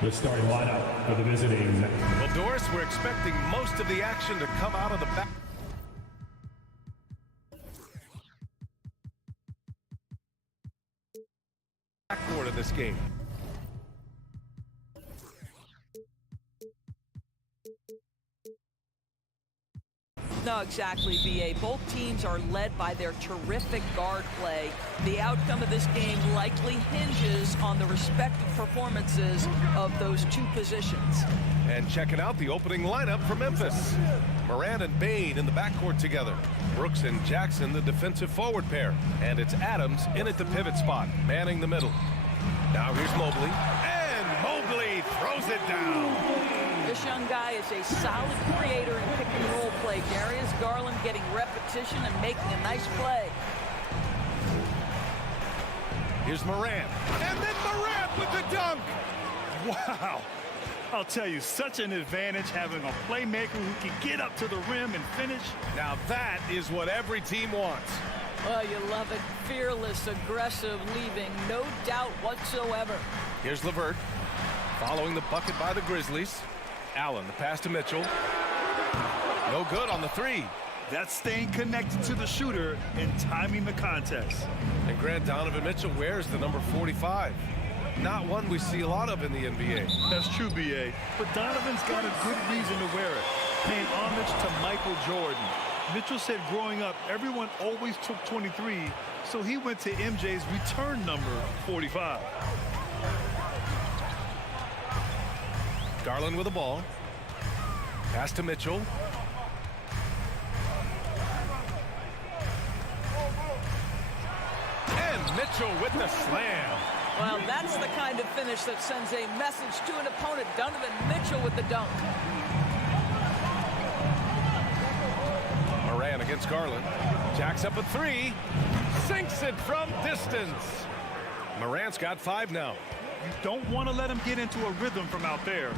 The starting lineup for the visiting. Well, Doris, we're expecting most of the action to come out of the backcourt of this game. No, exactly, BA. Both teams are led by their terrific guard play. The outcome of this game likely hinges on the respective performances of those two positions. And checking out the opening lineup for Memphis. Moran and Bain in the backcourt together. Brooks and Jackson, the defensive forward pair. And it's Adams in at the pivot spot, manning the middle. Now here's Mobley. And Mobley throws it down. This young guy is a solid creator in pick-and-roll play. Darius Garland getting repetition and making a nice play. Here's Moran. And then Moran with the dunk. Wow. I'll tell you, such an advantage having a playmaker who can get up to the rim and finish. Now that is what every team wants. Oh, you love it. Fearless, aggressive, leaving no doubt whatsoever. Here's LeVert. Following the bucket by the Grizzlies. Allen, the pass to Mitchell. No good on the three. That's staying connected to the shooter and timing the contest. And Grant Donovan Mitchell wears the number 45. Not one we see a lot of in the NBA. That's true, BA. But Donovan's got a good reason to wear it, paying homage to Michael Jordan. Mitchell said growing up, everyone always took 23, so he went to MJ's return number 45. Garland with the ball. Pass to Mitchell. And Mitchell with the slam. Well, that's the kind of finish that sends a message to an opponent. Donovan Mitchell with the dunk. Moran against Garland. Jacks up a three. Sinks it from distance. Morant's got 5 now. You don't want to let him get into a rhythm from out there.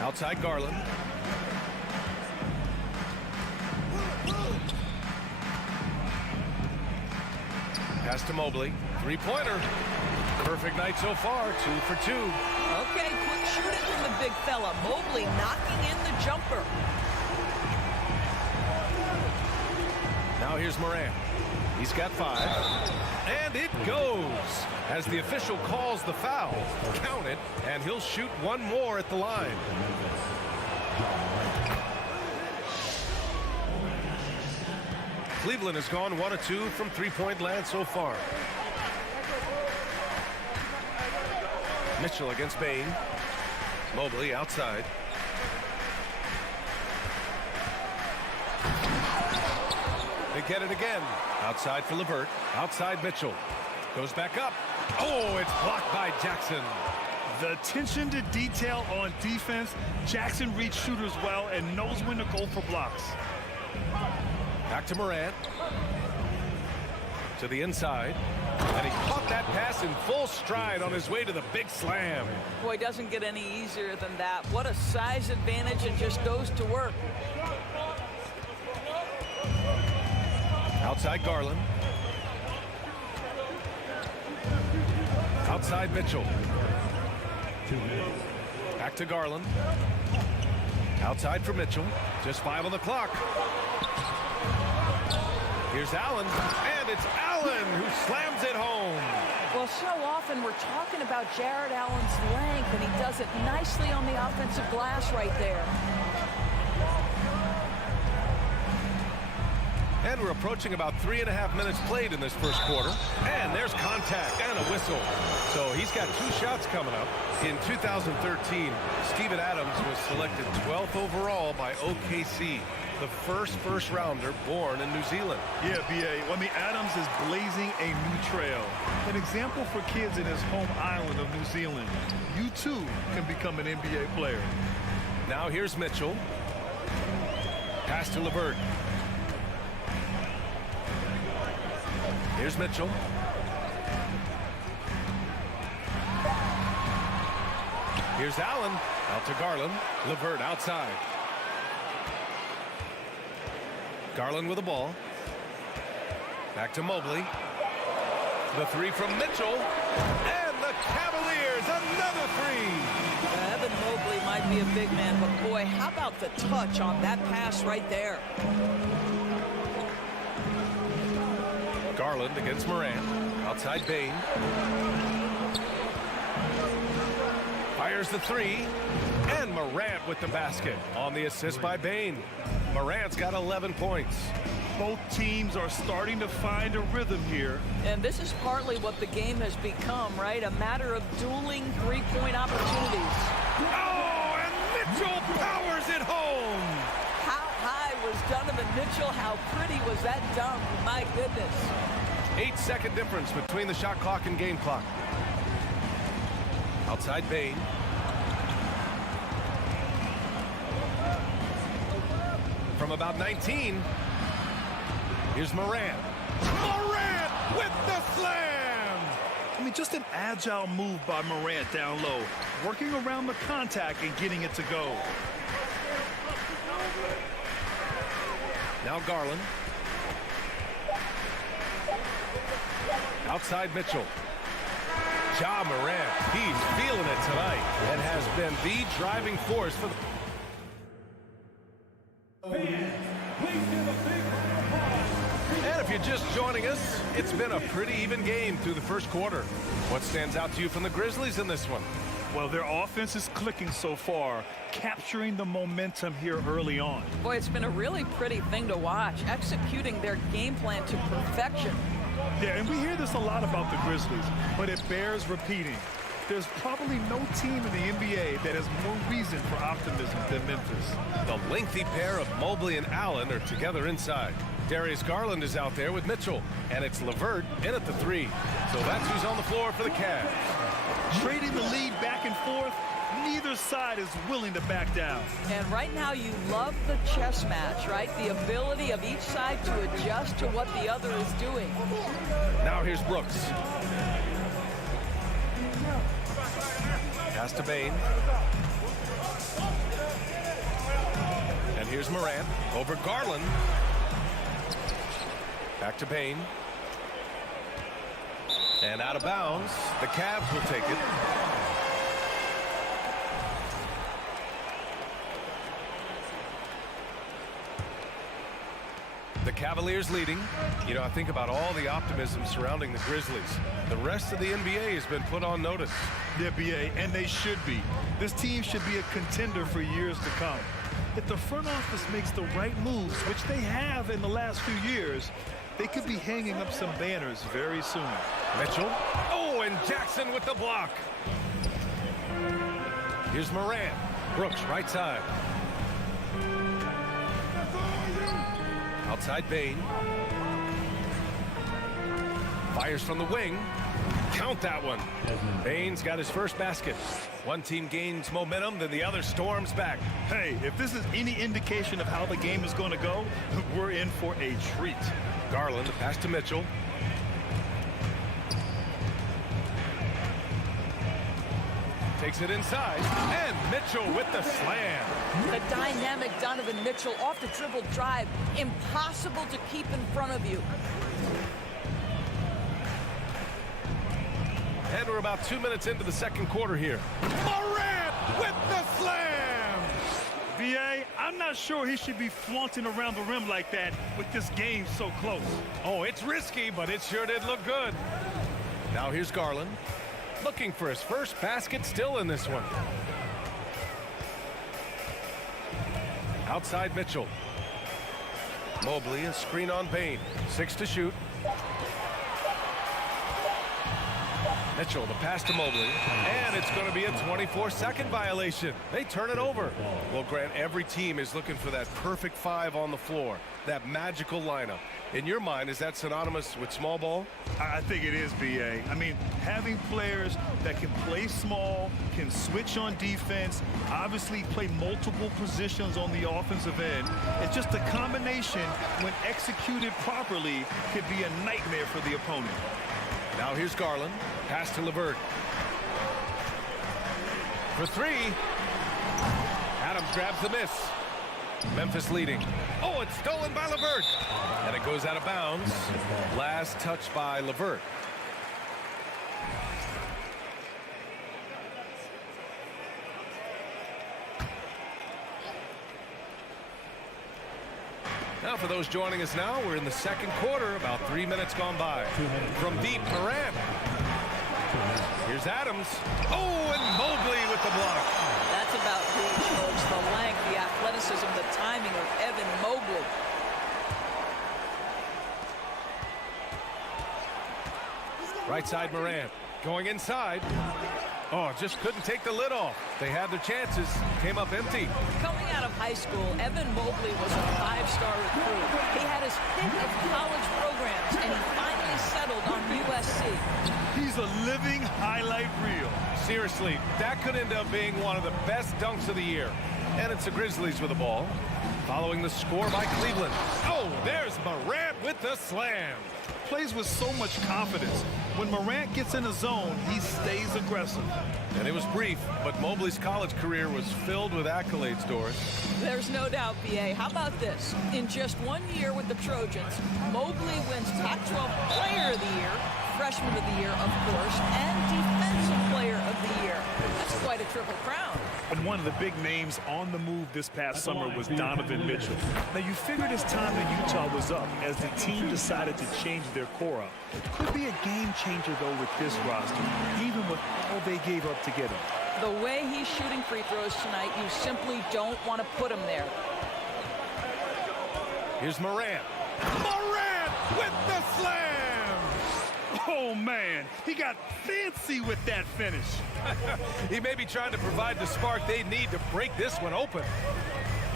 Outside Garland. Pass to Mobley. Three-pointer. Perfect night so far. 2 for 2. Okay, quick shooting from the big fella. Mobley knocking in the jumper. Now here's Moran. He's got 5. And it goes. As the official calls the foul. Count it. And he'll shoot one more at the line. Cleveland has gone 1 of 2 from three-point land so far. Mitchell against Bain. Mobley outside. They get it again. Outside for LeVert. Outside Mitchell. Goes back up. Oh, it's blocked by Jackson. The attention to detail on defense. Jackson reads shooters well and knows when to go for blocks. Back to Morant. To the inside. And he caught that pass in full stride on his way to the big slam. Boy, doesn't get any easier than that. What a size advantage, and just goes to work. Outside Garland. Outside Mitchell. Back to Garland. Outside for Mitchell. Just 5 on the clock. Here's Allen, and it's Allen who slams it home. Well, so often we're talking about Jared Allen's length, and he does it nicely on the offensive glass right there. And we're approaching about 3.5 minutes played in this first quarter. And there's contact and a whistle. So he's got 2 shots coming up. In 2013, Steven Adams was selected 12th overall by OKC. The first rounder born in New Zealand. Yeah, BA. I mean, Adams is blazing a new trail. An example for kids in his home island of New Zealand. You too can become an NBA player. Now here's Mitchell. Pass to LeVert. Here's Mitchell. Here's Allen. Out to Garland. LeVert outside. Garland with the ball. Back to Mobley. The three from Mitchell. And the Cavaliers, another three. Evan Mobley might be a big man, but boy, how about the touch on that pass right there? Garland against Morant. Outside Bane. Fires the three. And Morant with the basket on the assist by Bane. Morant's got 11 points. Both teams are starting to find a rhythm here. And this is partly what the game has become, right? A matter of dueling three-point opportunities. Oh, and Mitchell powers it home. How high was Donovan Mitchell? How pretty was that dunk? My goodness. 8-second difference between the shot clock and game clock. Outside Bane. From about 19. Here's Morant. Morant with the slam! I mean, just an agile move by Morant down low, working around the contact and getting it to go. Now Garland. Outside Mitchell. Ja Morant, he's feeling it tonight and has been the driving force for the... And if you're just joining us, it's been a pretty even game through the first quarter. What stands out to you from the Grizzlies in this one? Well, their offense is clicking so far, capturing the momentum here early on. Boy, it's been a really pretty thing to watch, executing their game plan to perfection. Yeah, and we hear this a lot about the Grizzlies, but it bears repeating. There's probably no team in the NBA that has more reason for optimism than Memphis. The lengthy pair of Mobley and Allen are together inside. Darius Garland is out there with Mitchell, and it's LeVert in at the three. So that's who's on the floor for the Cavs. Trading the lead back and forth, neither side is willing to back down. And right now you love the chess match, right? The ability of each side to adjust to what the other is doing. Now here's Brooks. Pass to Bane. And here's Morant over Garland. Back to Bane. And out of bounds. The Cavs will take it. The Cavaliers leading. You know, I think about all the optimism surrounding the Grizzlies. The rest of the NBA has been put on notice. The NBA, and they should be. This team should be a contender for years to come. If the front office makes the right moves, which they have in the last few years, they could be hanging up some banners very soon. Mitchell. Oh, and Jackson with the block. Here's Morant. Brooks right side. Outside Bane. Fires from the wing. Count that one. Bane's got his first basket. One team gains momentum, then the other storms back. Hey, if this is any indication of how the game is going to go, we're in for a treat. Garland, the pass to Mitchell. Takes it inside, and Mitchell with the slam. The dynamic Donovan Mitchell off the dribble drive. Impossible to keep in front of you. And we're about 2 minutes into the second quarter here. Morant with the slam! B.A., I'm not sure he should be flaunting around the rim like that with this game so close. Oh, it's risky, but it sure did look good. Now here's Garland. Looking for his first basket still in this one. Outside Mitchell. Mobley, a screen on Bane. 6 to shoot. Mitchell, the pass to Mobley. And it's going to be a 24-second violation. They turn it over. Well, Grant, every team is looking for that perfect five on the floor. That magical lineup. In your mind, is that synonymous with small ball? I think it is, B.A. I mean, having players that can play small, can switch on defense, obviously play multiple positions on the offensive end. It's just a combination, when executed properly, could be a nightmare for the opponent. Now here's Garland. Pass to LeVert. For three. Adams grabs the miss. Memphis leading. Oh, it's stolen by LeVert. And it goes out of bounds. Last touch by LeVert. Now for those joining us now, we're in the second quarter, about 3 minutes gone by. From deep, Morant. Here's Adams. Oh, and Mobley with the block. That's about who shows the length, the athleticism, the timing of Evan Mobley. Right side, Morant. Going inside. Oh, just couldn't take the lid off. They had their chances. Came up empty. Coming out of high school, Evan Mobley was a five-star recruit. He had his pick of college programs, and he finally settled on USC. He's a living highlight reel. Seriously, that could end up being one of the best dunks of the year. And it's the Grizzlies with the ball. Following the score by Cleveland. Oh, there's Morant with the slam. Plays with so much confidence. When Morant gets in the zone, he stays aggressive. And it was brief, but Mobley's college career was filled with accolades, Doris. There's no doubt, BA. How about this? In just 1 year with the Trojans, Mobley wins Pac-12 Player of the Year, Freshman of the Year, of course, and Defensive Player of the Year. That's quite a triple crown. And one of the big names on the move this past summer was Donovan Mitchell. Now, you figured his time in Utah was up as the team decided to change their core up. Could be a game changer, though, with this roster, even with all they gave up to get him. The way he's shooting free throws tonight, you simply don't want to put him there. Here's Morant. Morant with the slam! Oh, man, he got fancy with that finish. He may be trying to provide the spark they need to break this one open.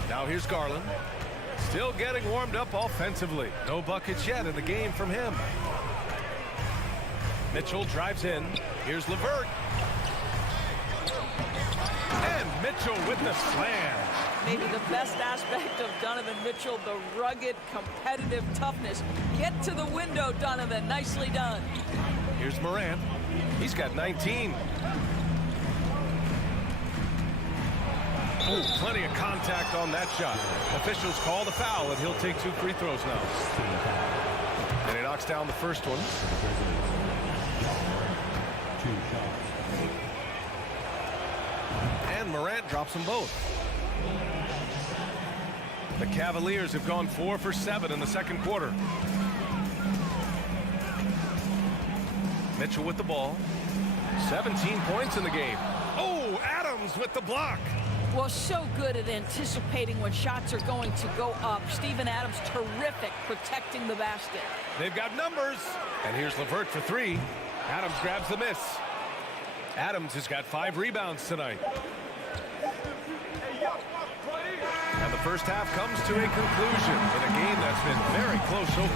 Now here's Garland. Still getting warmed up offensively. No buckets yet in the game from him. Mitchell drives in. Here's LeVert. And Mitchell with the slam. Maybe the best aspect of Donovan Mitchell, the rugged, competitive toughness. Get to the window, Donovan. Nicely done. Here's Morant. He's got 19. Oh, plenty of contact on that shot. Officials call the foul, and he'll take 2 free throws now. And he knocks down the first one. And Morant drops them both. The Cavaliers have gone 4 for 7 in the second quarter. Mitchell with the ball. 17 points in the game. Oh, Adams with the block. Well, so good at anticipating when shots are going to go up. Steven Adams, terrific protecting the basket. They've got numbers. And here's LeVert for 3. Adams grabs the miss. Adams has got 5 rebounds tonight. And the first half comes to a conclusion in a game that's been very close so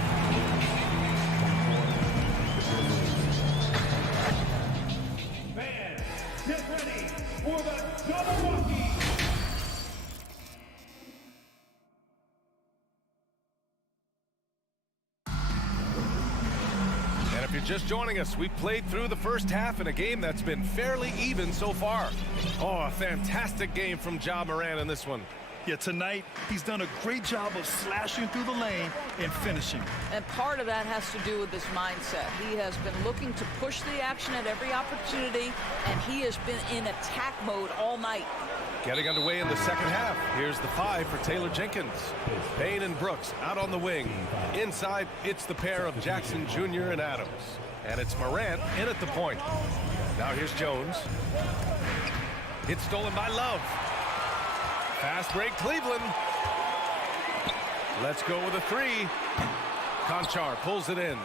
Fans, get ready for the double walkie. And if you're just joining us, we played through the first half in a game that's been fairly even so far. Oh, a fantastic game from Ja Morant in this one. Yeah, tonight, he's done a great job of slashing through the lane and finishing. And part of that has to do with his mindset. He has been looking to push the action at every opportunity, and he has been in attack mode all night. Getting underway in the second half. Here's the 5 for Taylor Jenkins. Payne and Brooks out on the wing. Inside, it's the pair of Jackson Jr. and Adams. And it's Morant in at the point. Now here's Jones. It's stolen by Love. Fast break, Cleveland. Let's go with a 3. Conchar pulls it in.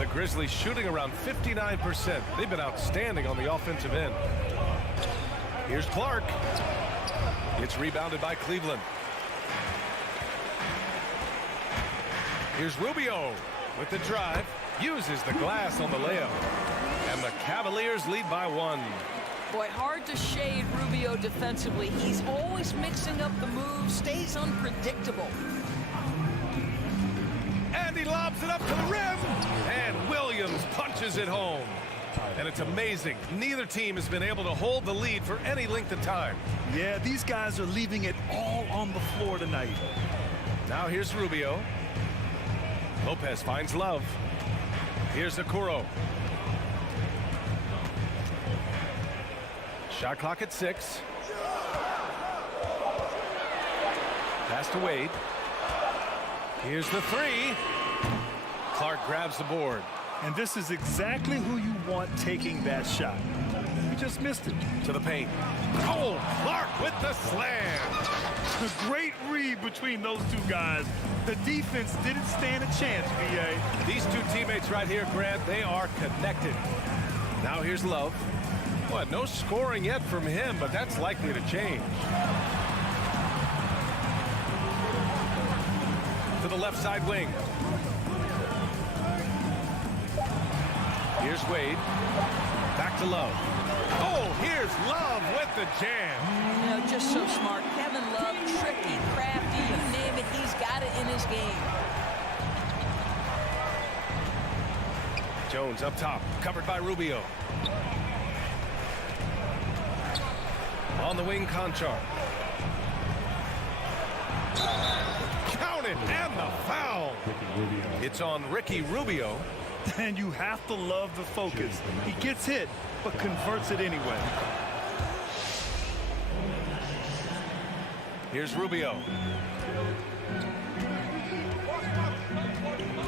The Grizzlies shooting around 59%. They've been outstanding on the offensive end. Here's Clark. It's rebounded by Cleveland. Here's Rubio with the drive. Uses the glass on the layup. And the Cavaliers lead by 1. Boy, hard to shade Rubio defensively. He's always mixing up the moves, stays unpredictable. And he lobs it up to the rim. And Williams punches it home. And it's amazing. Neither team has been able to hold the lead for any length of time. Yeah, these guys are leaving it all on the floor tonight. Now here's Rubio. Lopez finds Love. Here's Okoro. Shot clock at 6. Pass to Wade. Here's the 3. Clark grabs the board. And this is exactly who you want taking that shot. He just missed it. To the paint. Oh, Clark with the slam. A great read between those two guys. The defense didn't stand a chance, VA. These two teammates right here, Grant, they are connected. Now here's Love. Well, no scoring yet from him, but that's likely to change. To the left side wing. Here's Wade. Back to Love. Oh, here's Love with the jam. You know, just so smart. Kevin Love, tricky, crafty, you name it, he's got it in his game. Jones up top, covered by Rubio. On the wing, Conchar. Count it, and the foul. It's on Ricky Rubio. And you have to love the focus. He gets hit, but converts it anyway. Here's Rubio.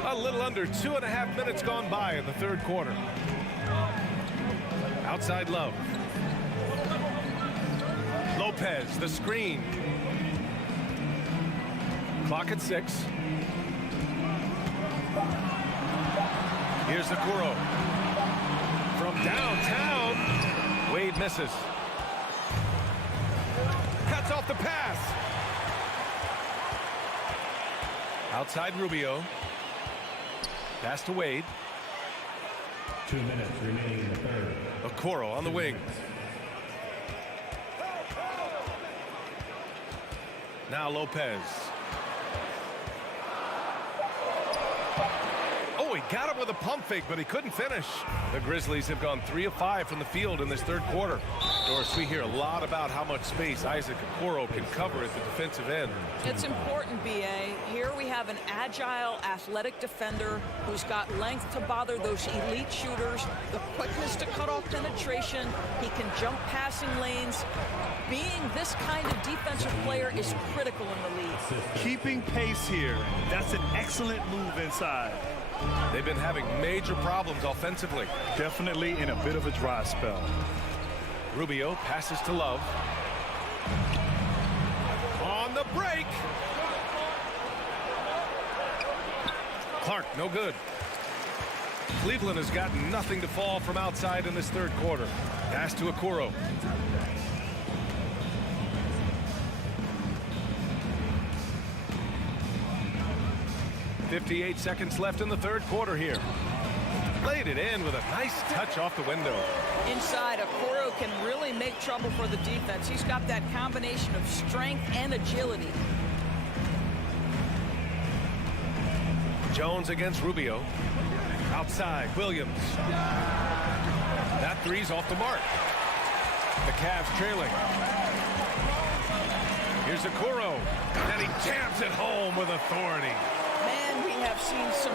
A little under 2.5 minutes gone by in the third quarter. Outside Love. Lopez, the screen. Clock at 6. Here's Okoro. From downtown, Wade misses. Cuts off the pass. Outside Rubio. Pass to Wade. 2 minutes remaining in the third. Okoro on the wing. Now Lopez. Oh, he got it with a pump fake, but he couldn't finish. The Grizzlies have gone 3 of 5 from the field in this third quarter. Doris, we hear a lot about how much space Isaac Okoro can cover at the defensive end. It's important, BA. Here we have an agile, athletic defender who's got length to bother those elite shooters, the quickness to cut off penetration. He can jump passing lanes. Being this kind of defensive player is critical in the league. Keeping pace here. That's an excellent move inside. They've been having major problems offensively. Definitely in a bit of a dry spell. Rubio passes to Love. On the break. Clark, no good. Cleveland has gotten nothing to fall from outside in this third quarter. Pass to Okoro. .58 seconds left in the third quarter here. Laid it in with a nice touch off the window. Inside, Okoro can really make trouble for the defense. He's got that combination of strength and agility. Jones against Rubio. Outside, Williams. That three's off the mark. The Cavs trailing. Here's Okoro, and he jams it home with authority. Man, we have seen some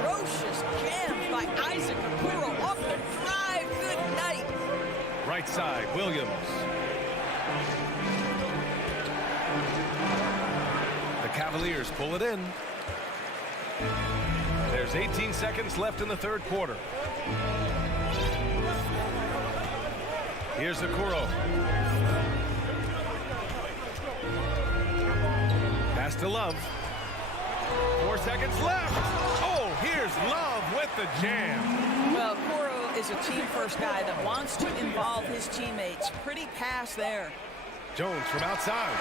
ferocious jams by Isaac Okoro off the drive. Good night. Right side, Williams. The Cavaliers pull it in. There's 18 seconds left in the third quarter. Here's Okoro. Pass to Love. 4 seconds left. Oh, here's Love with the jam. Well, Okoro is a team-first guy that wants to involve his teammates. Pretty pass there. Jones from outside.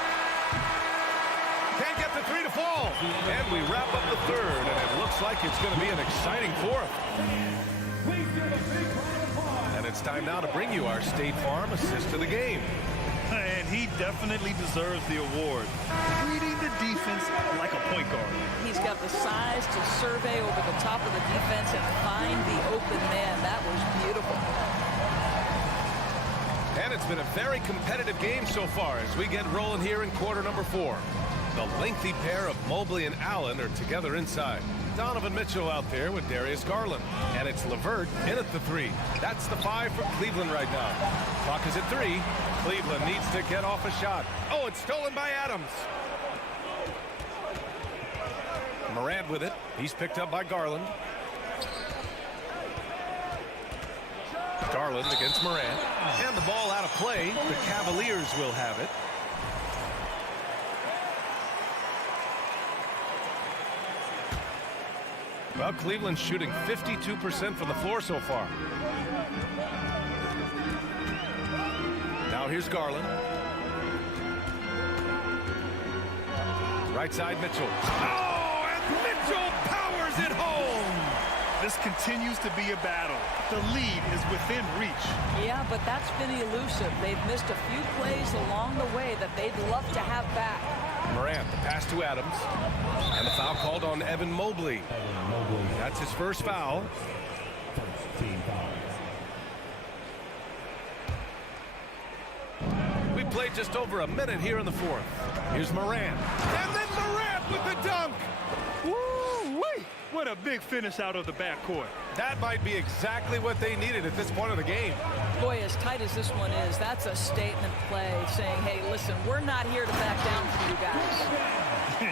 Can't get the three to fall. And we wrap up the third, and it looks like it's going to be an exciting fourth. And it's time now to bring you our State Farm assist to the game. And he definitely deserves the award. Reading the defense like a point guard. He's got the size to survey over the top of the defense and find the open man. That was beautiful. And it's been a very competitive game so far as we get rolling here in quarter number 4. The lengthy pair of Mobley and Allen are together inside. Donovan Mitchell out there with Darius Garland. And it's LeVert in at the 3. That's the 5 for Cleveland right now. Clock is at 3. Cleveland needs to get off a shot. Oh, it's stolen by Adams. Morant with it. He's picked up by Garland. Garland against Morant. And the ball out of play. The Cavaliers will have it. Well, Cleveland's shooting 52% from the floor so far. Now here's Garland. Right side Mitchell. Oh, and Mitchell powers it home. This continues to be a battle. The lead is within reach. Yeah, but that's been elusive. They've missed a few plays along the way that they'd love to have back. Morant, the pass to Adams. And the foul called on Evan Mobley. That's his first foul. First team foul. We played just over a minute here in the 4th. Here's Morant. And then Morant with the dunk. Woo-wee! What a big finish out of the backcourt. That might be exactly what they needed at this point of the game. Boy, as tight as this one is, that's a statement play saying, hey, listen, we're not here to back down for you guys.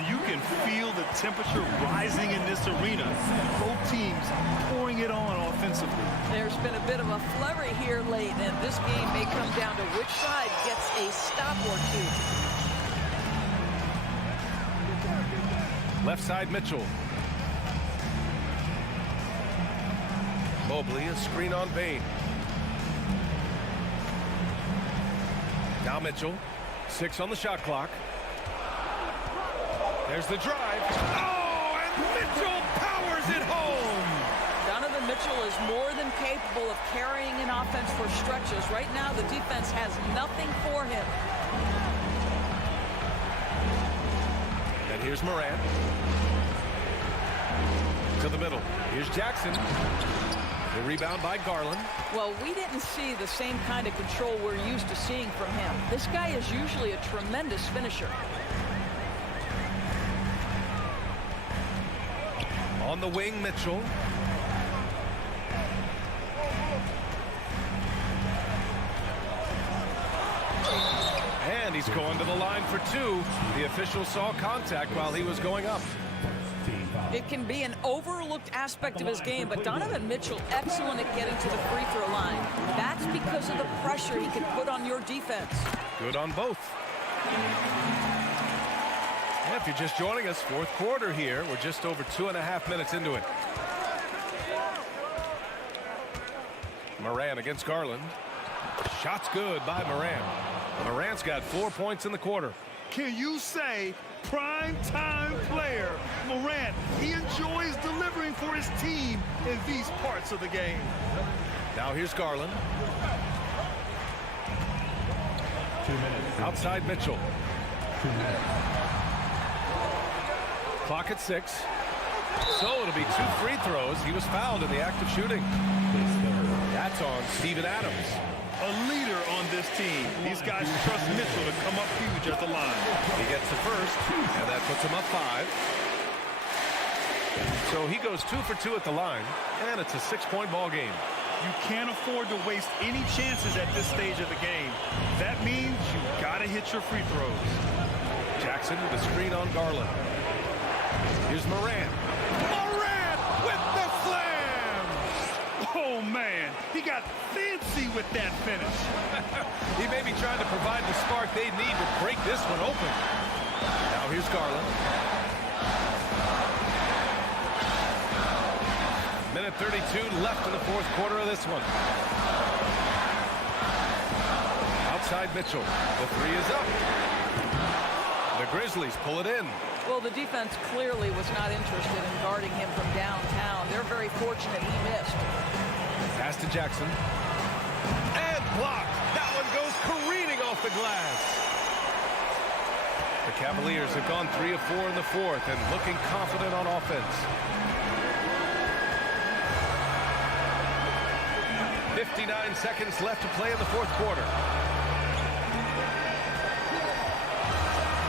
You can feel the temperature rising in this arena. Both teams pouring it on offensively. There's been a bit of a flurry here late, and this game may come down to which side gets a stop or two. Left side Mitchell. Mobley, a screen on Bain. Now Mitchell. 6 on the shot clock. There's the drive. Oh, and Mitchell powers it home. Donovan Mitchell is more than capable of carrying an offense for stretches. Right now, the defense has nothing for him. And here's Morant. To the middle. Here's Jackson. The rebound by Garland. Well, we didn't see the same kind of control we're used to seeing from him. This guy is usually a tremendous finisher. On the wing, Mitchell. And he's going to the line for 2. The official saw contact while he was going up. It can be an overlooked aspect of his game, but Donovan Mitchell excellent at getting to the free throw line. That's because of the pressure he can put on your defense. Good on both. And if you're just joining us, 4th quarter here. We're just over 2.5 minutes into it. Morant against Garland. Shot's good by Morant. Morant's got 4 points in the quarter. Can you say prime-time player Morant? He enjoys delivering for his team in these parts of the game. Now here's Garland. 2 minutes. Outside Mitchell. 2 minutes. Clock at 6. So it'll be 2 free throws. He was fouled in the act of shooting. That's on Steven Adams. A leader on this team. These guys trust Mitchell to come up huge at the line. He gets the first, and that puts him up 5. So he goes 2 for 2 at the line, and it's a 6-point ball game. You can't afford to waste any chances at this stage of the game. That means you gotta hit your free throws. Jackson with a screen on Garland. Here's Morant. Morant with the slam! Oh, man. He got fancy with that finish. He may be trying to provide the spark they need to break this one open. Now here's Garland. Minute 32 left in the 4th quarter of this one. Outside Mitchell. The 3 is up. The Grizzlies pull it in. Well, the defense clearly was not interested in guarding him from downtown. They're very fortunate he missed. Pass to Jackson. And blocked. That one goes careening off the glass. The Cavaliers have gone 3 of 4 in the fourth and looking confident on offense. 59 seconds left to play in the fourth quarter.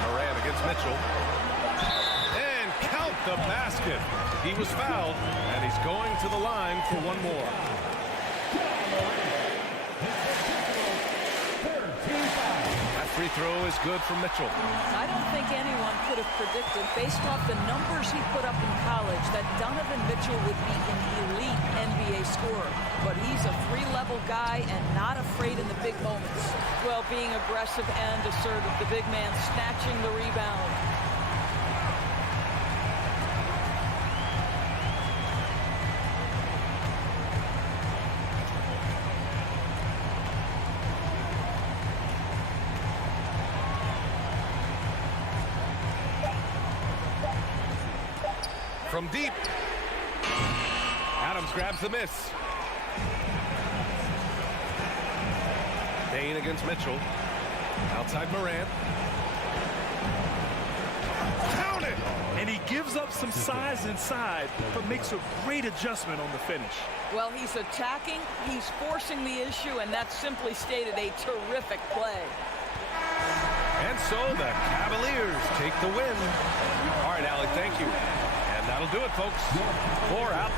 Moran against Mitchell. And count the basket. He was fouled, and he's going to the line for one more. That free throw is good from Mitchell. I don't think anyone could have predicted, based off the numbers he put up in college, that Donovan Mitchell would be an elite NBA scorer. But he's a three-level guy and not afraid in the big moments. Well, being aggressive and assertive, the big man snatching the rebound. From deep, Adams grabs the miss. Dane against Mitchell. Outside Moran. Count it! And he gives up some size inside, but makes a great adjustment on the finish. Well, he's attacking, he's forcing the issue, and that's simply stated a terrific play. And so the Cavaliers take the win. All right, Allie, thank you. And that'll do it, folks. 4 out.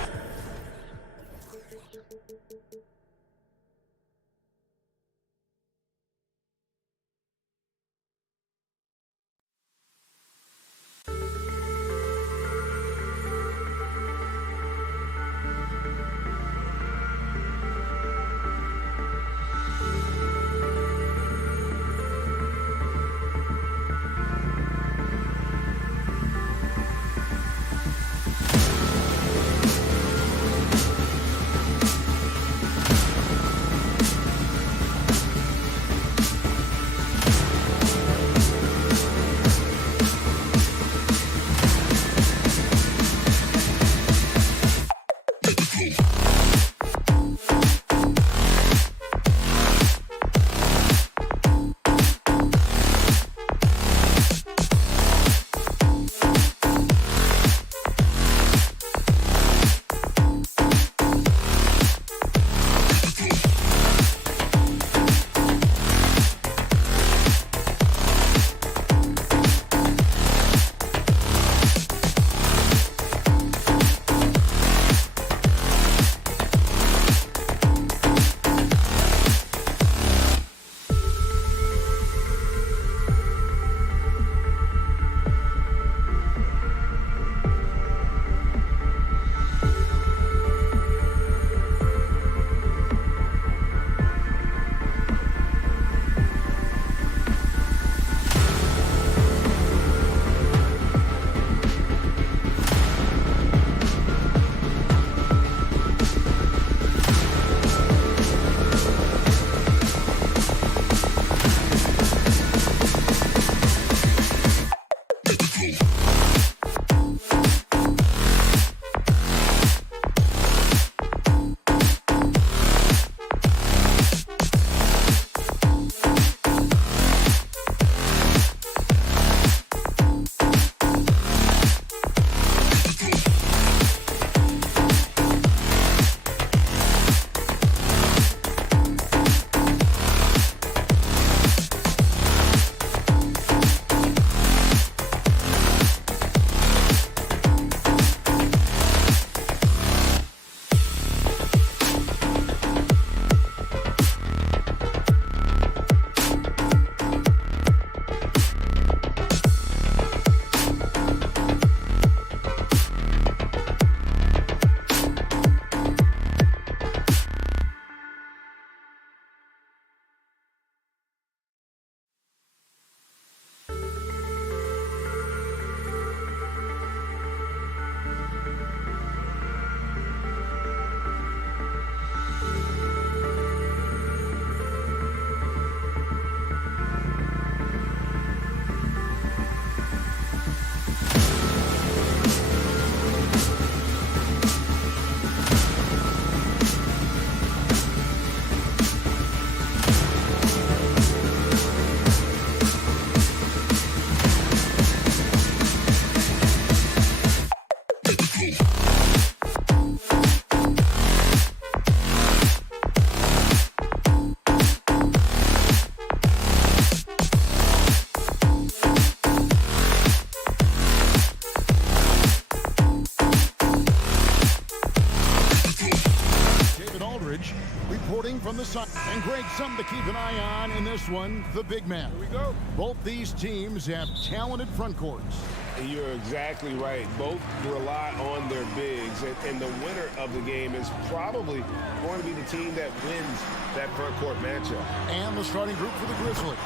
right, something to keep an eye on in this one, the big man. Here we go. Both these teams have talented front courts. You're exactly right. Both rely on their bigs, and the winner of the game is probably going to be the team that wins that front court matchup. And the starting group for the Grizzlies.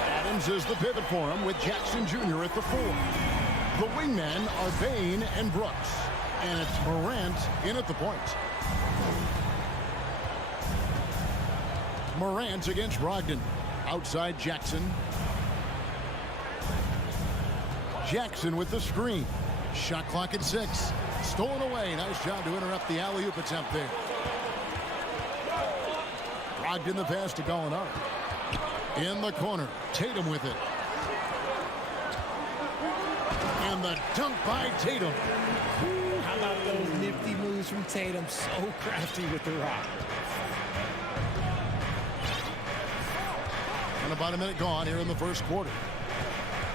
Adams is the pivot for him with Jackson Jr. at the 4. The wingmen are Bain and Brooks. And it's Morant in at the point. Morant against Brogdon. Outside Jackson. Jackson with the screen. Shot clock at 6. Stolen away. Nice job to interrupt the alley-oop attempt there. Brogdon the pass to Gallinari. In the corner. Tatum with it. And the dunk by Tatum. How about those nifty moves from Tatum? So crafty with the rock. And about a minute gone here in the first quarter.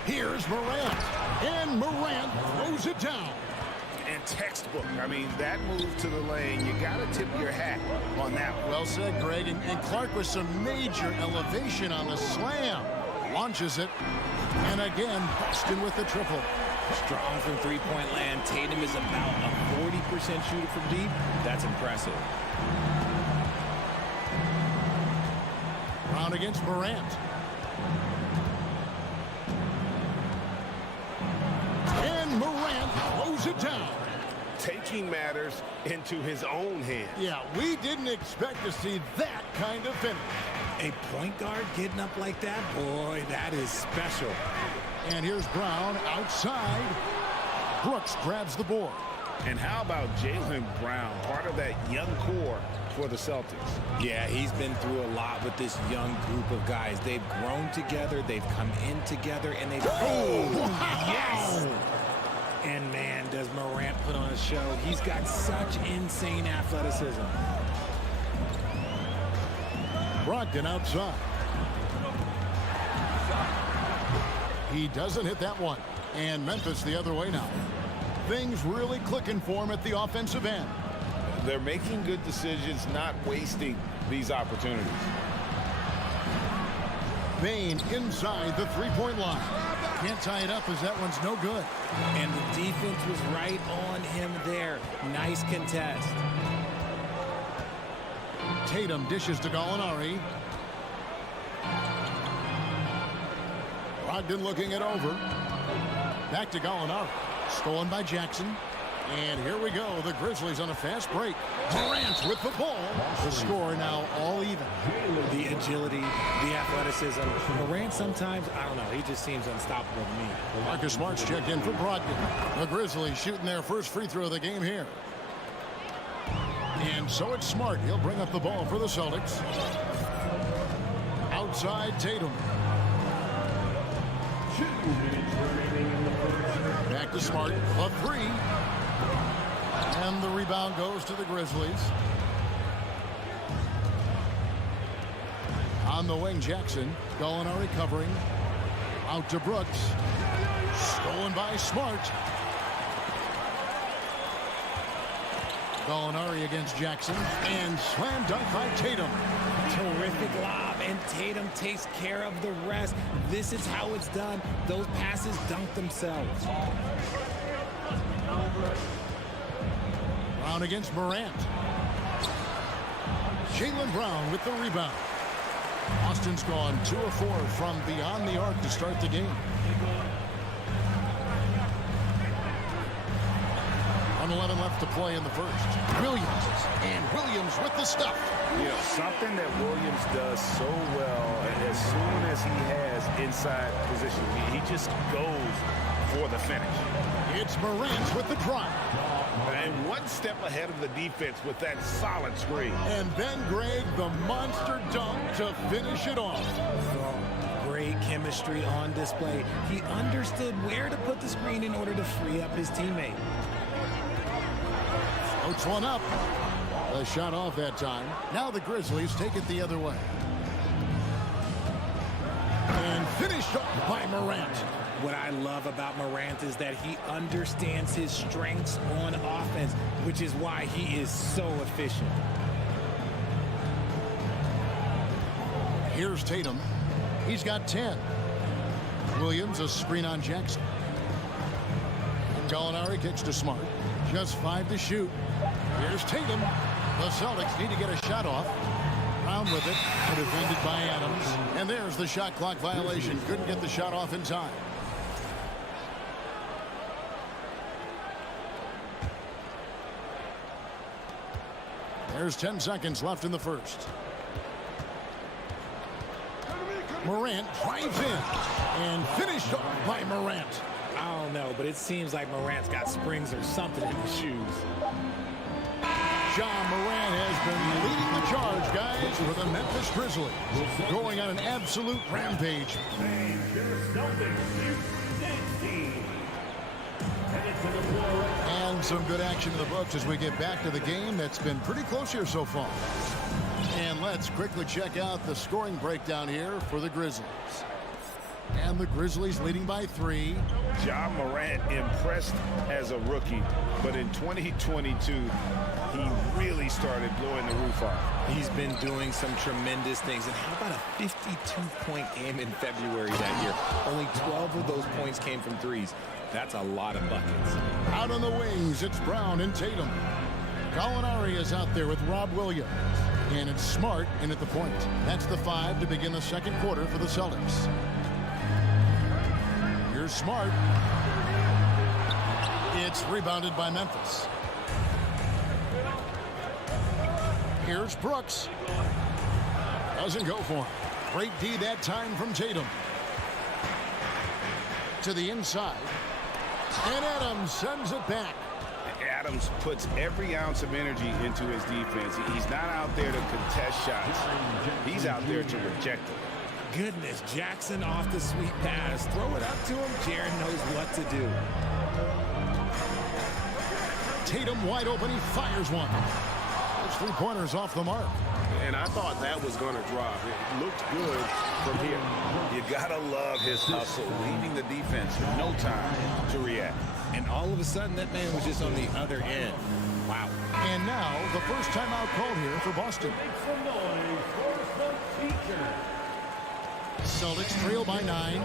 Here's Morant. And Morant throws it down. And textbook. I mean, that move to the lane, you got to tip your hat on that one. Well said, Greg. And Clark with some major elevation on the slam. Launches it. And again, Boston with the triple. Strong from three-point land. Tatum is about a 40% shooter from deep. That's impressive. Brown against Morant. And Morant throws it down. Taking matters into his own hands. Yeah, we didn't expect to see that kind of finish. A point guard getting up like that? Boy, that is special. And here's Brown outside. Brooks grabs the board. And how about Jaylen Brown, part of that young core for the Celtics? Yeah, he's been through a lot with this young group of guys. They've grown together, they've come in together, and they've... Oh, yes! And man, does Morant put on a show. He's got such insane athleticism. Brogdon outside. He doesn't hit that one. And Memphis the other way now. Things really clicking for him at the offensive end. They're making good decisions, not wasting these opportunities. Bain inside the three-point line. Can't tie it up as that one's no good. And the defense was right on him there. Nice contest. Tatum dishes to Gallinari. Brogdon looking it over. Back to Gallinari. Stolen by Jackson. And here we go. The Grizzlies on a fast break. Morant with the ball. The score now all even. The agility, the athleticism. Morant sometimes, I don't know, he just seems unstoppable to me. Marcus Smart's checked in for Brogdon. The Grizzlies shooting their first free throw of the game here. And so it's Smart. He'll bring up the ball for the Celtics. Outside Tatum. Back to Smart. A three. And the rebound goes to the Grizzlies. On the wing, Jackson. Gallinari covering. Out to Brooks. Stolen by Smart. Gallinari against Jackson. And slam dunk by Tatum. Terrific lob, and Tatum takes care of the rest. This is how it's done. Those passes dunk themselves. Brown against Morant. Jaylen Brown with the rebound. Austin's gone 2 of 4 from beyond the arc to start the game. 1:11 left to play in the first. Williams, and Williams with the stuff. You know, something that Williams does so well, and as soon as he has inside position, he just goes for the finish. It's Morant with the drive. And one step ahead of the defense with that solid screen. And then Greg, the monster dunk to finish it off. Great chemistry on display. He understood where to put the screen in order to free up his teammate. Floats one up. A shot off that time. Now the Grizzlies take it the other way. And finished off by Morant. What I love about Morant is that he understands his strengths on offense, which is why he is so efficient. Here's Tatum. He's got 10. Williams, a screen on Jackson. And Gallinari kicks to Smart. Just 5 to shoot. Here's Tatum. The Celtics need to get a shot off. Brown with it. Defended by Adams. And there's the shot clock violation. Couldn't get the shot off in time. There's 10 seconds left in the first. Morant drives in and finished off by Morant. I don't know, but it seems like Morant's got springs or something in his shoes. John Morant has been leading the charge, guys, for the Memphis Grizzlies. Going on an absolute rampage. And some good action in the books as we get back to the game that's been pretty close here so far. And let's quickly check out the scoring breakdown here for the Grizzlies. And the Grizzlies leading by 3. John Morant impressed as a rookie, but in 2022, he really started blowing the roof off. He's been doing some tremendous things. And how about a 52-point game in February that year? Only 12 of those points came from threes. That's a lot of buckets. Out on the wings, it's Brown and Tatum. Gallinari is out there with Rob Williams. And it's Smart in at the point. That's the 5 to begin the second quarter for the Celtics. Here's Smart. It's rebounded by Memphis. Here's Brooks. Doesn't go for him. Great D that time from Tatum. To the inside. And Adams sends it back. Adams puts every ounce of energy into his defense. He's not out there to contest shots. He's out there to reject them. Goodness, Jackson off the sweet pass. Throw it up to him. Jaren knows what to do. Tatum wide open. He fires one. Those 3-pointers off the mark. And I thought that was going to drop. It looked good from here. You got to love his hustle, leaving the defense with no time to react. And all of a sudden, that man was just on the other end. Wow. And now, the first timeout called here for Boston. Celtics trail by 9.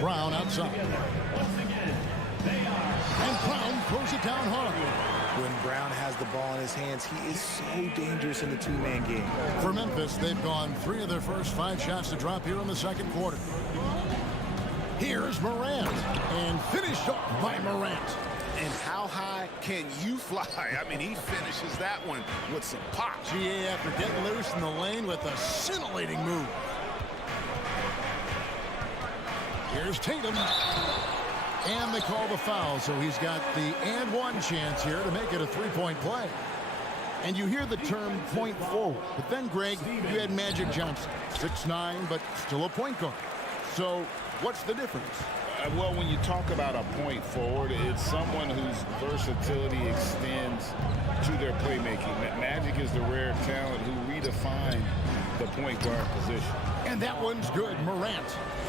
Brown outside. And Brown throws it down hard. When Brown has the ball in his hands, he is so dangerous in the two-man game. For Memphis, they've gone 3 of their first 5 shots to drop here in the second quarter. Here's Morant, and finished off by Morant. And how high can you fly? I mean, he finishes that one with some pop. GA after getting loose in the lane with a scintillating move. Here's Tatum. And they call the foul, so he's got the and one chance here to make it a 3-point play. And you hear the term point forward. But then, Greg, you had Magic Johnson, 6'9", but still a point guard. So what's the difference? Well, when you talk about a point forward, it's someone whose versatility extends to their playmaking. Magic is the rare talent who redefined the point guard position. And that one's good, Morant.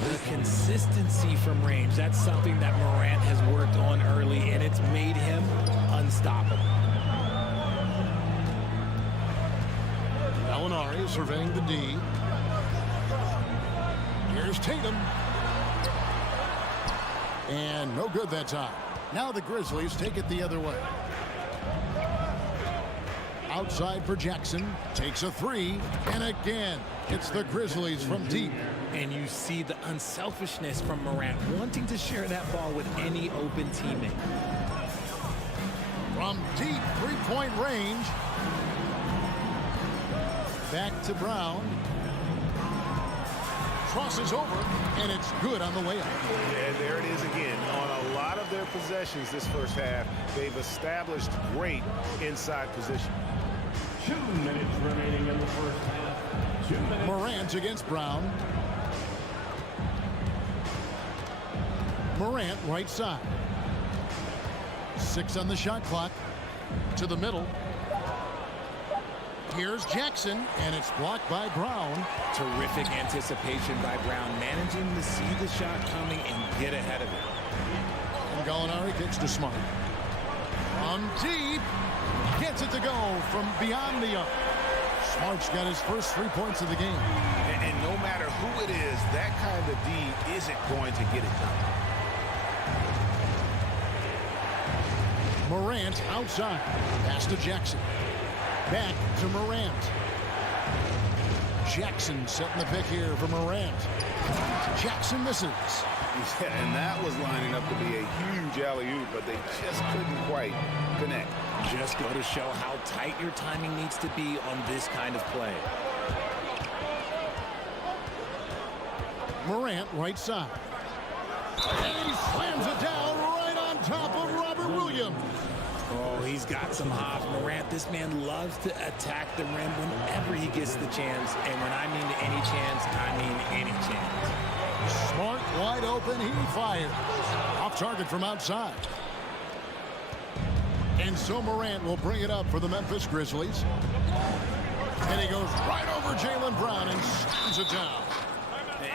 The consistency from range, that's something that Morant has worked on early, and it's made him unstoppable. Gallinari surveying the D. Here's Tatum. And no good that time. Now the Grizzlies take it the other way. Outside for Jackson. Takes a 3. And again, it's the Grizzlies from deep. And you see the unselfishness from Morant, wanting to share that ball with any open teammate. From deep 3-point range. Back to Brown. Crosses over, and it's good on the way up. And there it is again. On a lot of their possessions this first half, they've established great inside position. 2 minutes remaining in the first half. 2 minutes. Morant against Brown. Morant right side. 6 on the shot clock. To the middle. Here's Jackson, and it's blocked by Brown. Terrific anticipation by Brown, managing to see the shot coming and get ahead of it. And Gallinari kicks to Smart. From deep. Gets it to go from beyond the arc. Smart's got his first 3 points of the game. And no matter who it is, that kind of D isn't going to get it done. Morant outside. Pass to Jackson. Back to Morant. Jackson setting the pick here for Morant. Jackson misses. Yeah, and that was lining up to be a huge alley-oop, but they just couldn't quite connect. Just go to show how tight your timing needs to be on this kind of play. Morant right side. And he slams it down right on top of Robert Williams. Oh, he's got some hops. Morant, this man loves to attack the rim whenever he gets the chance. And when I mean any chance, I mean any chance. Smart wide open. He fired. Off target from outside. And so Morant will bring it up for the Memphis Grizzlies. And he goes right over Jaylen Brown and slams it down.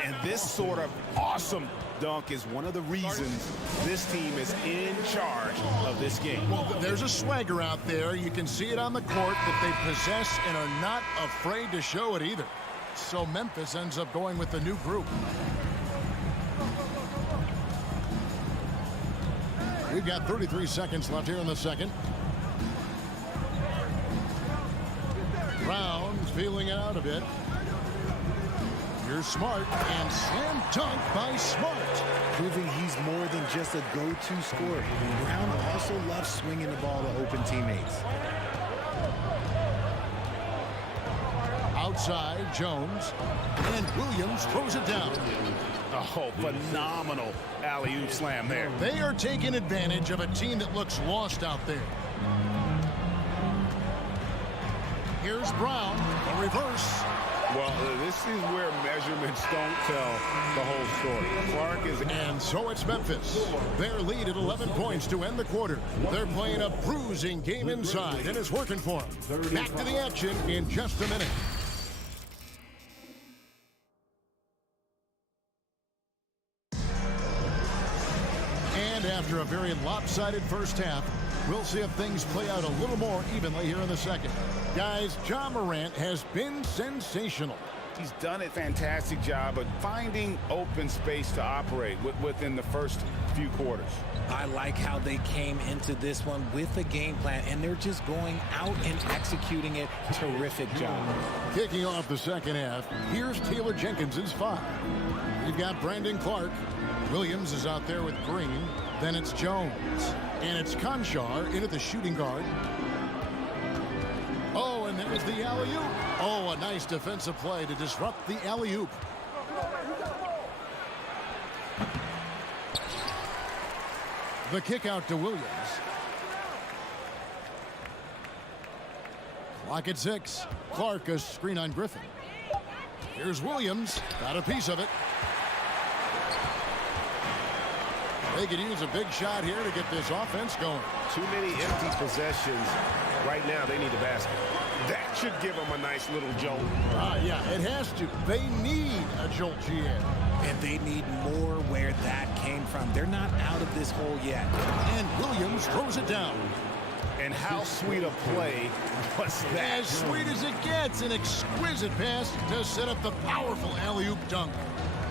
And this sort of awesome dunk is one of the reasons this team is in charge of this game. Well, there's a swagger out there. You can see it on the court that they possess and are not afraid to show it either. So Memphis ends up going with the new group. We've got 33 seconds left here in the second. Brown's feeling it out a bit. Here's Smart, and slam dunk by Smart. Proving he's more than just a go-to scorer. Brown also loves swinging the ball to open teammates. Outside, Jones, and Williams throws it down. Oh, phenomenal alley-oop slam there. They are taking advantage of a team that looks lost out there. Here's Brown, a reverse. Well, this is where measurements don't tell the whole story. Clark is... And so it's Memphis. Their lead at 11 points to end the quarter. They're playing a bruising game inside, and it's working for them. Back to the action in just a minute. And after a very lopsided first half, we'll see if things play out a little more evenly here in the second. Guys, Ja Morant has been sensational. He's done a fantastic job of finding open space to operate within the first few quarters. I like how they came into this one with a game plan, and they're just going out and executing it. Terrific job. Kicking off the second half, here's Taylor Jenkins's 5. We've got Brandon Clark. Williams is out there with Green. Then it's Jones. And it's Conchar in at the shooting guard. Oh, and there's the alley-oop. Oh, a nice defensive play to disrupt the alley-oop. The kick out to Williams. Clock at 6. Clark a screen on Griffin. Here's Williams. Got a piece of it. They could use a big shot here to get this offense going. Too many empty possessions. Right now, they need a basket. That should give them a nice little jolt. Yeah, it has to. They need a jolt, GM. And they need more where that came from. They're not out of this hole yet. And Williams throws it down. And how sweet a play was that? As sweet as it gets, an exquisite pass to set up the powerful alley-oop dunk.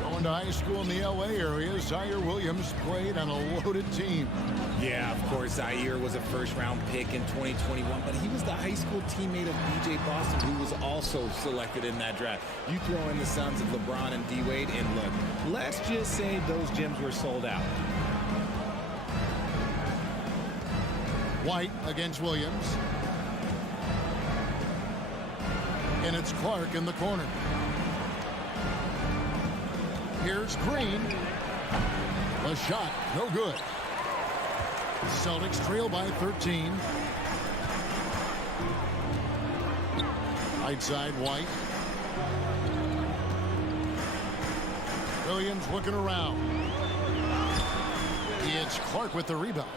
Going to high school in the LA area, Zaire Williams played on a loaded team. Yeah, of course, Zaire was a first-round pick in 2021, but he was the high school teammate of B.J. Boston, who was also selected in that draft. You throw in the sons of LeBron and D-Wade, and look, let's just say those gyms were sold out. White against Williams. And it's Clark in the corner. Here's Green. The shot, no good. Celtics trail by 13. Right side, White. Williams looking around. It's Clark with the rebound.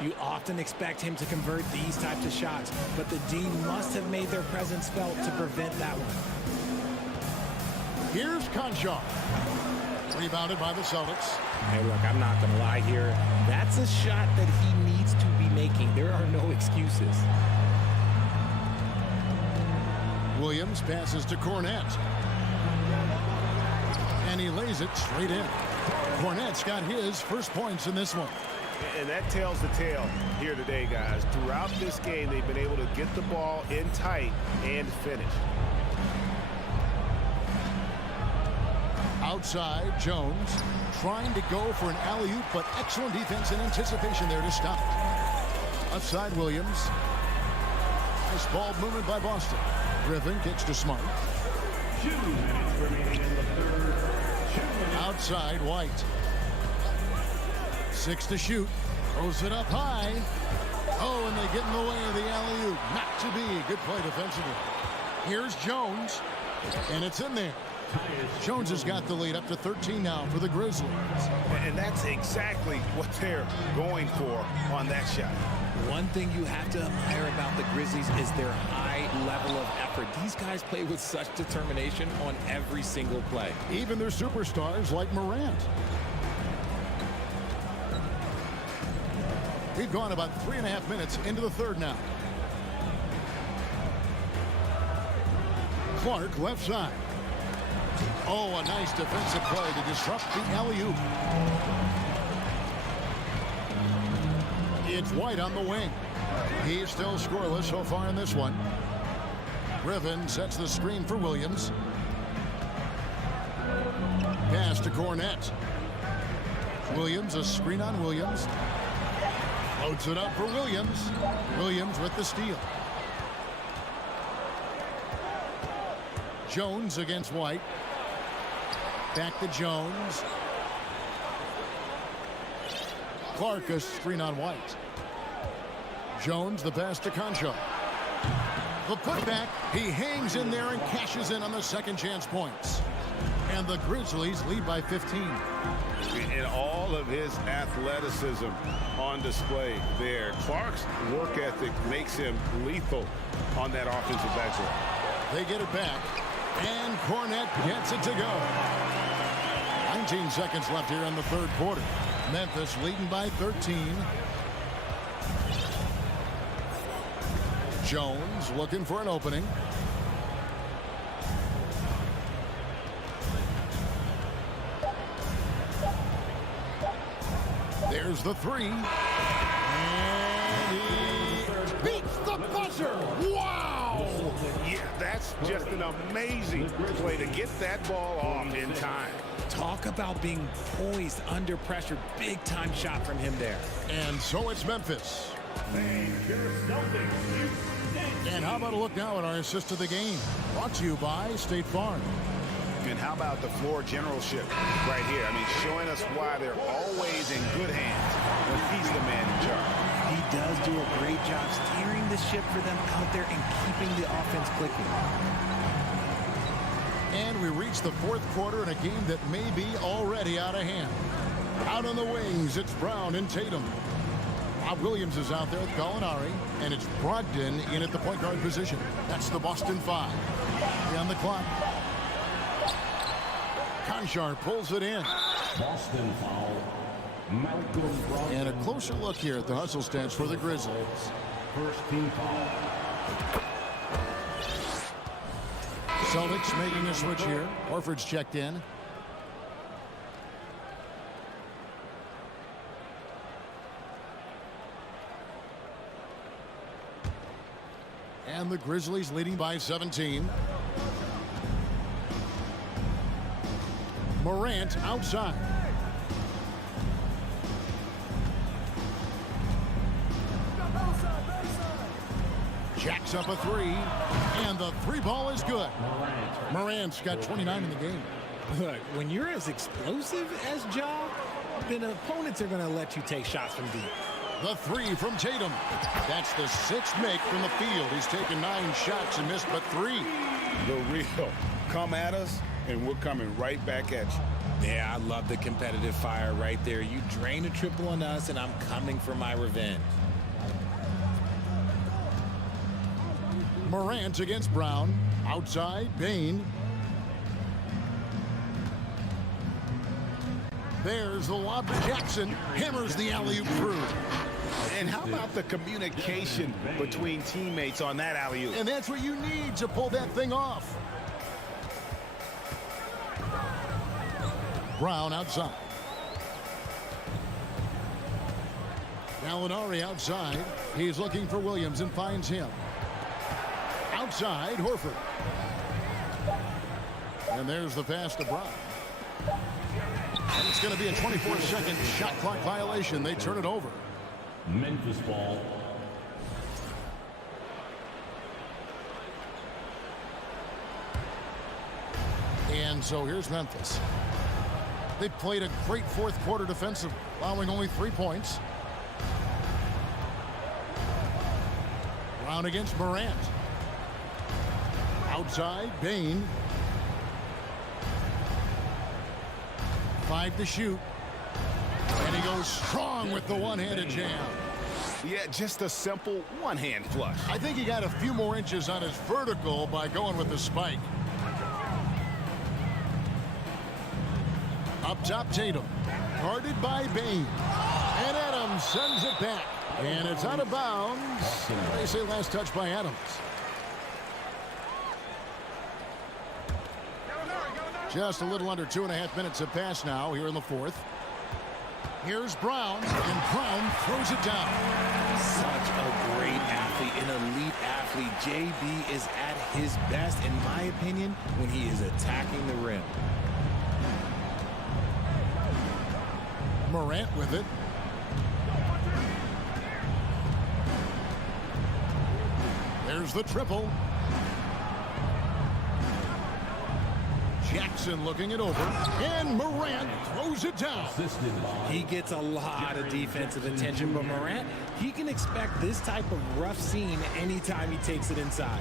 You often expect him to convert these types of shots, but the D must have made their presence felt to prevent that one. Here's Conchar. Rebounded by the Celtics. Hey, look, I'm not going to lie here. That's a shot that he needs to be making. There are no excuses. Williams passes to Cornette. And he lays it straight in. Cornette's got his first points in this one. And that tells the tale here today, guys. Throughout this game, they've been able to get the ball in tight and finish. Outside, Jones trying to go for an alley-oop, but excellent defense and anticipation there to stop. Outside, Williams. Nice ball movement by Boston. Griffin kicks to Smart. 2 minutes remaining in the third. Outside, White. 6 to shoot. Throws it up high. Oh, and they get in the way of the alley-oop. Not to be. Good play defensively. Here's Jones, and it's in there. Jones has got the lead up to 13 now for the Grizzlies. And that's exactly what they're going for on that shot. One thing you have to admire about the Grizzlies is their high level of effort. These guys play with such determination on every single play. Even their superstars like Morant. We've gone about 3.5 minutes into the third now. Clark left side. Oh, a nice defensive play to disrupt the alley-oop. It's White on the wing. He's still scoreless so far in this one. Griffin sets the screen for Williams. Pass to Cornette. Williams, a screen on Williams. Loads it up for Williams. Williams with the steal. Jones against White. Back to Jones. Clark, a screen on White. Jones, the pass to Concho. The putback, he hangs in there and cashes in on the second chance points. And the Grizzlies lead by 15. And all of his athleticism on display there. Clark's work ethic makes him lethal on that offensive backboard. They get it back, and Cornette gets it to go. 19 seconds left here in the third quarter. Memphis leading by 13. Jones looking for an opening. There's the three. And he beats the buzzer. Wow! Yeah, that's just an amazing play to get that ball off in time. Talk about being poised under pressure. Big time shot from him there. And so it's Memphis. And how about a look now at our assist of the game? Brought to you by State Farm. And how about the floor generalship right here? I mean, showing us why they're always in good hands when he's the man in charge. He does do a great job steering the ship for them out there and keeping the offense clicking. And we reach the fourth quarter in a game that may be already out of hand. Out on the wings, it's Brown and Tatum. Bob Williams is out there with Gallinari, and it's Brogdon in at the point guard position. That's the Boston Five. On the clock. Conchar pulls it in. Boston foul. Malcolm Brogdon. And a closer look here at the hustle stats for the Grizzlies. First team foul. Celtics making a switch here. Horford's checked in. And the Grizzlies leading by 17. Morant outside. Jacks up a three, and the three ball is good. Morant's got 29 in the game. Look, when you're as explosive as Ja, then opponents are going to let you take shots from deep. The three from Tatum. That's the sixth make from the field. He's taken 9 shots and missed but 3. The real come at us, and we're coming right back at you. Yeah, I love the competitive fire right there. You drain a triple on us, and I'm coming for my revenge. Morant against Brown. Outside, Bain. There's the lob to Jackson. Hammers the alley-oop through. And how about the communication between teammates on that alley-oop? And that's what you need to pull that thing off. Brown outside. Gallinari outside. He's looking for Williams and finds him. Outside, Horford. And there's the pass to Brown. And it's going to be a 24-second shot clock violation. They turn it over. Memphis ball. And so here's Memphis. They played a great fourth quarter defensive, allowing only 3 points. Brown against Morant. Outside, Bain. 5 to shoot. And he goes strong with the one-handed jam. Yeah, just a simple one-hand flush. I think he got a few more inches on his vertical by going with the spike. Up top, Tatum. Guarded by Bain. And Adams sends it back. And it's out of bounds. They say last touch by Adams. Just a little under 2.5 minutes have passed now here in the fourth. Here's Brown, and Brown throws it down. Such a great athlete, an elite athlete. JB is at his best, in my opinion, when he is attacking the rim. Morant with it. There's the triple. Jackson looking it over, and Morant throws it down. He gets a lot of defensive attention, but Morant, he can expect this type of rough scene anytime he takes it inside.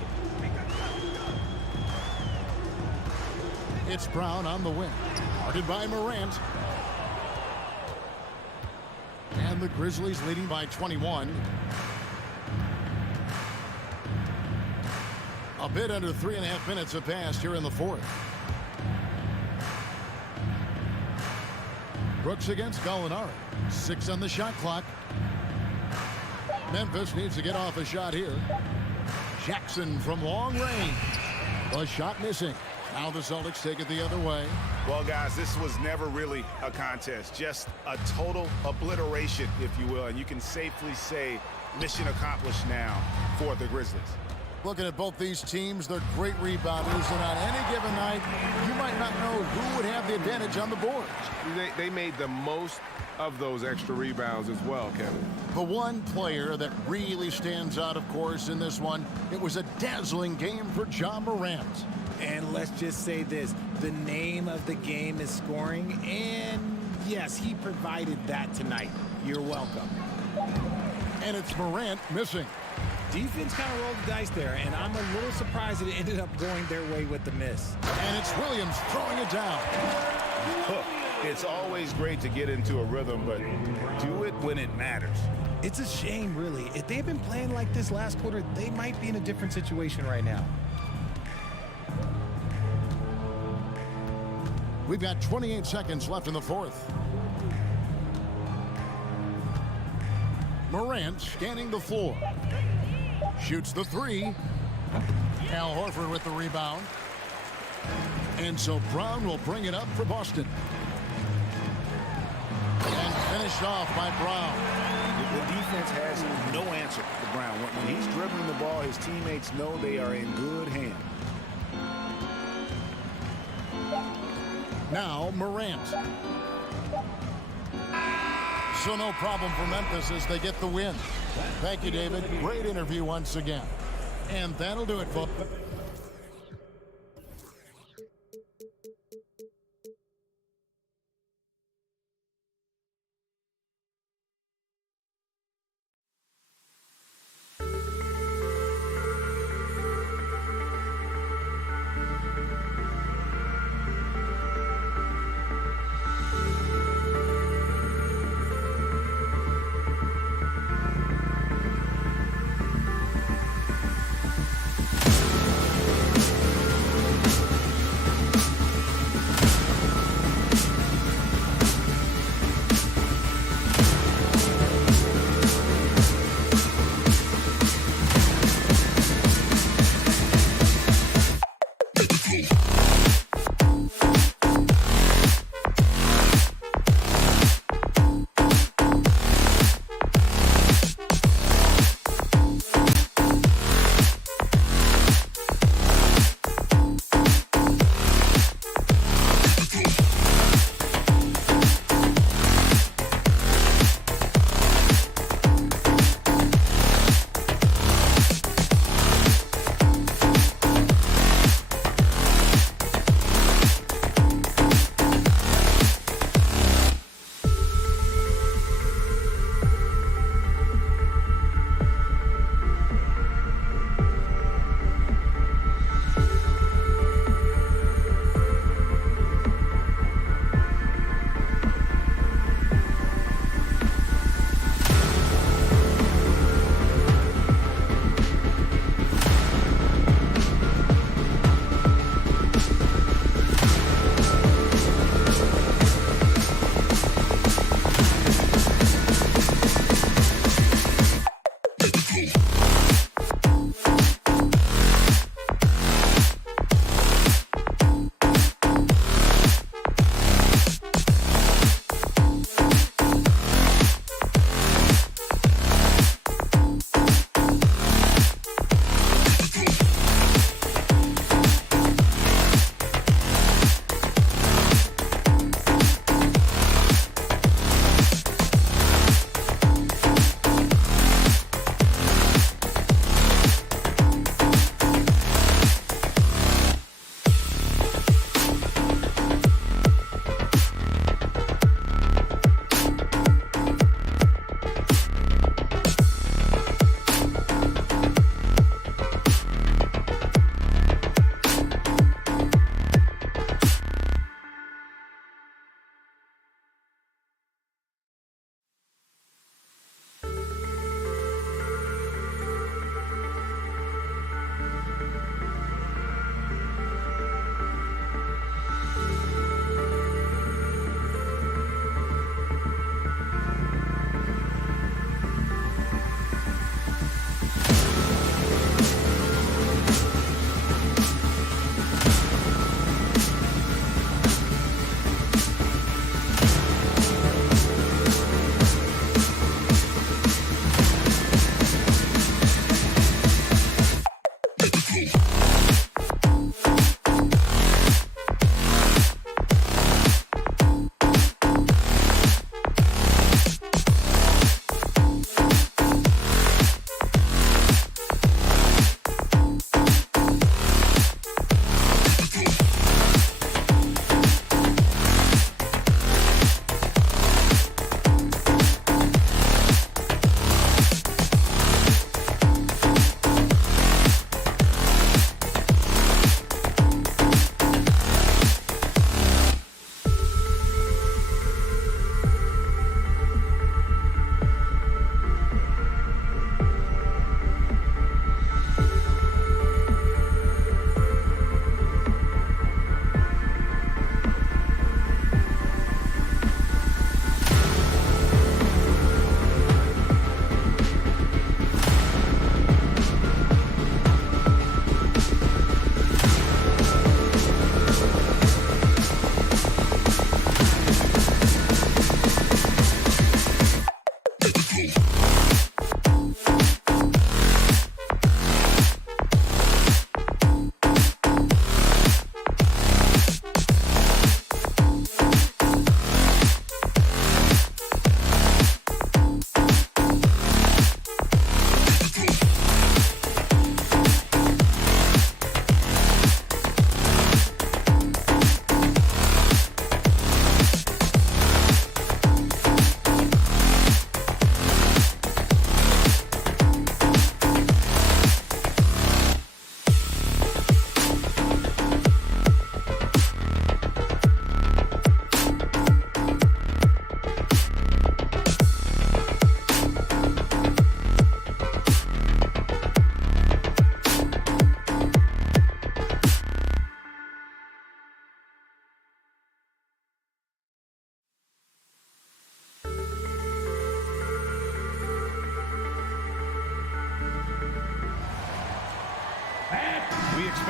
It's Brown on the wing. Guarded by Morant. And the Grizzlies leading by 21. A bit under 3.5 minutes have passed here in the fourth. Brooks against Gallinari. 6 on the shot clock. Memphis needs to get off a shot here. Jackson from long range. A shot missing. Now the Celtics take it the other way. Well, guys, this was never really a contest. Just a total obliteration, if you will. And you can safely say mission accomplished now for the Grizzlies. Looking at both these teams, they're great rebounders, and on any given night, you might not know who would have the advantage on the boards. They made the most of those extra rebounds as well, Kevin. The one player that really stands out, of course, in this one, it was a dazzling game for Ja Morant. And let's just say this, the name of the game is scoring, and yes, he provided that tonight. You're welcome. And it's Morant missing. Defense kind of rolled the dice there, and I'm a little surprised it ended up going their way with the miss. And it's Williams throwing it down. It's always great to get into a rhythm, but do it when it matters. It's a shame, really. If they've been playing like this last quarter, they might be in a different situation right now. We've got 28 seconds left in the fourth. Morant scanning the floor. Shoots the three. Al Horford with the rebound. And so Brown will bring it up for Boston. And finished off by Brown. The defense has no answer for Brown. When he's dribbling the ball, his teammates know they are in good hands. Now Morant. So no problem for Memphis as they get the win. Thank you, David. Great interview once again. And that'll do it, folks.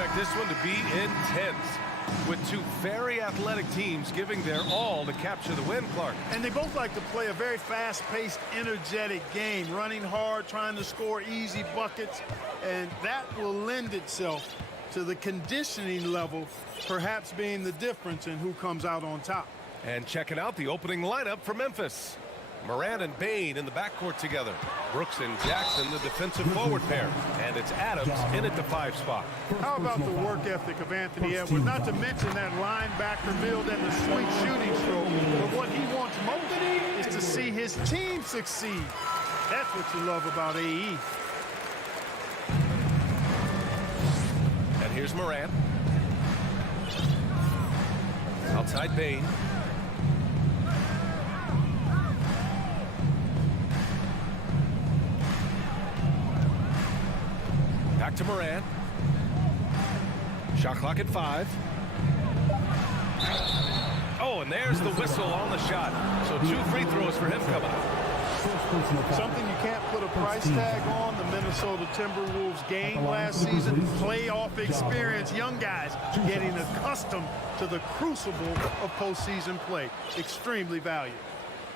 expect this one to be intense, with two very athletic teams giving their all to capture the win, Clark. And they both like to play a very fast-paced, energetic game, running hard, trying to score easy buckets, and that will lend itself to the conditioning level perhaps being the difference in who comes out on top. And checking out the opening lineup for Memphis. Morant and Bane in the backcourt together. Brooks and Jackson, the defensive forward pair. And it's Adams in at the 5 spot. How about the work ethic of Anthony Edwards? Not to mention that linebacker build and the sweet shooting stroke. But what he wants most is to see his team succeed. That's what you love about AE. And here's Morant. Outside Bane. Back to Morant. Shot clock at 5. Oh, and there's the whistle on the shot. So 2 free throws for him coming up. Something you can't put a price tag on. The Minnesota Timberwolves game last season. Playoff experience. Young guys getting accustomed to the crucible of postseason play. Extremely valuable.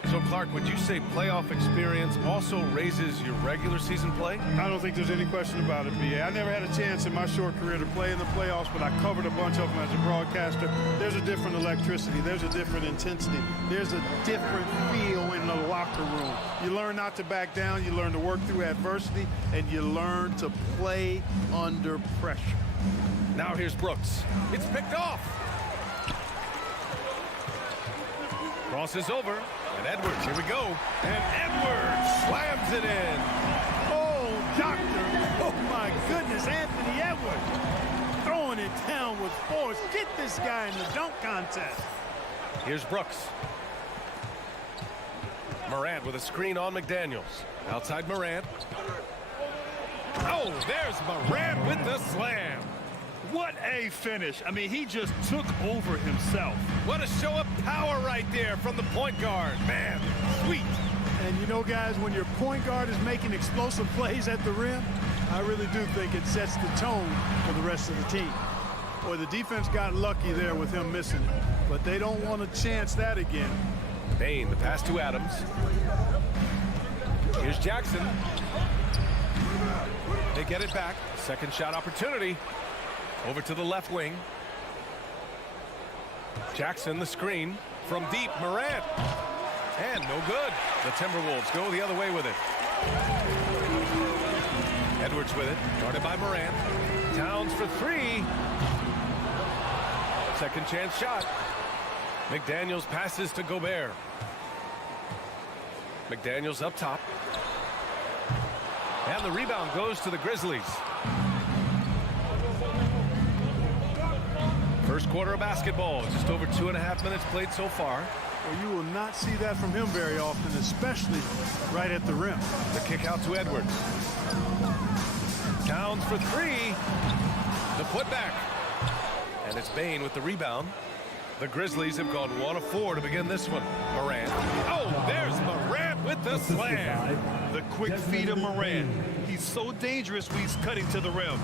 So, Clark, would you say playoff experience also raises your regular season play? I don't think there's any question about it, B.A. I never had a chance in my short career to play in the playoffs, but I covered a bunch of them as a broadcaster. There's a different electricity. There's a different intensity. There's a different feel in the locker room. You learn not to back down. You learn to work through adversity, and you learn to play under pressure. Now here's Brooks. It's picked off. Crosses over. And Edwards, here we go. And Edwards slams it in. Oh, doctor. Oh, my goodness. Anthony Edwards throwing it down with force. Get this guy in the dunk contest. Here's Brooks. Morant with a screen on McDaniels. Outside Morant. Oh, there's Morant with the slam. What a finish. I mean, he just took over himself. What a show of power right there from the point guard. Man, sweet. And you know, guys, when your point guard is making explosive plays at the rim, I really do think it sets the tone for the rest of the team. Boy, the defense got lucky there with him missing it, but they don't want to chance that again. Bane, the pass to Adams. Here's Jackson. They get it back. Second shot opportunity. Over to the left wing. Jackson, the screen. From deep, Morant. And no good. The Timberwolves go the other way with it. Edwards with it. Guarded by Morant. Towns for 3. Second chance shot. McDaniels passes to Gobert. McDaniels up top. And the rebound goes to the Grizzlies. First quarter of basketball, just over 2.5 minutes played so far. Well, you will not see that from him very often, especially right at the rim. The kick out to Edwards. Towns for 3. The putback. And it's Bane with the rebound. The Grizzlies have gone 1 of 4 to begin this one. Morant. Oh, there's Morant with the slam. The quick feet of Morant. He's so dangerous when he's cutting to the rim.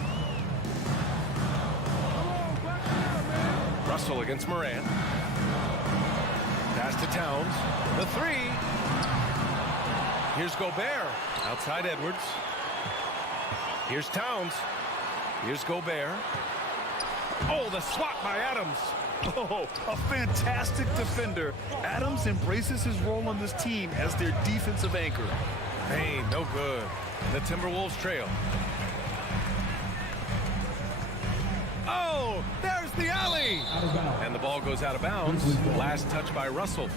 Russell against Morant. Pass to Towns. The 3. Here's Gobert. Outside Edwards. Here's Towns. Here's Gobert. Oh, the swat by Adams. Oh, a fantastic defender. Adams embraces his role on this team as their defensive anchor. Bane, no good. The Timberwolves trail. Oh, there's the alley. And the ball goes out of bounds. Last touch by Russell.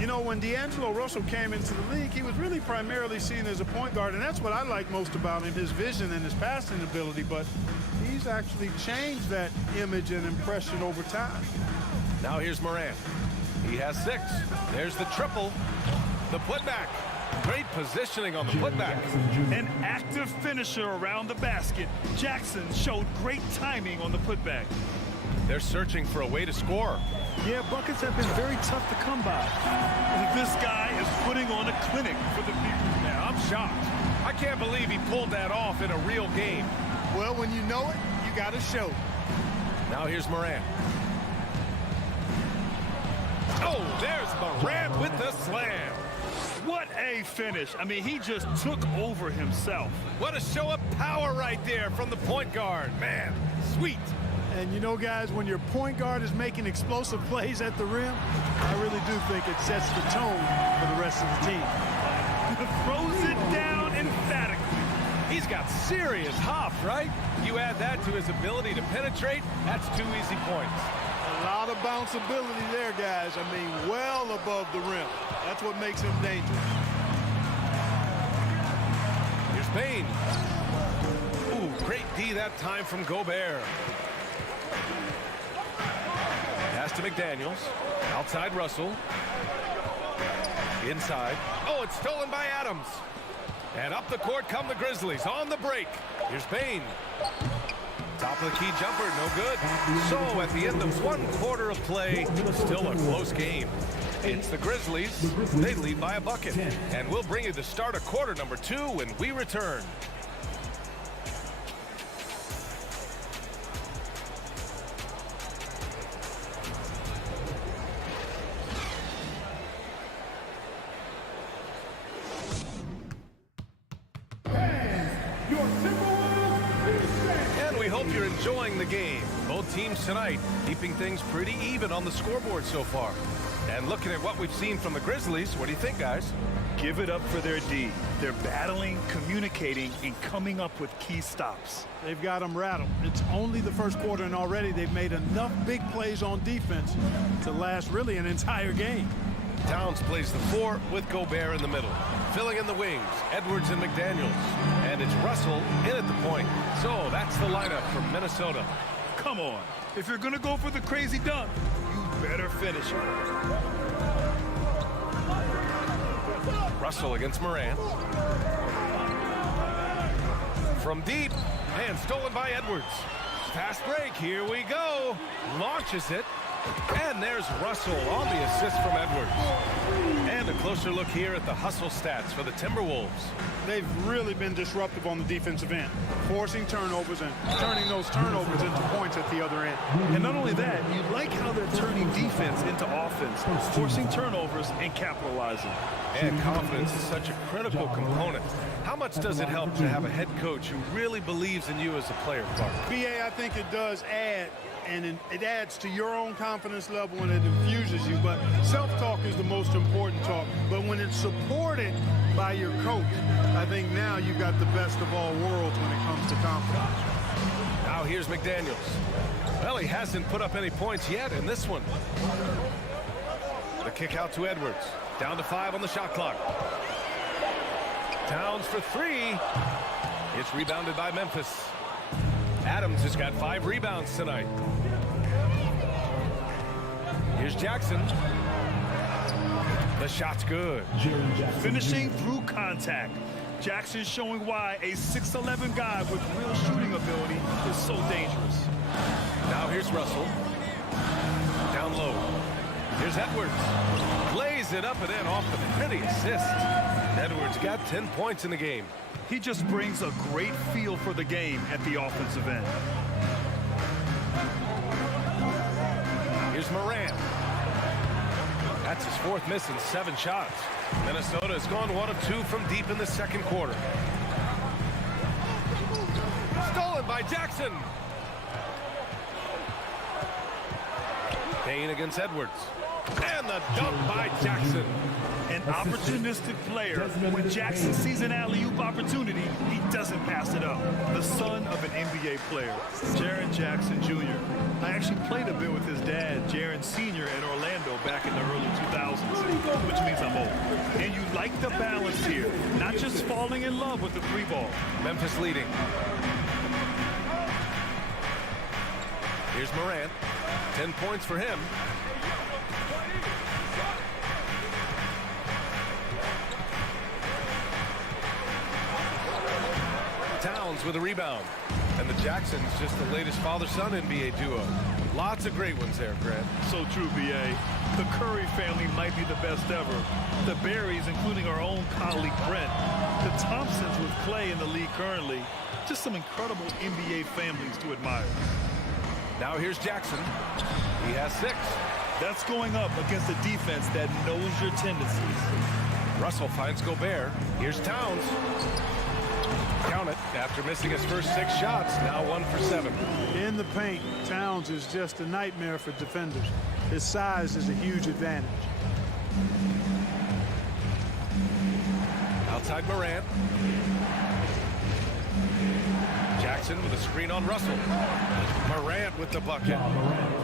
You know, when D'Angelo Russell came into the league, he was really primarily seen as a point guard, and that's what I like most about him, his vision and his passing ability, but he's actually changed that image and impression over time. Now here's Morant. He has 6. There's the triple. The putback. Great positioning on the putback. An active finisher around the basket. Jackson showed great timing on the putback. They're searching for a way to score. Yeah, buckets have been very tough to come by. This guy is putting on a clinic for the people. Yeah, I'm shocked. I can't believe he pulled that off in a real game. Well, when you know it, you got to show. Now here's Morant. Oh, there's Morant with the slam. What a finish. I mean, he just took over himself. What a show of power right there from the point guard. Man, sweet. And you know, guys, when your point guard is making explosive plays at the rim, I really do think it sets the tone for the rest of the team. Throws it down emphatically. He's got serious hop, right? You add that to his ability to penetrate, that's 2 easy points. A lot of bounceability there, guys. I mean, well above the rim. That's what makes him dangerous. Here's Payne. Ooh, great D that time from Gobert. Pass to McDaniels. Outside Russell. Inside. Oh, it's stolen by Adams. And up the court come the Grizzlies on the break. Here's Payne. Top of the key jumper, no good. So at the end of 1 quarter of play, still a close game. It's the Grizzlies. They lead by a bucket. And we'll bring you the start of quarter number 2 when we return. You're enjoying the game. Both teams tonight keeping things pretty even on the scoreboard so far. And looking at what we've seen from the Grizzlies, what do you think, guys? Give it up for their D. They're battling, communicating, and coming up with key stops. They've got them rattled. It's only the first quarter, and already they've made enough big plays on defense to last really an entire game. Towns plays the 4 with Gobert in the middle. Filling in the wings, Edwards and McDaniels. And it's Russell in at the point. So that's the lineup from Minnesota. Come on. If you're going to go for the crazy dunk, you better finish it. Russell against Morant. From deep, and stolen by Edwards. Fast break, here we go. Launches it. And there's Russell on the assist from Edwards. And a closer look here at the hustle stats for the Timberwolves. They've really been disruptive on the defensive end, forcing turnovers and turning those turnovers into points at the other end. And not only that, you like how they're turning defense into offense, forcing turnovers and capitalizing. And confidence is such a critical component. How much does it help to have a head coach who really believes in you as a player, Clark? BA, I think it does add, and it adds to your own confidence level when it infuses you. But self-talk is the most important talk. But when it's supported by your coach, I think now you've got the best of all worlds when it comes to confidence. Now here's McDaniels. Well, he hasn't put up any points yet in this one. The kick out to Edwards. Down to 5 on the shot clock. Towns for 3. It's rebounded by Memphis. Adams has got 5 rebounds tonight. Here's Jackson. The shot's good. Finishing through contact. Jackson showing why a 6'11" guy with real shooting ability is so dangerous. Now here's Russell. Down low. Here's Edwards. Lays it up and in off the pretty assist. Edwards got 10 points in the game. He just brings a great feel for the game at the offensive end. Here's Morant. That's his 4th miss in 7 shots. Minnesota has gone 1 of 2 from deep in the second quarter. Stolen by Jackson. Payne against Edwards. And the dunk by Jackson. An opportunistic player. When Jackson sees an alley-oop opportunity, he doesn't pass it up. The son of an NBA player, Jaren Jackson Jr. I actually played a bit with his dad, Jaren Sr. in Orlando back in the early 2000s, which means I'm old. And you like the balance here, not just falling in love with the 3-ball. Memphis leading. Here's Morant. 10 points for him. Towns with a rebound. And the Jacksons just the latest father-son NBA duo. Lots of great ones there, Grant. So true, B.A. The Curry family might be the best ever. The Berries, including our own colleague Brent. The Thompsons with Clay in the league currently. Just some incredible NBA families to admire. Now here's Jackson. He has 6. That's going up against a defense that knows your tendencies. Russell finds Gobert. Here's Towns. Count it. After missing his first 6 shots, now 1 for 7. In the paint, Towns is just a nightmare for defenders. His size is a huge advantage. Outside Morant. Jackson with a screen on Russell. Morant with the bucket.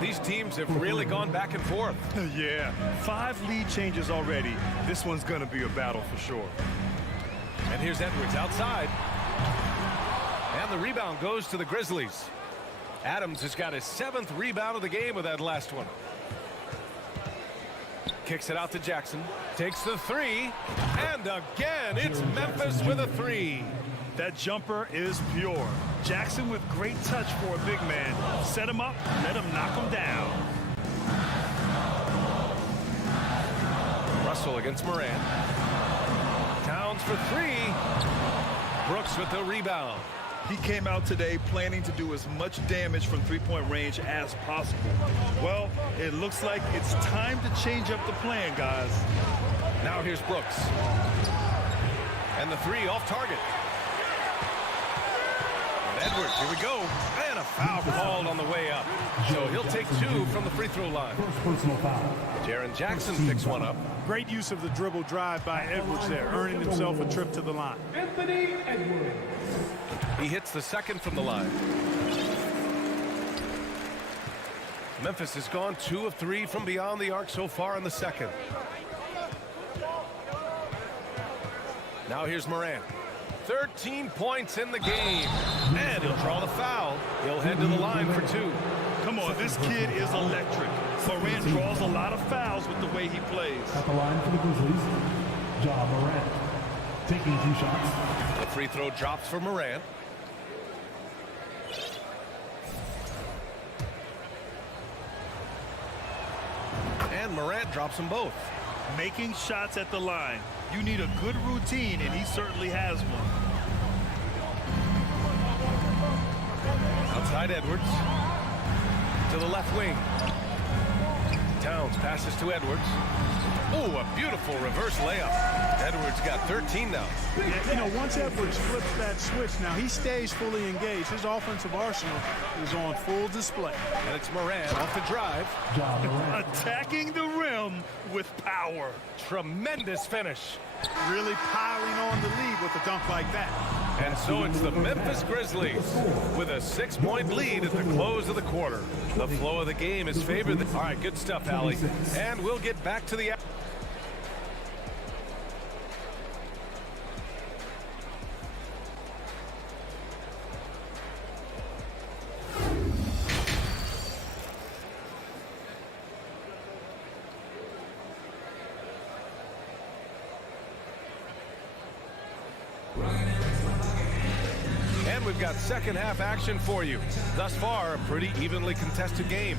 These teams have really gone back and forth. Yeah, 5 lead changes already. This one's going to be a battle for sure. And here's Edwards outside. And the rebound goes to the Grizzlies. Adams has got his 7th rebound of the game with that last one. Kicks it out to Jackson. Takes the 3. And again, it's Memphis with a 3. That jumper is pure. Jackson with great touch for a big man. Set him up, let him knock him down. Russell against Morant. Towns for 3. Brooks with the rebound. He came out today planning to do as much damage from three-point range as possible. Well, it looks like it's time to change up the plan, guys. Now here's Brooks. And the 3 off target. And Edwards, here we go. And a foul called on the way up. So he'll take 2 from the free throw line. First personal foul. Jaren Jackson picks one up. Great use of the dribble drive by Edwards there, earning himself a trip to the line. Anthony Edwards. He hits the 2nd from the line. Memphis has gone 2 of 3 from beyond the arc so far in the 2nd. Now here's Morant. 13 points in the game. And he'll draw the foul. He'll head to the line for 2. Come on, this kid is electric. Morant draws a lot of fouls with the way he plays. At the line for the Grizzlies, Ja Morant. Taking 2 shots. The free throw drops for Morant. And Morant drops them both. Making shots at the line. You need a good routine, and he certainly has one. Outside Edwards. To the left wing. Towns passes to Edwards. Oh, a beautiful reverse layup. Edwards got 13 now. Yeah, you know, once Edwards flips that switch, now he stays fully engaged. His offensive arsenal is on full display. And it's Morant off the drive. Ja Morant. Attacking the rim with power. Tremendous finish. Really piling on the lead with a dunk like that. And so it's the Memphis Grizzlies with a 6-point lead at the close of the quarter. The flow of the game is favored. All right, good stuff, Allie. And we'll get back to the... And we've got second half action for you. Thus far, a pretty evenly contested game.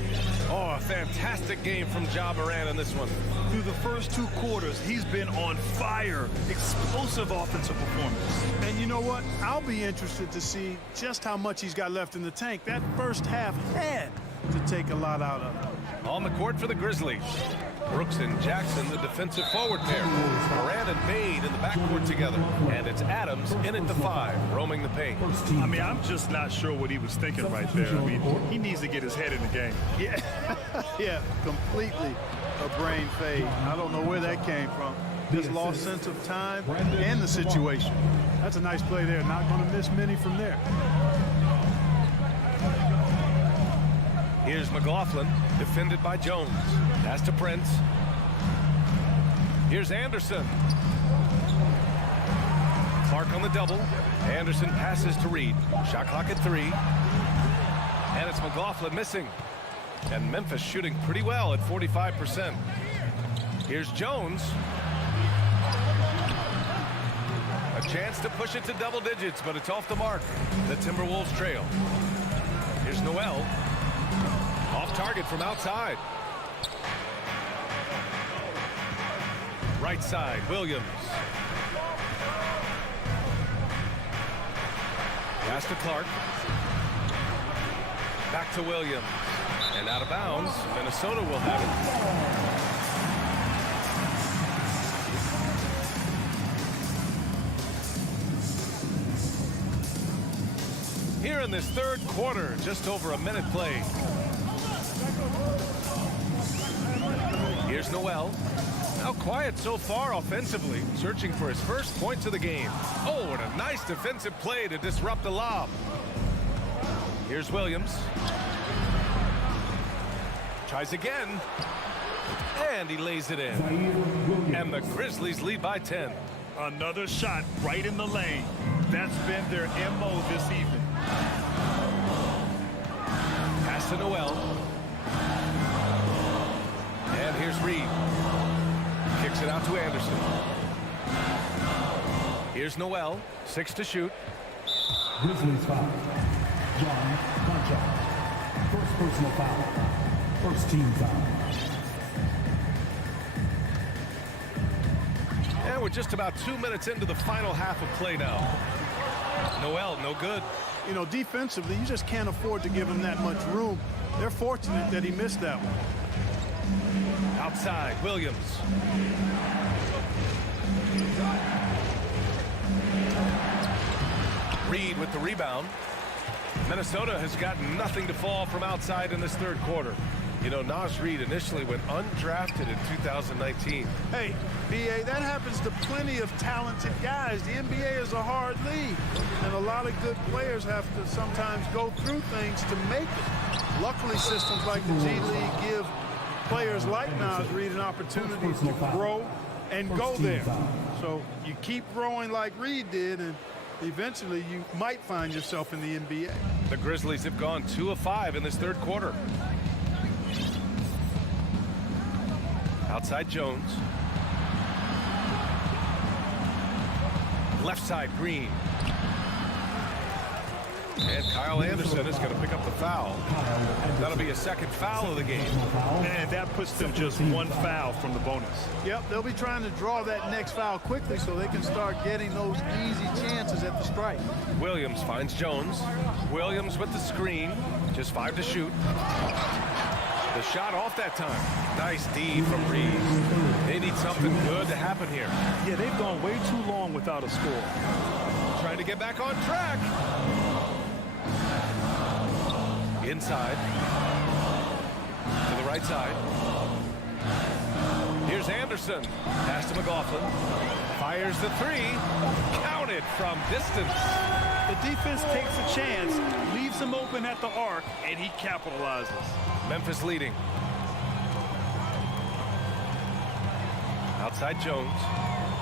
Oh, a fantastic game from Ja Morant in this one. Through the first 2 quarters, he's been on fire. Explosive offensive performance. And you know what? I'll be interested to see just how much he's got left in the tank. That first half had to take a lot out of it. On the court for the Grizzlies. Brooks and Jackson, the defensive forward pair. Morant and Bade in the backcourt together. And it's Adams in at the 5, roaming the paint. I mean, I'm just not sure what he was thinking right there. I mean, he needs to get his head in the game. Yeah, yeah, completely a brain fade. I don't know where that came from. Just lost sense of time and the situation. That's a nice play there. Not going to miss many from there. Here's McLaughlin, defended by Jones. Pass to Prince. Here's Anderson. Clark on the double. Anderson passes to Reed. Shot clock at 3. And it's McLaughlin missing. And Memphis shooting pretty well at 45%. Here's Jones. A chance to push it to double digits, but it's off the mark. The Timberwolves trail. Here's Noel. Off target from outside. Right side, Williams. Pass to Clark. Back to Williams. And out of bounds, Minnesota will have it. Here in this third quarter, just over a minute played. Here's Noel. Now quiet so far offensively, searching for his first points of the game. Oh, and a nice defensive play to disrupt the lob. Here's Williams. Tries again. And he lays it in. And the Grizzlies lead by 10. Another shot right in the lane. That's been their MO this evening. Pass to Noel. And here's Reed. Kicks it out to Anderson. Here's Noel. 6 to shoot. Grizzlies foul. John, contact. First personal foul. First team foul. And we're just about 2 minutes into the final half of play now. Noel, no good. You know, defensively, you just can't afford to give him that much room. They're fortunate that he missed that one. Outside, Williams. Reed with the rebound. Minnesota has got nothing to fall from outside in this third quarter. You know, Naz Reid initially went undrafted in 2019. Hey, B.A., that happens to plenty of talented guys. The NBA is a hard league, and a lot of good players have to sometimes go through things to make it. Luckily, systems like the G League give players like Naz Reid an opportunity to grow and go there. So you keep growing like Reid did, and eventually you might find yourself in the NBA. The Grizzlies have gone 2 of 5 in this third quarter. Outside Jones. Left side Green. And Kyle Anderson is going to pick up the foul. That'll be a second foul of the game. And that puts them just 1 foul from the bonus. Yep, they'll be trying to draw that next foul quickly so they can start getting those easy chances at the strike. Williams finds Jones. Williams with the screen. Just 5 to shoot. The shot off that time. Nice D from Reed. They need something good to happen here. Yeah, they've gone way too long without a score. Trying to get back on track. Inside. To the right side. Here's Anderson. Pass to McLaughlin. Fires the 3. Counted from distance. The defense takes a chance, leaves him open at the arc, and he capitalizes. Memphis leading. Outside Jones.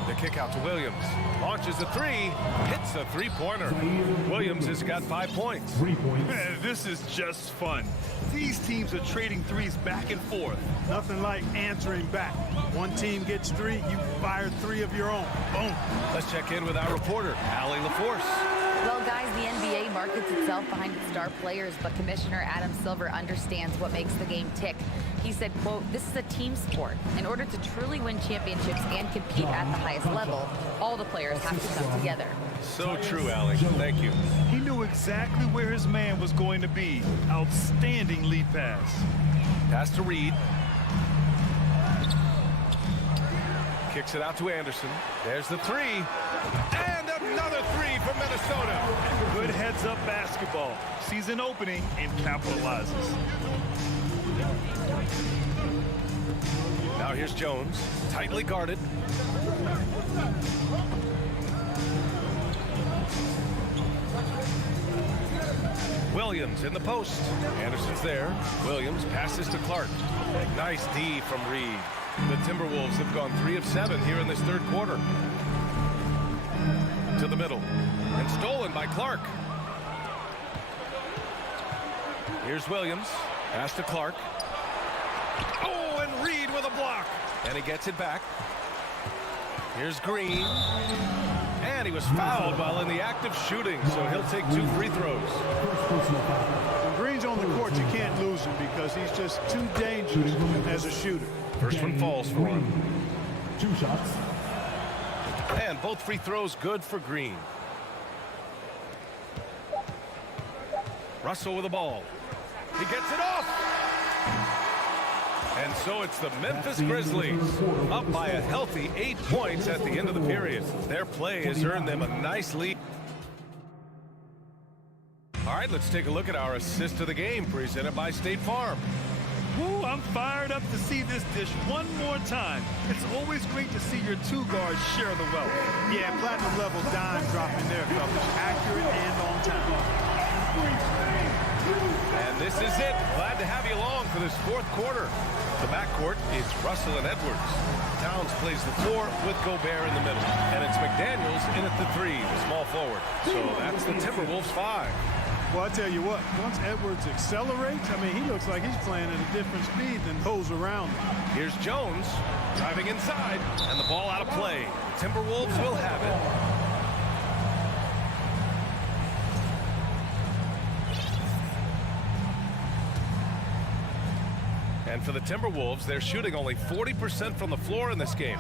The kick out to Williams. Launches a 3. Hits a three-pointer. Williams has got 5 points. 3 points. Man, this is just fun. These teams are trading threes back and forth. Nothing like answering back. One team gets 3, you fire 3 of your own. Boom. Let's check in with our reporter, Allie LaForce. Well, guys, the NBA markets itself behind its star players, but Commissioner Adam Silver understands what makes the game tick. He said, quote, "This is a team sport. In order to truly win championships and compete at the highest level, all the players have to come together." So true, Allie. Thank you. He knew exactly where his man was going to be. Outstanding lead pass. Pass to Reed. Kicks it out to Anderson. There's the 3. And another 3 from Minnesota. Good heads-up basketball. Sees an opening and capitalizes. Now here's Jones. Tightly guarded. Williams in the post. Anderson's there. Williams passes to Clark. Nice D from Reed. The Timberwolves have gone 3 of 7 here in this third quarter. To the middle. And stolen by Clark. Here's Williams. Pass to Clark. Oh, and Reed with a block. And he gets it back. Here's Green. And he was fouled while in the act of shooting, so he'll take 2 free throws. When Green's on the court, you can't lose him because he's just too dangerous as a shooter. First one falls for him. 2 shots. And both free throws good for Green. Russell with the ball. He gets it off. And so it's the Memphis Grizzlies up by a healthy 8 points at the end of the period. Their play has earned them a nice lead. All right, let's take a look at our assist of the game presented by State Farm. Woo, I'm fired up to see this dish one more time. It's always great to see your two guards share the wealth. Yeah, platinum level dime dropping there, fellas. Accurate and on time. And this is it. Glad to have you along for this fourth quarter. The backcourt is Russell and Edwards. Towns plays the 4 with Gobert in the middle. And it's McDaniels in at the 3, the small forward. So that's the Timberwolves 5. Well, I tell you what, once Edwards accelerates, I mean, he looks like he's playing at a different speed than those around him. Here's Jones driving inside, and the ball out of play. Timberwolves will have it. And for the Timberwolves, they're shooting only 40% from the floor in this game.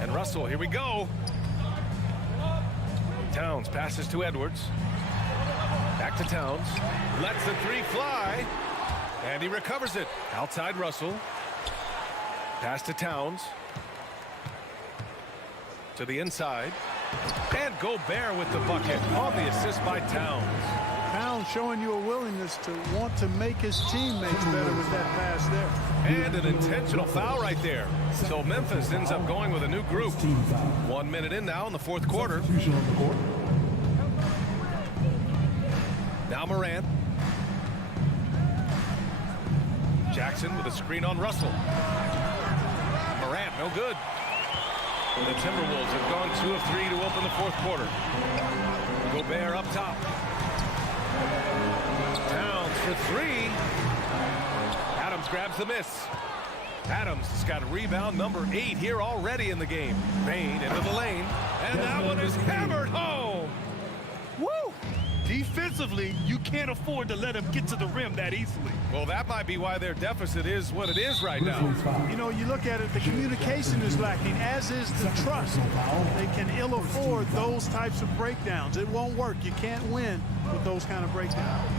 And Russell, here we go. Towns passes to Edwards. Back to Towns. Lets the 3 fly. And he recovers it. Outside Russell. Pass to Towns. To the inside. And Gobert with the bucket on the assist by Towns. Towns showing you a willingness to want to make his teammates better with that pass there. And an intentional foul right there. So Memphis ends up going with a new group. 1 minute in now in the fourth quarter. Now Morant. Jackson with a screen on Russell. Morant, no good. The Timberwolves have gone 2 of 3 to open the fourth quarter. Gobert up top. Towns for 3. Adams grabs the miss. Adams has got rebound number 8 here already in the game. Payne into the lane. And that one is hammered home. Woo! Defensively, you can't afford to let him get to the rim that easily. Well, that might be why their deficit is what it is right now. You know, you look at it, the communication is lacking, as is the trust. They can ill afford those types of breakdowns. It won't work. You can't win with those kind of breakdowns.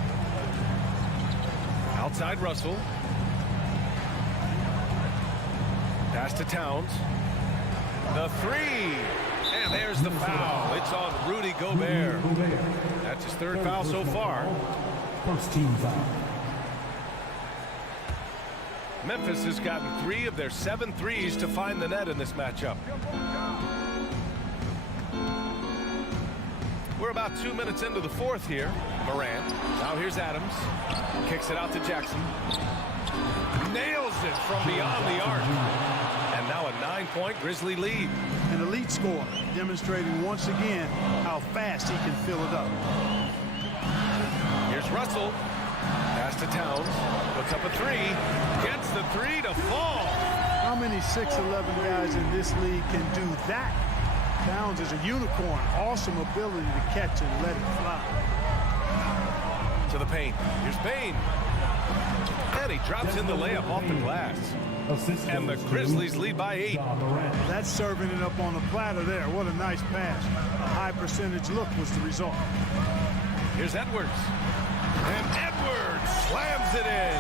Outside Russell. Pass to Towns. The 3. And there's the foul. It's on Rudy Gobert. That's his 3rd foul so far. First team foul. Memphis has gotten 3 of their 7 threes to find the net in this matchup. We're about 2 minutes into the fourth here. Morant. Now here's Adams. Kicks it out to Jackson. Nails it from beyond the arc. And now a 9-point Grizzly lead. An elite scorer, demonstrating once again how fast he can fill it up. Here's Russell. Pass to Towns. Puts up a 3. Gets the 3 to fall. How many 6'11" guys in this league can do that? Towns is a unicorn. Awesome ability to catch and let it fly. To the paint. Here's Payne. And he drops in the layup off the glass. And the Grizzlies lead by 8. That's serving it up on a platter there. What a nice pass. A high percentage look was the result. Here's Edwards. And Edwards slams it in.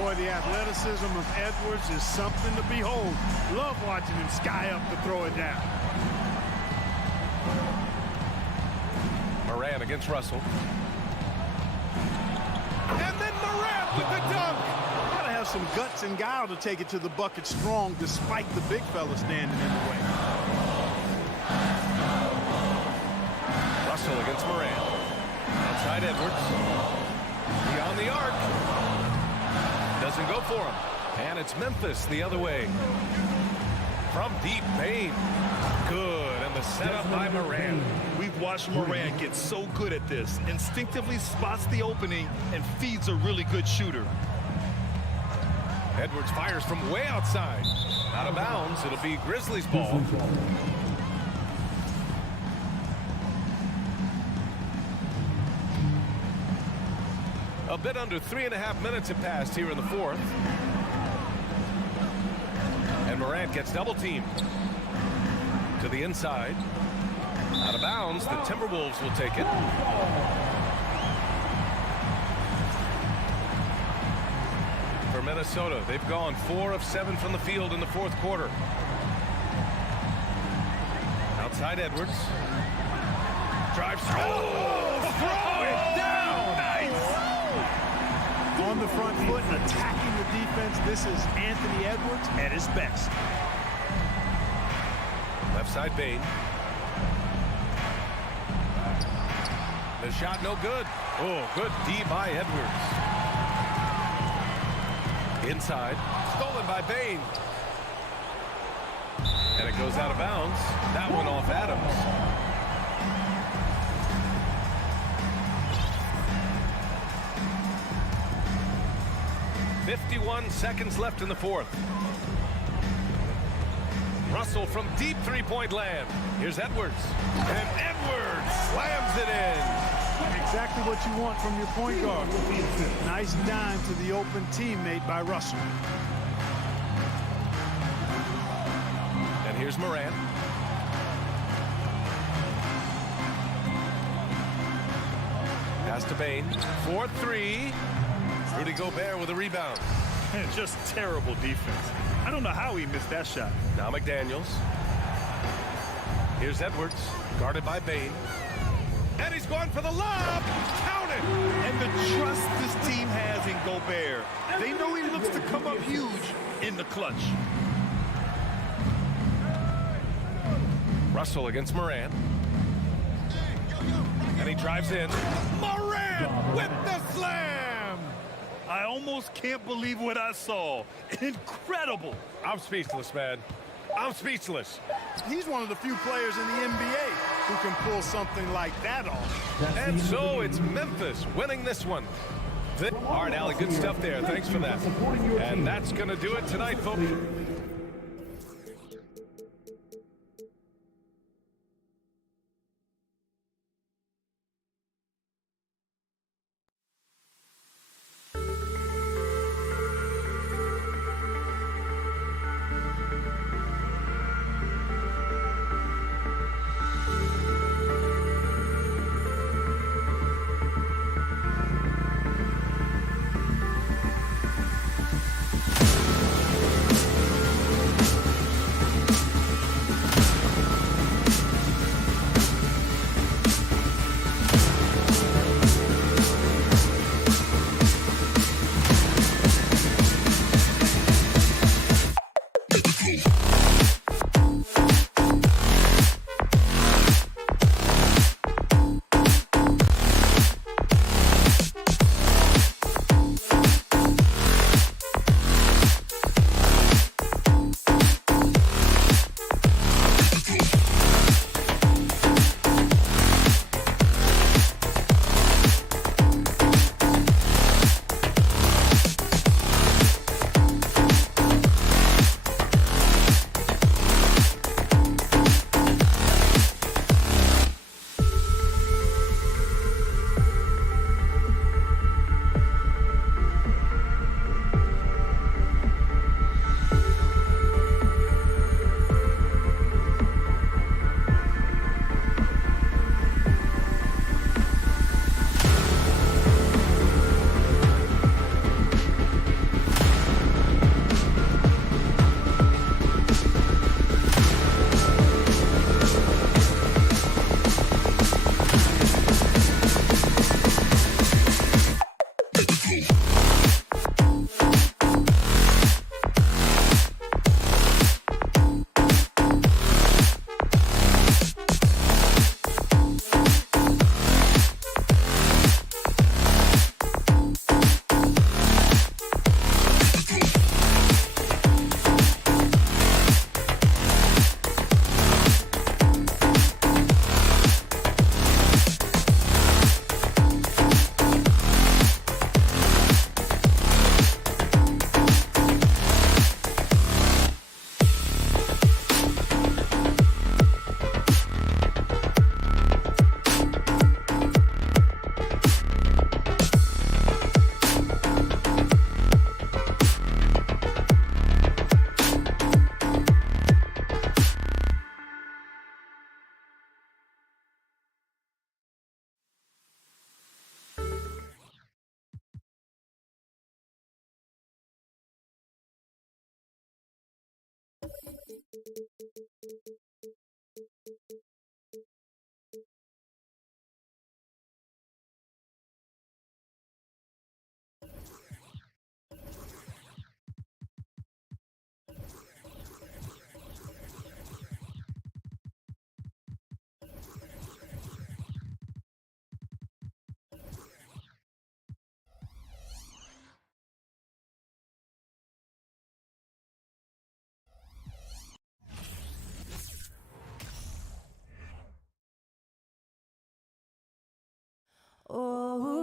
Boy, the athleticism of Edwards is something to behold. Love watching him sky up to throw it down. Morant against Russell. And then Morant with the dunk. Gotta have some guts and guile to take it to the bucket strong despite the big fella standing in the way. Russell against Morant. Outside Edwards. Beyond the arc. Doesn't go for him. And it's Memphis the other way. From deep, Payne. Good. And the setup by Morant. We've watched Morant get so good at this. Instinctively spots the opening and feeds a really good shooter. Edwards fires from way outside. Out of bounds. It'll be Grizzlies ball. A bit under 3.5 minutes have passed here in the fourth. And Morant gets double teamed. To the inside. Out of bounds. The Timberwolves will take it. Minnesota. They've gone 4 of 7 from the field in the fourth quarter. Outside Edwards. Drives. Oh, throw it down. Nice. On the front foot, attacking the defense. This is Anthony Edwards at his best. Left side Bane. The shot no good. Oh, good D by Edwards. Inside. Stolen by Bane. And it goes out of bounds. That one off Adams. .51 seconds left in the fourth. Russell from deep three-point land. Here's Edwards. And Edwards slams it in. Exactly what you want from your point guard. Nice dime to the open teammate by Russell. And here's Morant. Pass to Bane. 4-3. Rudy Gobert with a rebound. Just terrible defense. I don't know how he missed that shot. Now McDaniels. Here's Edwards. Guarded by Bane. And he's going for the lob. Count it. And the trust this team has in Gobert. They know he looks to come up huge in the clutch. Russell against Morant. And he drives in. Morant with the slam. I almost can't believe what I saw. Incredible. I'm speechless, man. I'm speechless. He's one of the few players in the NBA who can pull something like that off. And so it's Memphis winning this one. All right, Allie, good stuff there. Thanks for that. And that's going to do it tonight, folks.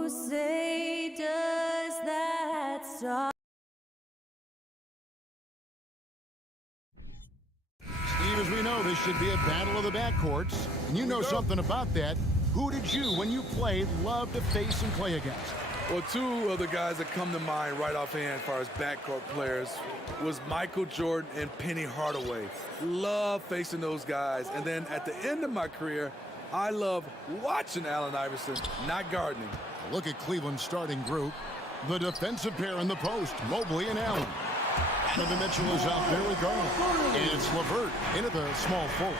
Who say does that stop? Steve, as we know, this should be a battle of the backcourts. And you know something about that. Who did you, when you played, love to face and play against? Well, two of the guys that come to mind right offhand as far as backcourt players was Michael Jordan and Penny Hardaway. Love facing those guys. And then at the end of my career, I love watching Allen Iverson, not gardening. Look at Cleveland's starting group. The defensive pair in the post, Mobley and Allen. Donovan Mitchell is out there with Garland. And it's LeVert into the small forward.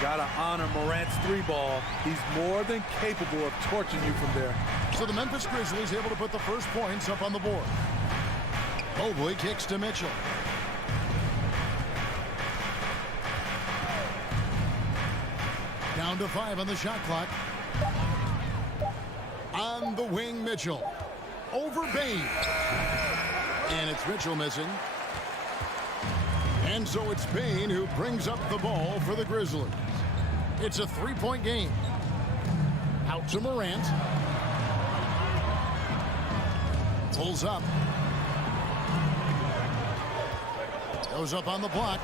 Gotta honor Morant's three ball. He's more than capable of torching you from there. So the Memphis Grizzlies able to put the first points up on the board. Mobley kicks to Mitchell. Down to 5 on the shot clock. On the wing, Mitchell. Over Bain. And it's Mitchell missing. And so it's Bain who brings up the ball for the Grizzlies. It's a three-point game. Out to Morant. Pulls up. Goes up on the block.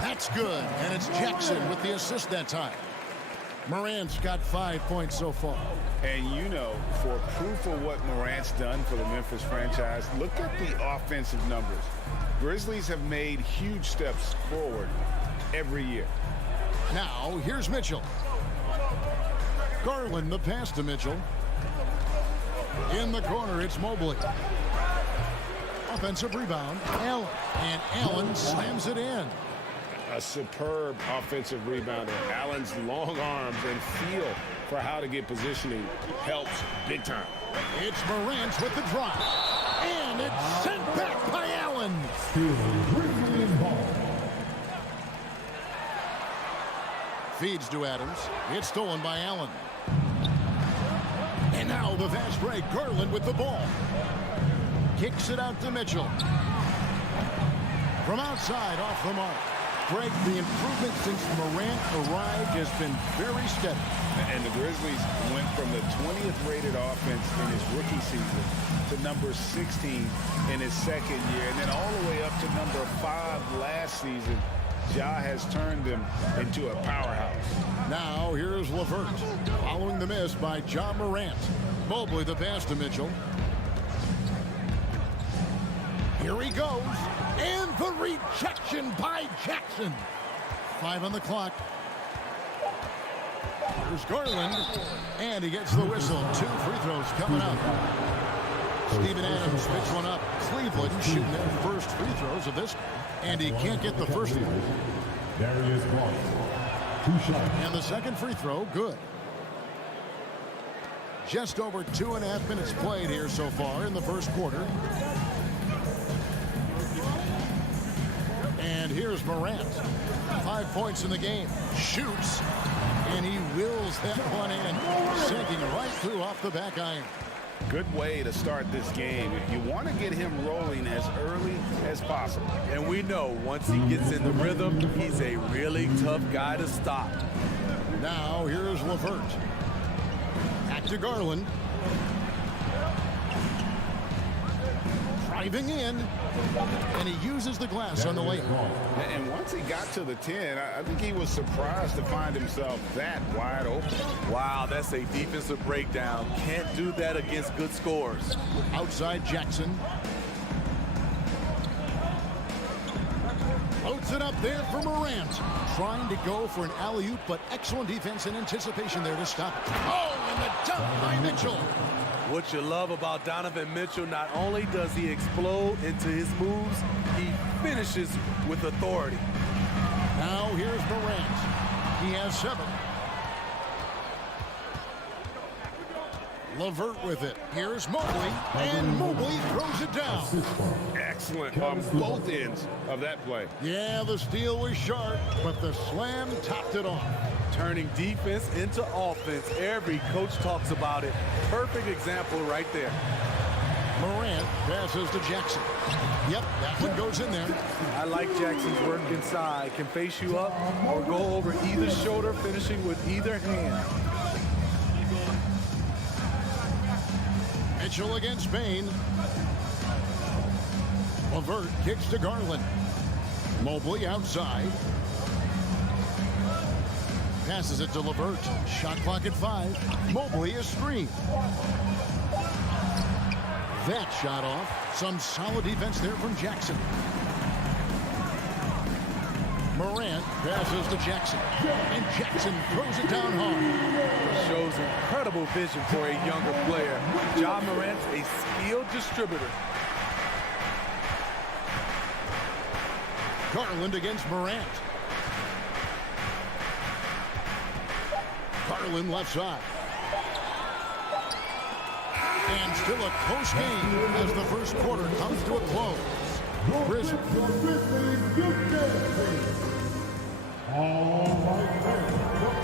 That's good. And it's Jackson with the assist that time. Morant's got 5 points so far. And you know, for proof of what Morant's done for the Memphis franchise, look at the offensive numbers. Grizzlies have made huge steps forward every year. Now, here's Mitchell. Garland, the pass to Mitchell. In the corner, it's Mobley. Offensive rebound, Allen. And Allen slams it in. A superb offensive rebounder. Allen's long arms and feel for how to get positioning helps big time. It's Morant with the drive. And it's sent back by Allen. Feeds to Adams. It's stolen by Allen. And now the fast break. Garland with the ball. Kicks it out to Mitchell. From outside, off the mark. Greg, the improvement since Morant arrived has been very steady. And the Grizzlies went from the 20th rated offense in his rookie season to number 16 in his second year, and then all the way up to number 5 last season. Ja has turned them into a powerhouse. Now here's LeVert following the miss by Ja Morant. Mobley the pass to Mitchell. Here he goes. And the rejection by Jackson. 5 on the clock. Here's Garland. And he gets the whistle. 2 free throws coming up. Steven Adams picks one up. Cleveland shooting their first free throws of this. And he can't get the first one. Darius Clark. 2 shots. And the second free throw, good. Just over 2.5 minutes played here so far in the first quarter. And here's Morant. 5 points in the game. Shoots. And he wills that one in. Sinking right through off the back iron. Good way to start this game. You want to get him rolling as early as possible. And we know once he gets in the rhythm, he's a really tough guy to stop. Now here's LeVert. Back to Garland. Driving in. And he uses the glass on the layup. And once he got to the 10, I think he was surprised to find himself that wide open. Wow, that's a defensive breakdown. Can't do that against good scores. Outside Jackson. Floats it up there for Morant. Trying to go for an alley-oop, but excellent defense and anticipation there to stop it. Oh, and the dunk by Mitchell. What you love about Donovan Mitchell, not only does he explode into his moves, he finishes with authority. Now here's Morant. He has 7. LeVert with it. Here's Mobley, and Mobley throws it down. Excellent on both ends of that play. Yeah, the steal was sharp, but the slam topped it off. Turning defense into offense. Every coach talks about it. Perfect example right there. Morant passes to Jackson. Yep, that one goes in there. I like Jackson's work inside. Can face you up or go over either shoulder, finishing with either hand. Mitchell against Bain. LeVert kicks to Garland. Mobley outside. Passes it to LeVert. Shot clock at 5. Mobley a screen. That shot off. Some solid defense there from Jackson. Morant passes to Jackson. And Jackson throws it down hard. Shows incredible vision for a younger player. Ja Morant's a skilled distributor. Garland against Morant. Garland left side. And still a close game as the first quarter comes to a close. Grizzlies.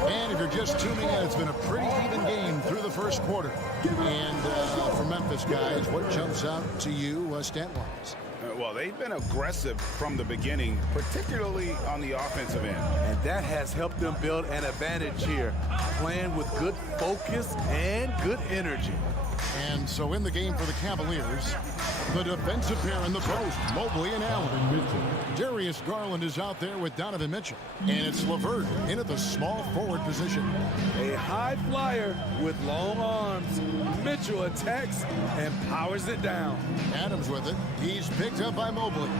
And if you're just tuning in, it's been a pretty even game through the first quarter. And for Memphis guys, what jumps out to you stat-wise? Well, they've been aggressive from the beginning, particularly on the offensive end. And that has helped them build an advantage here, playing with good focus and good energy. And so in the game for the Cavaliers, the defensive pair in the post, Mobley and Allen. Darius Garland is out there with Donovan Mitchell. And it's LeVert in at the small forward position. A high flyer with long arms. Mitchell attacks and powers it down. Adams with it. He's picked up by Mobley.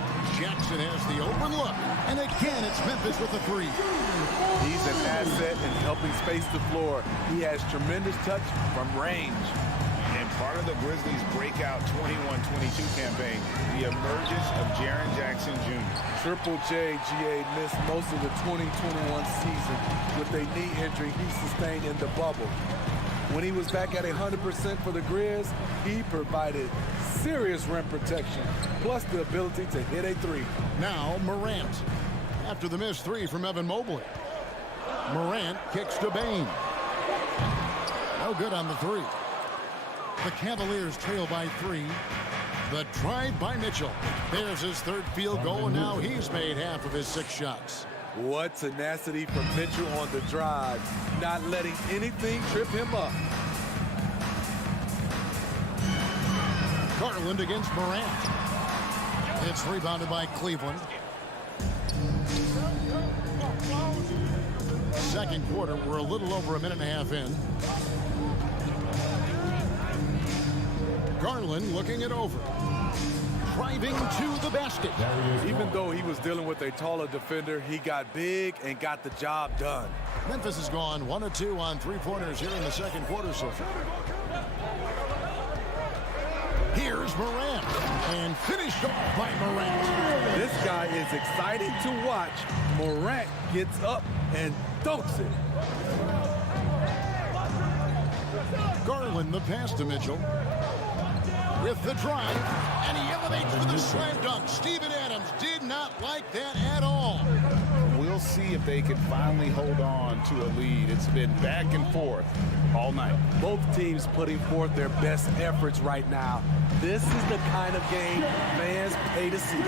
Jackson has the open look. And again, it's Memphis with the 3. He's an asset in helping space the floor. He has tremendous touch from range. And part of the Grizzlies' breakout 21-22 campaign, the emergence of Jaren Jackson Jr. Triple J, GA, missed most of the 2021 season with a knee injury he sustained in the bubble. When he was back at 100% for the Grizz, he provided serious rim protection, plus the ability to hit a 3. Now Morant, after the missed 3 from Evan Mobley. Morant kicks to Bain. No good on the 3. The Cavaliers trail by 3. The drive by Mitchell. There's his 3rd field goal, and now he's made half of his 6 shots. What tenacity from Mitchell on the drive, not letting anything trip him up. Garland against Morant. It's rebounded by Cleveland. Second quarter, we're a little over a minute and a half in. Garland looking it over. Driving to the basket. Even though he was dealing with a taller defender, he got big and got the job done. Memphis has gone 1 of 2 on 3-pointers here in the second quarter so far. Here's Morant. And finished off by Morant. This guy is exciting to watch. Morant gets up and dunks it. Garland the pass to Mitchell. With the drive, and he elevates for the slam dunk. Steven Adams did not like that at all. We'll see if they can finally hold on to a lead. It's been back and forth all night. Both teams putting forth their best efforts right now. This is the kind of game fans pay to see.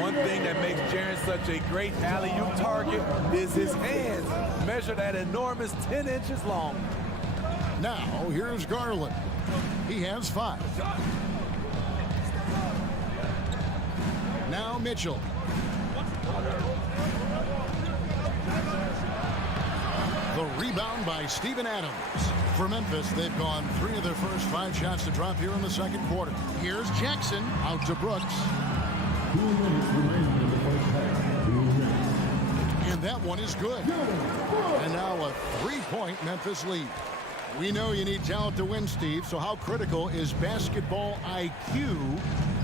One thing that makes Jaren such a great alley-oop target is his hands, measured at enormous 10 inches long. Now, here's Garland. He has 5. Now Mitchell. The rebound by Steven Adams. For Memphis, they've gone 3 of their first 5 shots to drop here in the second quarter. Here's Jackson out to Brooks. 2 minutes remaining in the first half. 2 minutes. And that one is good. And now a 3-point Memphis lead. We know you need talent to win, Steve, so how critical is basketball IQ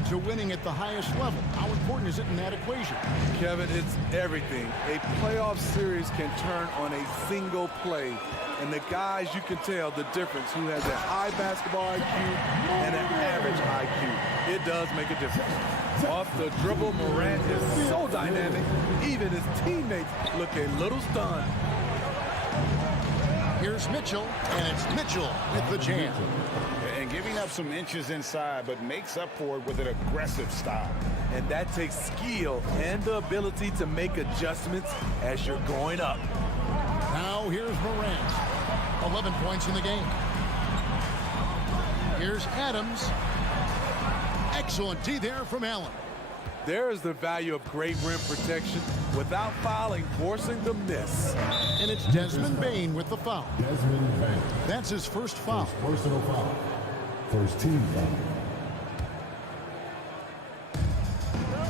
to winning at the highest level? How important is it in that equation? Kevin, it's everything. A playoff series can turn on a single play. And the guys, you can tell the difference who has a high basketball IQ and an average IQ. It does make a difference. Off the dribble, Morant is so dynamic, even his teammates look a little stunned. Here's Mitchell, and it's Mitchell with the jam. And giving up some inches inside, but makes up for it with an aggressive style. And that takes skill and the ability to make adjustments as you're going up. Now here's Morant. 11 points in the game. Here's Adams. Excellent D there from Allen. There is the value of great rim protection without fouling, forcing the miss. And it's Desmond Bane with the foul. Desmond Bane. That's his first foul. Personal foul. First team foul.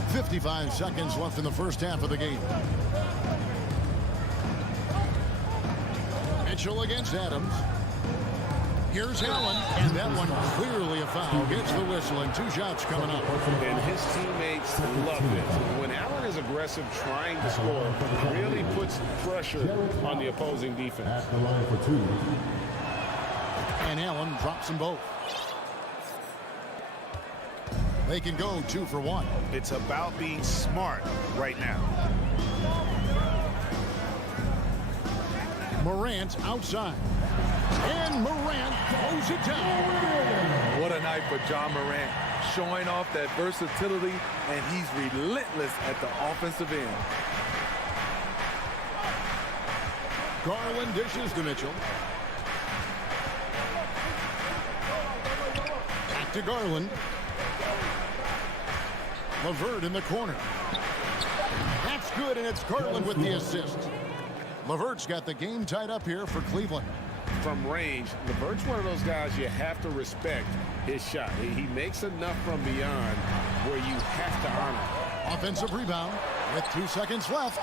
55 seconds left in the first half of the game. Mitchell against Adams. Here's Allen, and that one clearly a foul. Gets the whistle, and 2 shots coming up. And his teammates love it. When Allen is aggressive trying to score, it really puts pressure on the opposing defense. At the line for 2. And Allen drops them both. They can go 2 for 1. It's about being smart right now. Morant outside. And Morant throws it down. What a night for John Morant, showing off that versatility, and he's relentless at the offensive end. Garland dishes to Mitchell. Back to Garland. LeVert in the corner. That's good, and it's Garland with the assist. LeVert's got the game tied up here for Cleveland. From range, LeVert's one of those guys you have to respect his shot. He makes enough from beyond where you have to honor. Offensive rebound with 2 seconds left.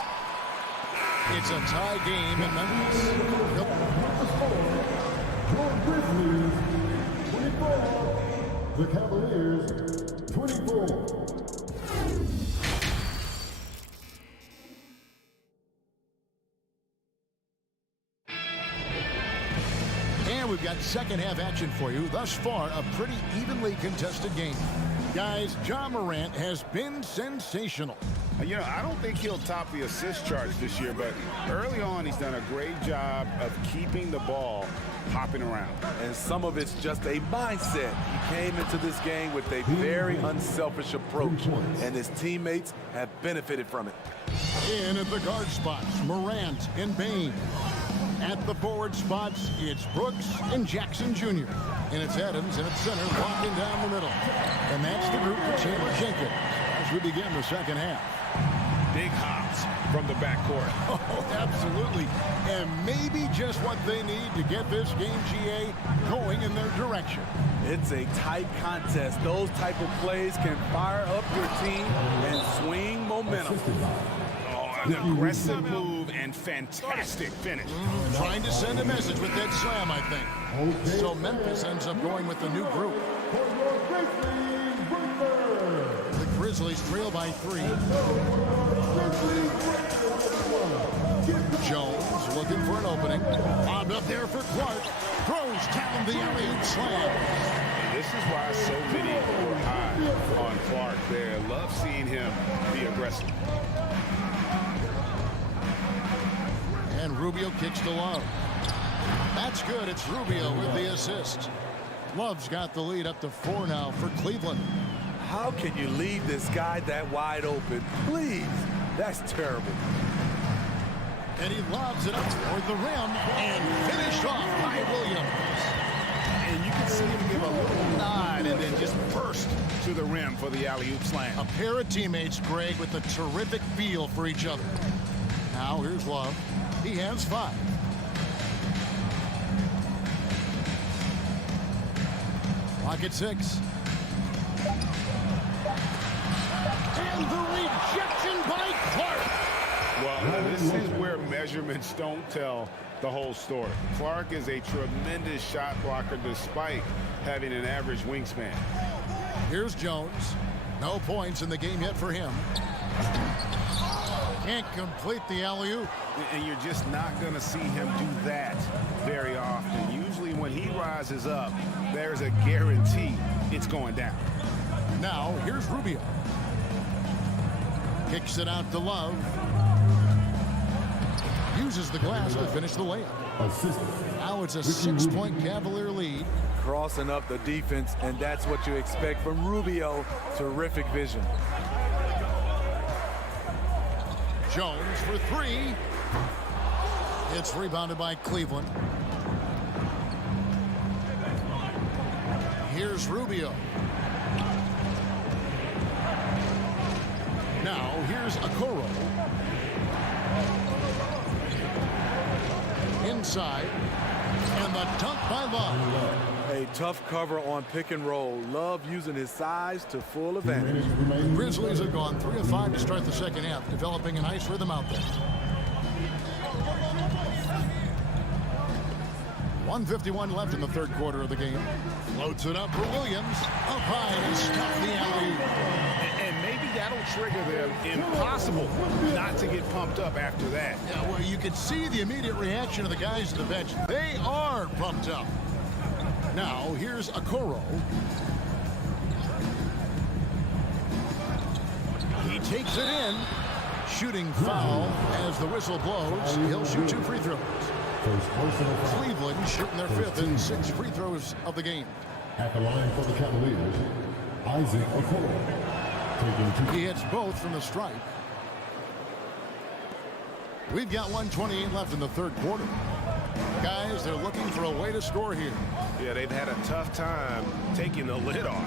It's a tie game in Memphis. Grizzlies 24. The Cavaliers 24. And we've got second half action for you. Thus far, a pretty evenly contested game. Guys, John Morant has been sensational. You know, I don't think he'll top the assist charts this year, but early on he's done a great job of keeping the ball hopping around. And some of it's just a mindset. He came into this game with a very unselfish approach, and his teammates have benefited from it. In at the guard spots, Morant and Bane. At the forward spots, it's Brooks and Jackson Jr. And it's Adams in at center, walking down the middle. And that's the group for Chandler Jenkins as we begin the second half. Big hops from the backcourt. Oh, absolutely. And maybe just what they need to get this game, GA, going in their direction. It's a tight contest. Those type of plays can fire up your team and swing momentum. An aggressive move and fantastic finish. Trying to send a message with that slam, I think. So Memphis ends up going with the new group. The Grizzlies trail by 3. Jones looking for an opening. Bobbed up there for Clark. Throws down the alley-oop slam. This is why so many were high on Clark there. Love seeing him be aggressive. And Rubio kicks to Love. That's good. It's Rubio with the assist. Love's got the lead up to 4 now for Cleveland. How can you leave this guy that wide open? Please. That's terrible. And he lobs it up toward the rim and finished off by Williams. And you can see him give a little nod and then just burst to the rim for the alley-oop slam. A pair of teammates, Greg, with a terrific feel for each other. Now here's Love. He has 5. Clock at 6. And the rejection by Clark. Well, this is where measurements don't tell the whole story. Clark is a tremendous shot blocker despite having an average wingspan. Here's Jones. No points in the game yet for him. Can't complete the alley-oop. And you're just not going to see him do that very often. Usually when he rises up, there's a guarantee it's going down. Now, here's Rubio. Kicks it out to Love. Uses the glass to finish the layup. Now it's a 6-point Cavalier lead. Crossing up the defense, and that's what you expect from Rubio. Terrific vision. Jones for 3. It's rebounded by Cleveland. Here's Rubio. Now here's Okoro. Inside. And the dunk by Love. A tough cover on pick and roll. Love using his size to full advantage. The Grizzlies have gone 3 of 5 to start the second half, developing a nice rhythm out there. 1:51 left in the third quarter of the game. Floats it up for Williams. Up high and stuffed the alley. And maybe that'll trigger them. Impossible not to get pumped up after that. Yeah, well, you can see the immediate reaction of the guys at the bench. They are pumped up. Now, here's Okoro. He takes it in. Shooting foul as the whistle blows. He'll shoot 2 free throws. Cleveland shooting their 5th and 6 free throws of the game. At the line for the Cavaliers, Isaac Okoro. He hits both from the stripe. We've got 1:28 left in the third quarter. Guys, they're looking for a way to score here. Yeah, they've had a tough time taking the lid off.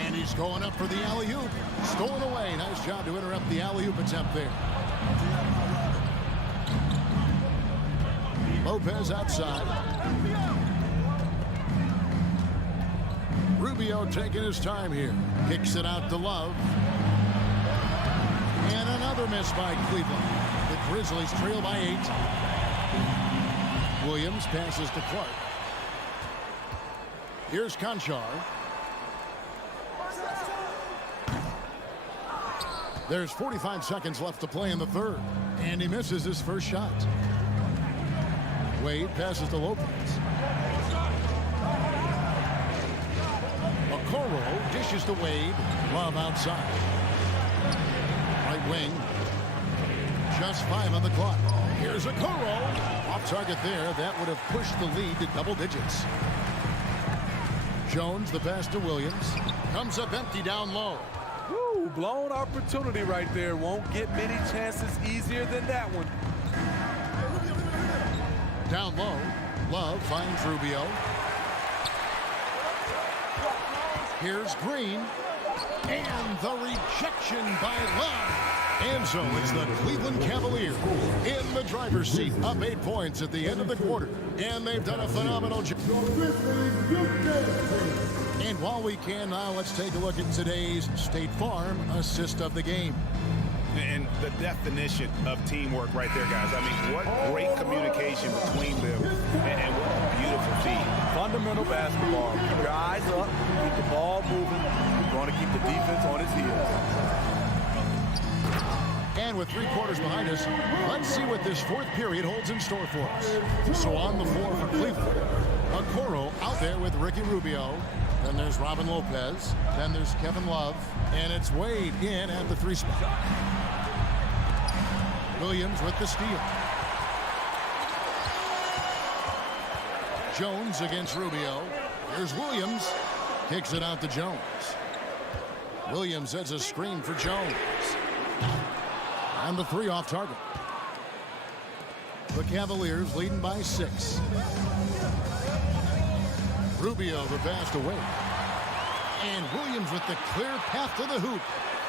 And he's going up for the alley-oop. Stolen away. Nice job to interrupt the alley-oop attempt there. Lopez outside. Rubio taking his time here. Kicks it out to Love. And another miss by Cleveland. The Grizzlies trail by 8. Williams passes to Clark. Here's Conchar. There's 45 seconds left to play in the third. And he misses his first shot. Wade passes to Lopez. Okoro dishes to Wade. Love outside. Right wing. Just 5 on the clock. Here's Okoro. Off target there. That would have pushed the lead to double digits. Jones, the pass to Williams. Comes up empty down low. Woo, blown opportunity right there. Won't get many chances easier than that one. Down low. Love finds Rubio. Here's Green. And the rejection by Love. And so it's the Cleveland Cavaliers in the driver's seat, up 8 points at the end of the quarter. And they've done a phenomenal job. And while we can now, let's take a look at today's State Farm assist of the game. And the definition of teamwork right there, guys. I mean, what great communication between them, and what a beautiful feat. Fundamental basketball. Keep your eyes up, keep the ball moving. You're going to keep the defense on its heels. And with 3 quarters behind us, let's see what this fourth period holds in store for us. So on the floor for Cleveland, Okoro out there with Ricky Rubio. Then there's Robin Lopez. Then there's Kevin Love. And it's Wade in at the 3 spot. Williams with the steal. Jones against Rubio. Here's Williams. Kicks it out to Jones. Williams sets a screen for Jones. And the 3 off target. The Cavaliers leading by 6. Rubio the pass to Wade. And Williams with the clear path to the hoop.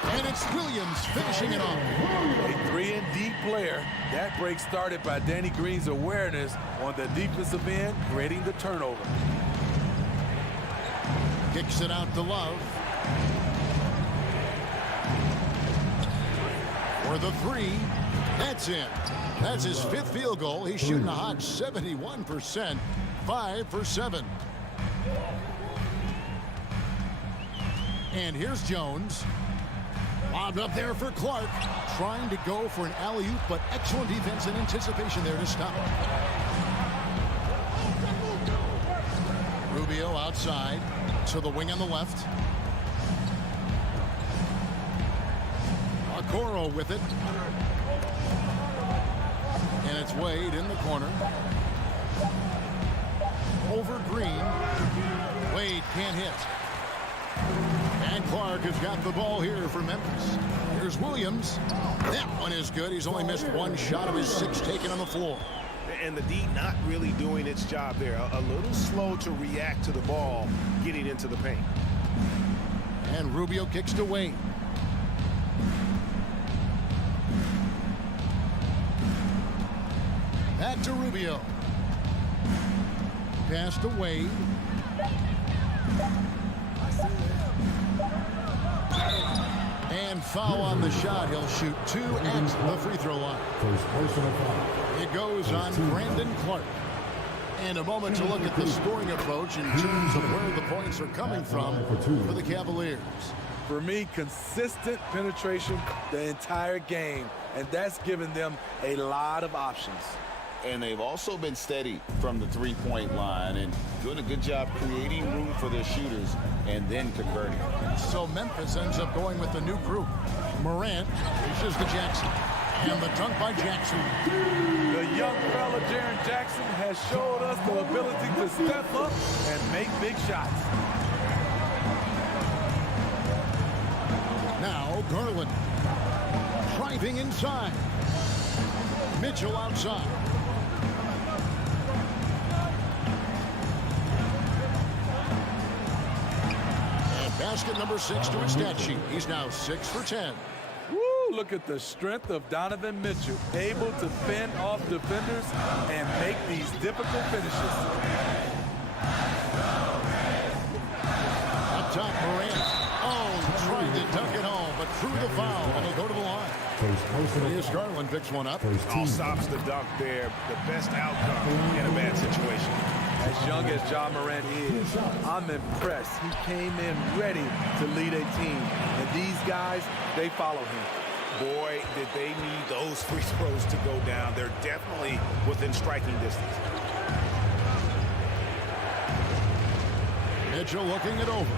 And it's Williams finishing it off. A 3-and-D player. That break started by Danny Green's awareness on the defensive end, creating the turnover. Kicks it out to Love. For the 3. That's in. That's his 5th field goal. He's shooting a hot 71%. 5 for 7. And here's Jones. Lobbed up there for Clark. Trying to go for an alley-oop, but excellent defense and anticipation there to stop it. Rubio outside to the wing on the left. Okoro with it. And it's Wade in the corner. Over Green. Wade can't hit. And Clark has got the ball here for Memphis. Here's Williams. That one is good. He's only missed 1 shot of his 6 taken on the floor. And the D not really doing its job there. A little slow to react to the ball getting into the paint. And Rubio kicks to Wade. Back to Rubio. Pass to Wade. And foul on the shot. He'll shoot 2 at the free throw line. First personal foul. It goes on Brandon Clark. And a moment to look at the scoring approach in terms of where the points are coming from for the Cavaliers. For me, consistent penetration the entire game, and that's given them a lot of options. And they've also been steady from the three-point line and doing a good job creating room for their shooters and then converting. So Memphis ends up going with the new group. Morant dishes to Jackson. And the dunk by Jackson. The young fella, Jaren Jackson, has showed us the ability to step up and make big shots. Now Garland driving inside. Mitchell outside. And basket number 6 to his stat sheet. He's now 6 for 10. Woo, look at the strength of Donovan Mitchell, able to fend off defenders and make these difficult finishes. Up top, Morant. Oh, tried to dunk it home, but threw the foul, and he'll go to the line. Here's Garland, picks one up. Stops the dunk there. The best outcome in a bad situation. As young as Ja Morant is, I'm impressed. He came in ready to lead a team. And these guys, they follow him. Boy, did they need those free throws to go down. They're definitely within striking distance. Mitchell looking it over.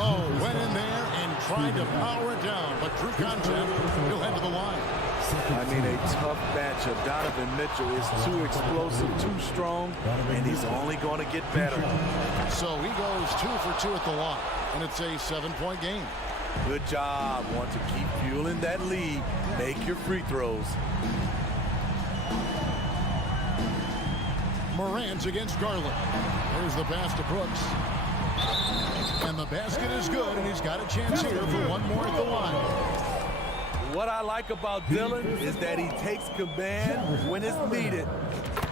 Oh, went in there and tried to power it down, but through contact, he'll head to the line. I mean, a tough matchup. Donovan Mitchell is too explosive, too strong, and he's only going to get better. So he goes 2 for 2 at the line, and it's a 7-point game. Good job. Want to keep fueling that lead. Make your free throws. Morant against Garland. Here's the pass to Brooks. And the basket is good, and he's got a chance here for one more at the line. What I like about Dillon is that he takes command when it's needed.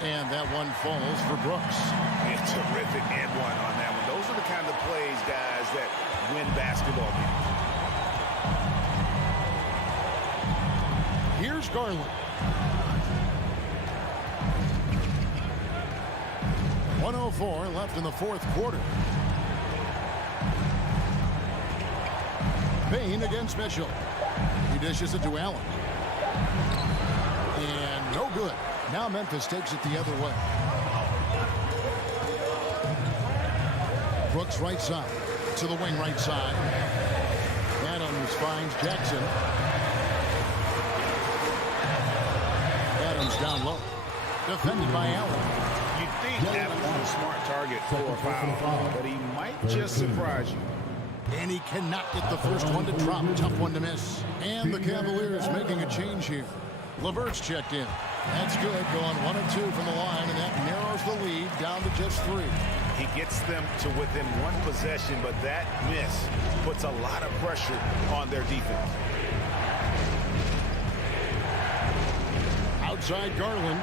And that one falls for Brooks. A terrific and one on that one. Those are the kind of plays, guys, that win basketball games. Here's Garland. 1:04 left in the fourth quarter. Payne against Mitchell. He dishes it to Allen. And no good. Now Memphis takes it the other way. Brooks right side to the wing right side. Adams finds Jackson. Adams down low. Defended by Allen. You'd think Adams is a smart target for a foul, but he might just surprise you. And he cannot get the first one to drop. Tough one to miss. And the Cavaliers making a change here. LeVert's checked in. That's good. Going 1 of 2 from the line, and that narrows the lead down to just 3. He gets them to within one possession, but that miss puts a lot of pressure on their defense. Outside Garland.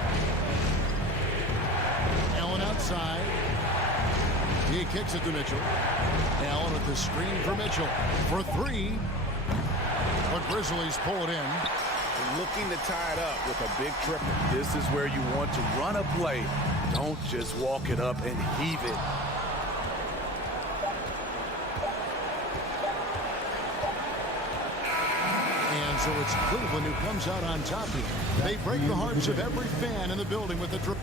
Allen outside. He kicks it to Mitchell. Allen with the screen for Mitchell for 3. But Grizzlies pull it in. Looking to tie it up with a big triple. This is where you want to run a play. Don't just walk it up and heave it. And so it's Cleveland who comes out on top here. They break the hearts of every fan in the building with the triple.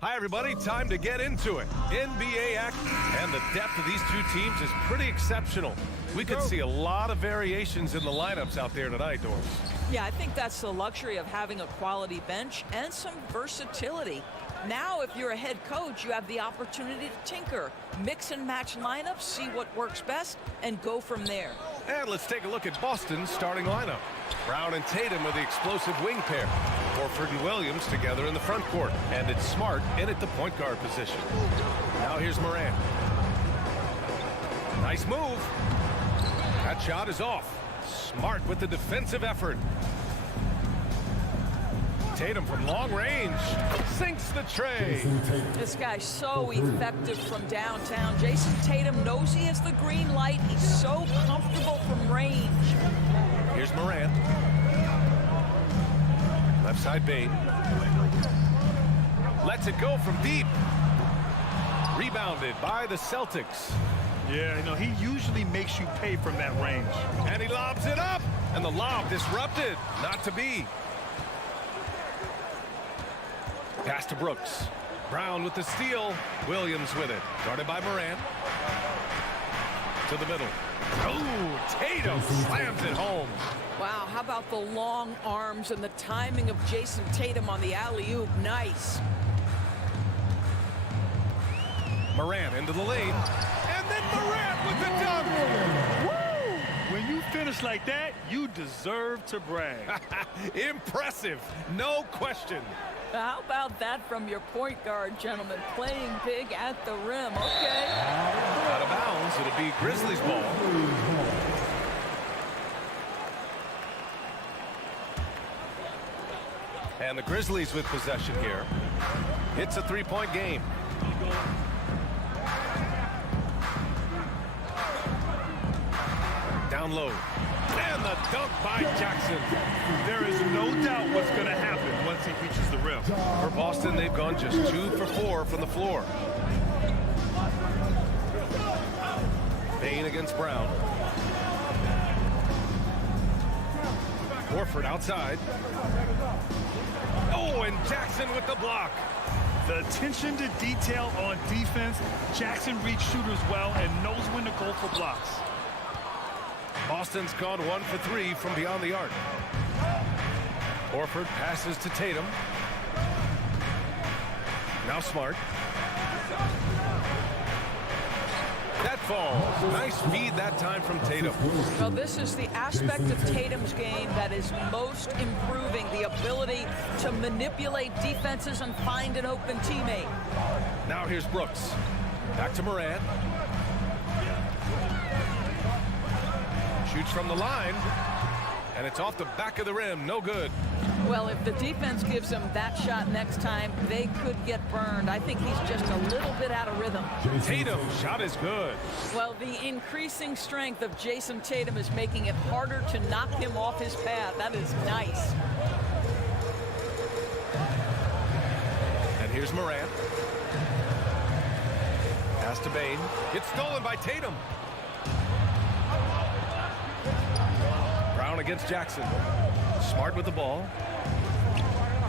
Hi, everybody. Time to get into it. NBA action, and the depth of these two teams is pretty exceptional. We could see a lot of variations in the lineups out there tonight, Doris. Yeah, I think that's the luxury of having a quality bench and some versatility. Now, if you're a head coach, you have the opportunity to tinker, mix and match lineups, see what works best, and go from there. And let's take a look at Boston's starting lineup. Brown and Tatum are the explosive wing pair. Horford and Williams together in the front court. And it's Smart in at the point guard position. Now here's Morant. Nice move. That shot is off. Smart with the defensive effort. Tatum from long range sinks the tray. This guy's so effective from downtown. Jason Tatum knows he has the green light. He's so comfortable from range. Here's Morant. Left side Bane. Lets it go from deep. Rebounded by the Celtics. Yeah, you know, he usually makes you pay from that range. And he lobs it up. And the lob disrupted. Not to be. Pass to Brooks. Brown with the steal. Williams with it. Guarded by Morant. To the middle. Oh, Tatum slams it home. Wow, how about the long arms and the timing of Jason Tatum on the alley-oop? Nice. Morant into the lane. And then Morant with the dunk. Woo! When you finish like that, you deserve to brag. Impressive. No question. How about that from your point guard, gentlemen? Playing big at the rim. Okay. Out of bounds. It'll be Grizzlies ball. And the Grizzlies with possession here. It's a three-point game. Down low. And the dunk by Jackson. There is no doubt what's going to happen once he reaches the rim. For Boston, they've gone just 2 for 4 from the floor. Bane against Brown. Horford outside. Oh, and Jackson with the block. The attention to detail on defense. Jackson reads shooters well and knows when to go for blocks. Boston's gone 1 for 3 from beyond the arc. Horford passes to Tatum. Now Smart. That falls. Nice feed that time from Tatum. Well, this is the aspect of Tatum's game that is most improving, the ability to manipulate defenses and find an open teammate. Now here's Brooks. Back to Morant. Shoots from the line. And it's off the back of the rim. No good. Well, if the defense gives him that shot next time, they could get burned. I think he's just a little bit out of rhythm. Tatum's shot is good. Well, the increasing strength of Jason Tatum is making it harder to knock him off his path. That is nice. And here's Morant. Pass to Bane. Gets stolen by Tatum. Brown against Jackson. Smart with the ball.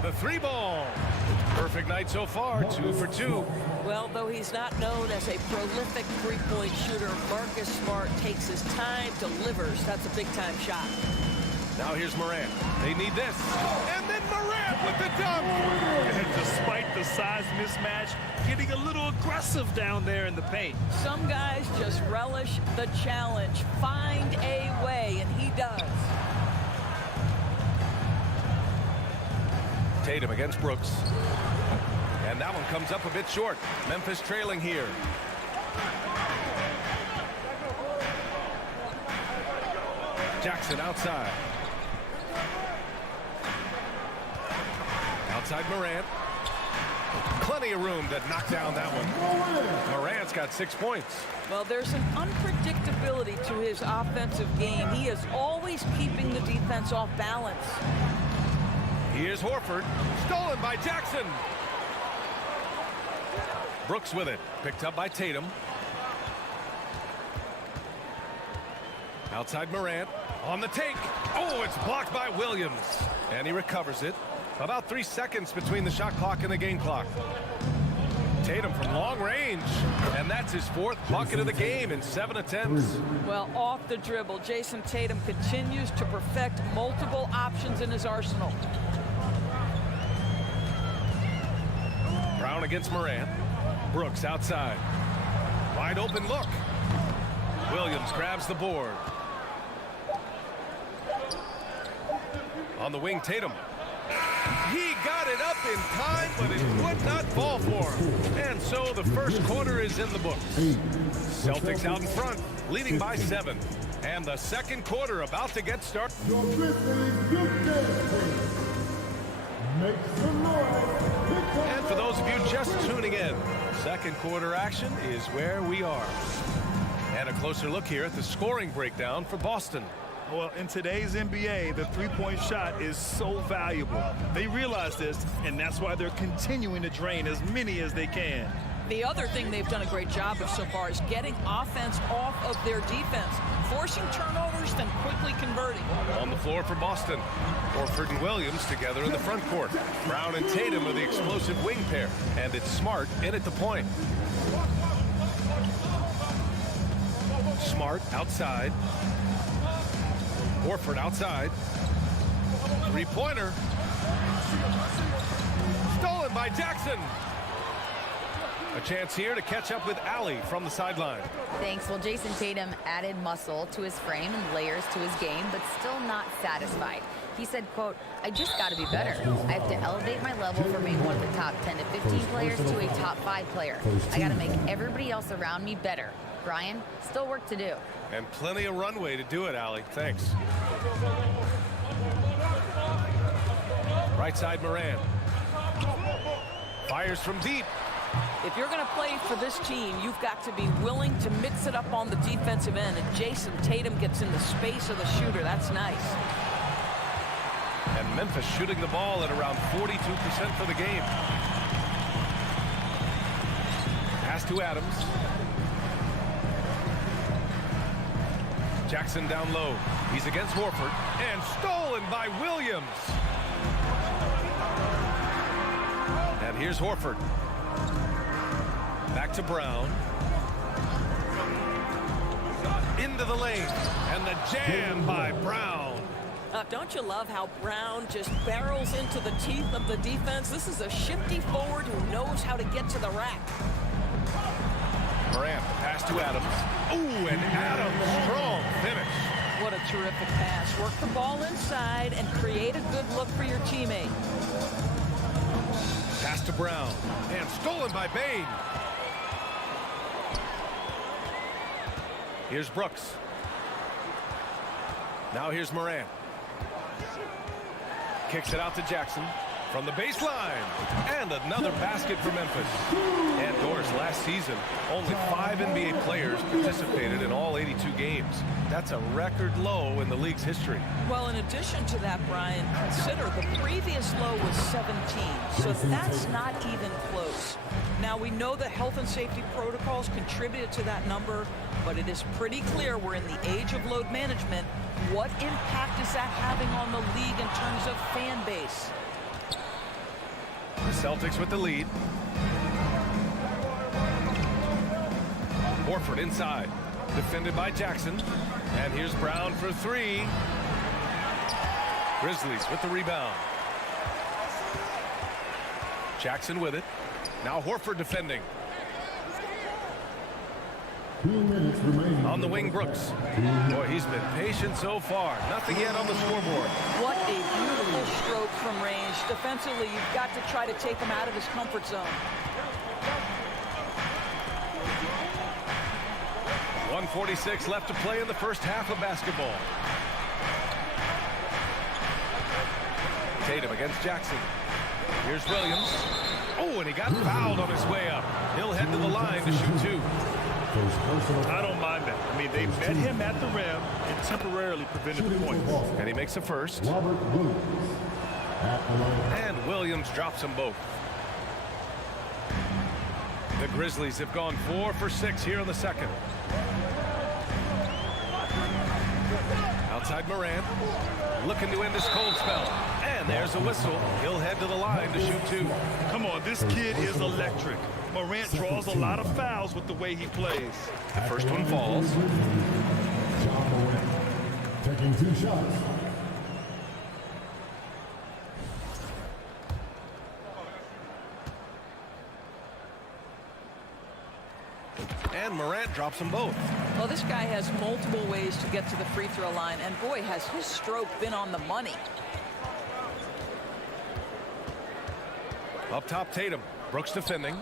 The 3-ball. Perfect night so far, 2 for 2. Well, though he's not known as a prolific three-point shooter, Marcus Smart takes his time, delivers. That's a big-time shot. Now here's Morant. They need this. And then Morant with the dunk. And despite the size mismatch, getting a little aggressive down there in the paint. Some guys just relish the challenge. Find a way, and he does. Tatum against Brooks. And that one comes up a bit short. Memphis trailing here. Jackson outside. Outside Morant. Plenty of room to knock down that one. Morant's got 6 points. Well, there's an unpredictability to his offensive game. He is always keeping the defense off balance. Here's Horford. Stolen by Jackson. Brooks with it. Picked up by Tatum. Outside Morant. On the take. Oh, it's blocked by Williams. And he recovers it. About 3 seconds between the shot clock and the game clock. Tatum from long range, and that's his 4th bucket of the game in 7 attempts. Well, off the dribble, Jason Tatum continues to perfect multiple options in his arsenal. Brown against Morant. Brooks outside. Wide open look. Williams grabs the board. On the wing, Tatum. He got it up in time, but it would not fall for him. And so the first quarter is in the books. Celtics out in front, leading by 7. And the second quarter about to get started. And for those of you just tuning in, second quarter action is where we are. And a closer look here at the scoring breakdown for Boston. Well, in today's NBA, the three-point shot is so valuable. They realize this, and that's why they're continuing to drain as many as they can. The other thing they've done a great job of so far is getting offense off of their defense, forcing turnovers, then quickly converting. On the floor for Boston, Horford and Williams together in the front court. Brown and Tatum are the explosive wing pair, and it's Smart in at the point. Smart outside. Horford outside. Three-pointer. Stolen by Jackson. A chance here to catch up with Allie from the sideline. Thanks. Well, Jason Tatum added muscle to his frame and layers to his game, but still not satisfied. He said, quote, "I just got to be better. I have to elevate my level from being one of the top 10 to 15 players to a top 5 player. I got to make everybody else around me better. Brian, still work to do." And plenty of runway to do it, Allie. Thanks. Right side, Morant. Fires from deep. If you're going to play for this team, you've got to be willing to mix it up on the defensive end. And Jason Tatum gets in the space of the shooter. That's nice. And Memphis shooting the ball at around 42% for the game. Pass to Adams. Jackson down low. He's against Horford. And stolen by Williams. And here's Horford. Back to Brown. Into the lane. And the jam by Brown. Don't you love how Brown just barrels into the teeth of the defense? This is a shifty forward who knows how to get to the rack. Morant, pass to Adams. Ooh, and Adams, strong finish. What a terrific pass. Work the ball inside and create a good look for your teammate. Pass to Brown. And stolen by Bain. Here's Brooks. Now here's Morant. Kicks it out to Jackson from the baseline. And another basket for Memphis. And Doris, last season, only 5 NBA players participated in all 82 games. That's a record low in the league's history. Well, in addition to that, Brian, consider the previous low was 17. So that's not even close. Now, we know the health and safety protocols contributed to that number, but it is pretty clear we're in the age of load management. What impact is that having on the league in terms of fan base? The Celtics with the lead. Horford inside. Defended by Jackson. And here's Brown for 3. Grizzlies with the rebound. Jackson with it. Now Horford defending. 2 minutes remaining. On the wing, Brooks. Boy, he's been patient so far. Nothing yet on the scoreboard. What a beautiful stroke from range. Defensively, you've got to try to take him out of his comfort zone. 1:46 left to play in the first half of basketball. Tatum against Jackson. Here's Williams. Oh, and he got fouled on his way up. He'll head to the line to shoot 2. I don't mind that. I mean, they met him at the rim and temporarily prevented the point. And he makes a first. Robert Williams. And Williams drops them both. The Grizzlies have gone 4 for 6 here in the second. Outside Morant. Looking to end this cold spell. And there's a whistle. He'll head to the line to shoot 2. Come on, this kid is electric. Morant draws a lot of fouls with the way he plays. The first one falls. John Morant taking 2 shots. And Morant drops them both. Well, this guy has multiple ways to get to the free throw line, and boy, has his stroke been on the money. Up top, Tatum. Brooks defending.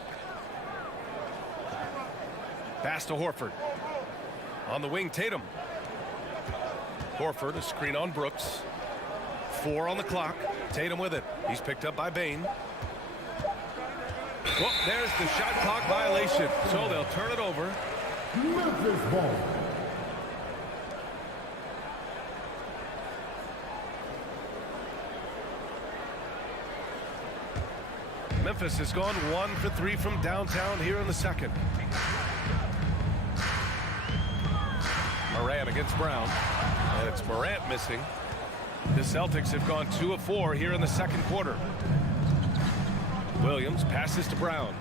Pass to Horford. On the wing, Tatum. Horford, a screen on Brooks. 4 on the clock. Tatum with it. He's picked up by Bane. Well, there's the shot clock violation. So they'll turn it over. Memphis ball. Memphis has gone 1 for 3 from downtown here in the second. Morant against Brown. And it's Morant missing. The Celtics have gone 2 of 4 here in the second quarter. Williams passes to Brown.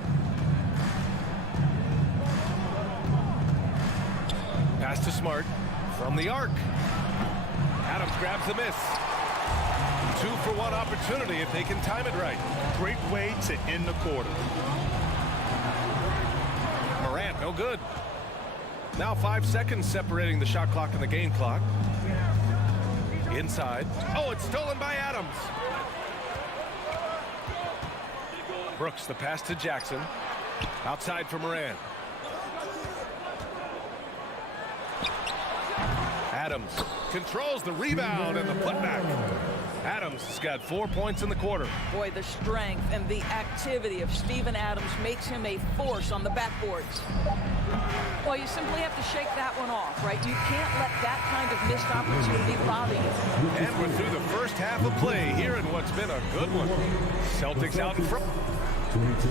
Pass to Smart from the arc. Adams grabs the miss. 2 for 1 opportunity if they can time it right. Great way to end the quarter. Morant, no good. Now 5 seconds separating the shot clock and the game clock. Inside. Oh, it's stolen by Adams. Brooks, the pass to Jackson. Outside for Morant. Adams controls the rebound and the putback. Adams has got 4 points in the quarter. Boy, the strength and the activity of Steven Adams makes him a force on the backboards. Well, you simply have to shake that one off, right? You can't let that kind of missed opportunity bother you. And we're through the first half of play here in what's been a good one. Celtics out in front. 22.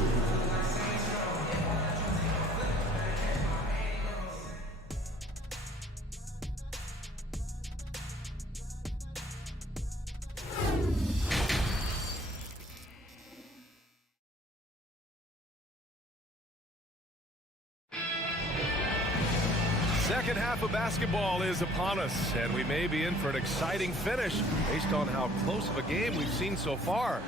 Second half of basketball is upon us, and we may be in for an exciting finish based on how close of a game we've seen so far.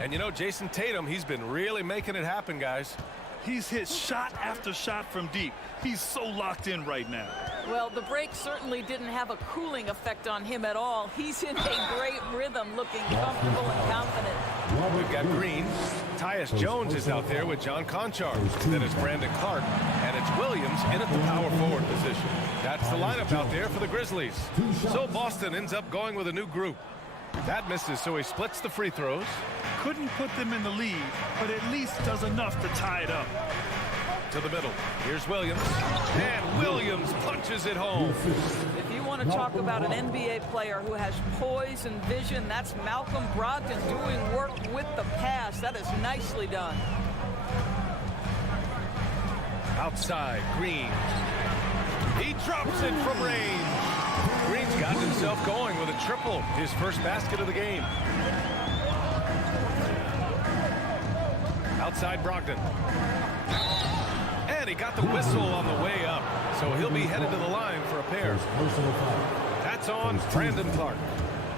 And you know, Jason Tatum, he's been really making it happen, guys. He's hit shot after shot from deep. He's so locked in right now. Well, the break certainly didn't have a cooling effect on him at all. He's in a great rhythm, looking comfortable and confident. We've got Green. Tyus Jones is out there with John Conchar. Then it's Brandon Clark. And it's Williams in at the power forward position. That's the lineup out there for the Grizzlies. So Boston ends up going with a new group. That misses, so he splits the free throws. Couldn't put them in the lead, but at least does enough to tie it up. To the middle. Here's Williams. And Williams punches it home. If you want to talk about an NBA player who has poise and vision, that's Malcolm Brogdon doing work with the pass. That is nicely done. Outside, Green. He drops it from range. Green's gotten himself going with a triple, his first basket of the game. Outside Brogdon. And he got the whistle on the way up, so he'll be headed to the line for a pair. That's on Brandon Clark.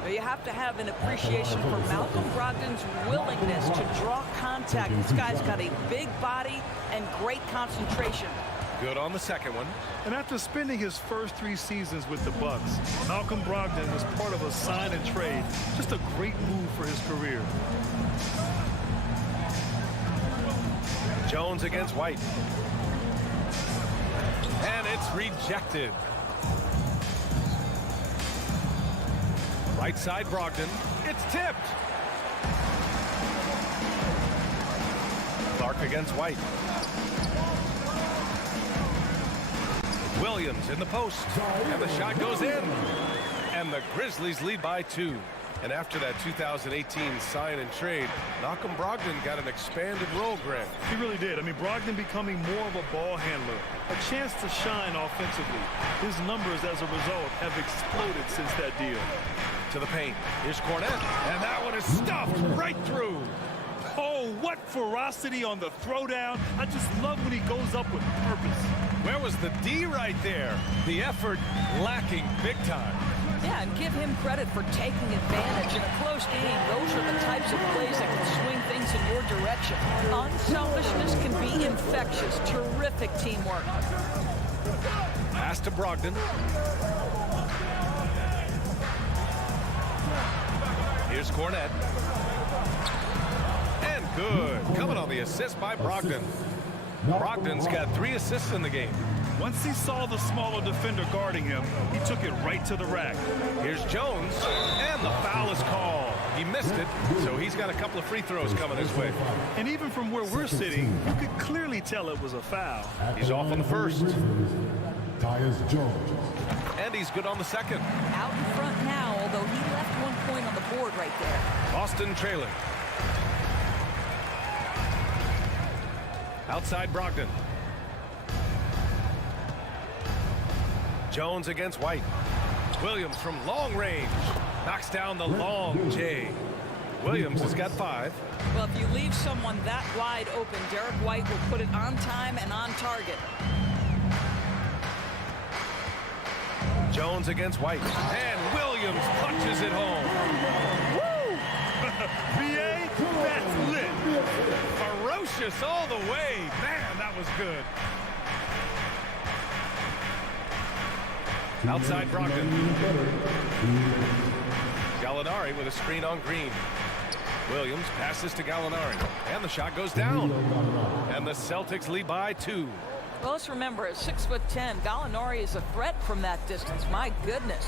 But you have to have an appreciation for Malcolm Brogdon's willingness to draw contact. This guy's got a big body and great concentration. Good on the second one. And after spending his first 3 seasons with the Bucks, Malcolm Brogdon was part of a sign and trade. Just a great move for his career. Jones against White. And it's rejected. Right side Brogdon. It's tipped. Clark against White. Williams in the post. And the shot goes in. And the Grizzlies lead by 2. And after that 2018 sign and trade, Malcolm Brogdon got an expanded role, Grant. He really did. I mean, Brogdon becoming more of a ball handler, a chance to shine offensively. His numbers as a result have exploded since that deal. To the paint. Here's Cornette, and that one is stuffed right through. Oh, what ferocity on the throwdown. I just love when he goes up with purpose. Where was the D right there? The effort lacking big time. Yeah, and give him credit for taking advantage. In a close game, those are the types of plays that can swing things in your direction. Unselfishness can be infectious. Terrific teamwork. Pass to Brogdon. Here's Cornette. And good. Coming on the assist by Brogdon. Brogdon's got 3 assists in the game. Once he saw the smaller defender guarding him, he took it right to the rack. Here's Jones, and the foul is called. He missed it, so he's got a couple of free throws coming his way. And even from where we're sitting, you could clearly tell it was a foul. He's off on the first. Tyus Jones. And he's good on the second. Out in front now, although he left 1 point on the board right there. Boston trailing. Outside Brogdon. Jones against White. Williams from long range. Knocks down the long J. Williams has got 5. Well, if you leave someone that wide open, Derek White will put it on time and on target. Jones against White. And Williams punches it home. Woo! BA, that's lit. Ferocious all the way. Man, that was good. Outside Brogdon. Gallinari with a screen on Green. Williams passes to Gallinari. And the shot goes down. And the Celtics lead by 2. Well, let's remember, at 6'10", Gallinari is a threat from that distance. My goodness.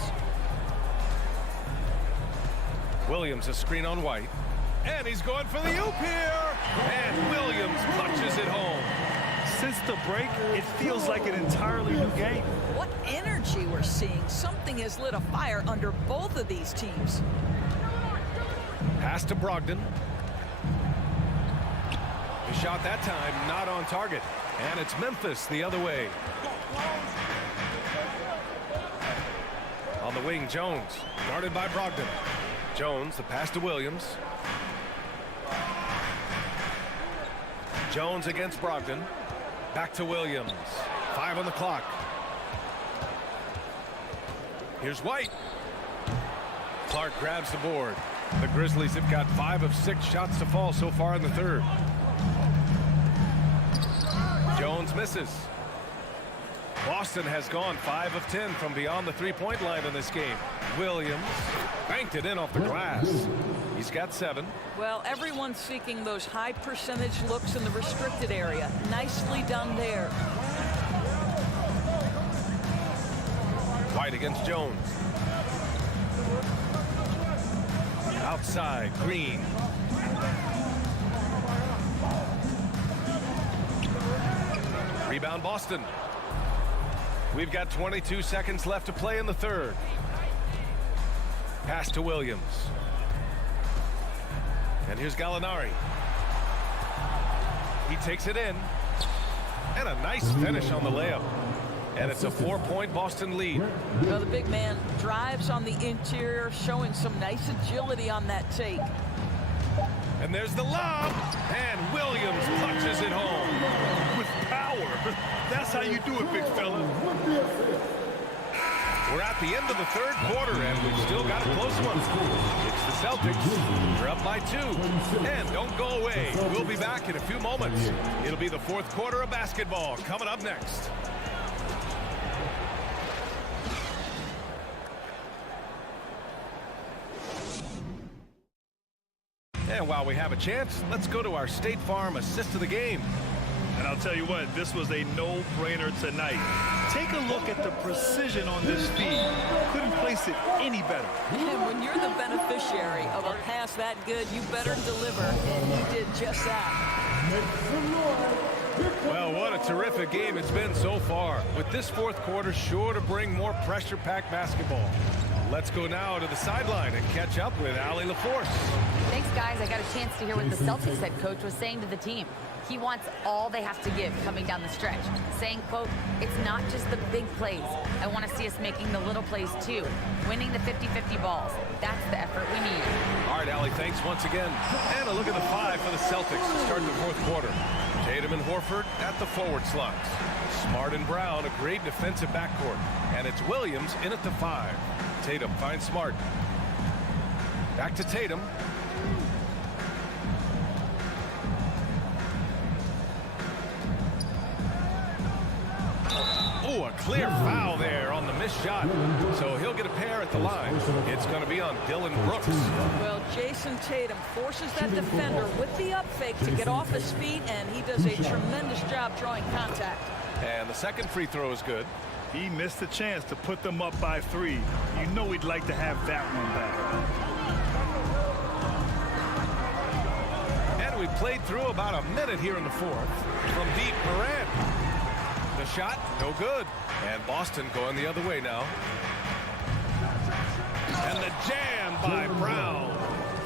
Williams a screen on White. And he's going for the oop here. And Williams punches it home. Since the break, it feels like an entirely new game. What energy we're seeing. Something has lit a fire under both of these teams. Pass to Brogdon. The shot that time not on target. And it's Memphis the other way. On the wing, Jones. Guarded by Brogdon. Jones, the pass to Williams. Jones against Brogdon. Back to Williams. 5 on the clock. Here's White. Clark grabs the board. The Grizzlies have got 5 of 6 shots to fall so far in the third. Jones misses. Boston has gone 5 of 10 from beyond the three-point line in this game. Williams banked it in off the glass. He's got 7. Well, everyone's seeking those high percentage looks in the restricted area. Nicely done there. White against Jones. Outside, Green. Rebound, Boston. We've got 22 seconds left to play in the third. Pass to Williams. And here's Gallinari. He takes it in. And a nice finish on the layup. And it's a 4-point Boston lead. Well, the big man drives on the interior, showing some nice agility on that take. And there's the lob. And Williams punches it home. With power. That's how you do it, big fella. We're at the end of the third quarter, and we've still got a close one. It's the Celtics. They're up by 2. And don't go away. We'll be back in a few moments. It'll be the fourth quarter of basketball coming up next. And while we have a chance, let's go to our State Farm assist of the game. And I'll tell you what, this was a no-brainer tonight. Take a look at the precision on this feed. Couldn't place it any better. And when you're the beneficiary of a pass that good, you better deliver, and he did just that. Well, what a terrific game it's been so far, with this fourth quarter sure to bring more pressure-packed basketball. Let's go now to the sideline and catch up with Allie LaForce. Thanks, guys. I got a chance to hear what the Celtics head coach was saying to the team. He wants all they have to give coming down the stretch, saying, quote, it's not just the big plays. I want to see us making the little plays, too. Winning the 50-50 balls. That's the effort we need. All right, Allie, thanks once again. And a look at the 5 for the Celtics to start the fourth quarter. Tatum and Horford at the forward slots. Smart and Brown, a great defensive backcourt. And it's Williams in at the 5. Tatum finds Smart. Back to Tatum. Oh, a clear foul there on the missed shot. So he'll get a pair at the line. It's going to be on Dylan Brooks. Well, Jason Tatum forces that defender with the up fake to get off his feet, and he does a tremendous job drawing contact. And the second free throw is good. He missed the chance to put them up by 3. You know he'd like to have that one back. And we played through about a minute here in the fourth. From deep, Morant. The shot, no good. And Boston going the other way now. And the jam by Brown.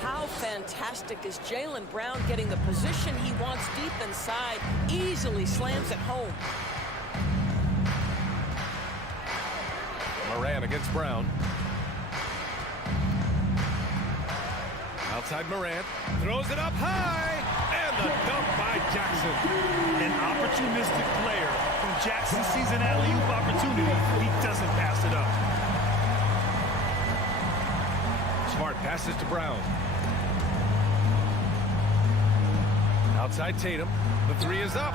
How fantastic is Jaylen Brown getting the position he wants deep inside, easily slams it home. Morant against Brown. Outside Morant. Throws it up high. And the dunk by Jackson. An opportunistic player. When Jackson sees an alley-oop opportunity, he doesn't pass it up. Smart passes to Brown. Outside Tatum. The 3 is up.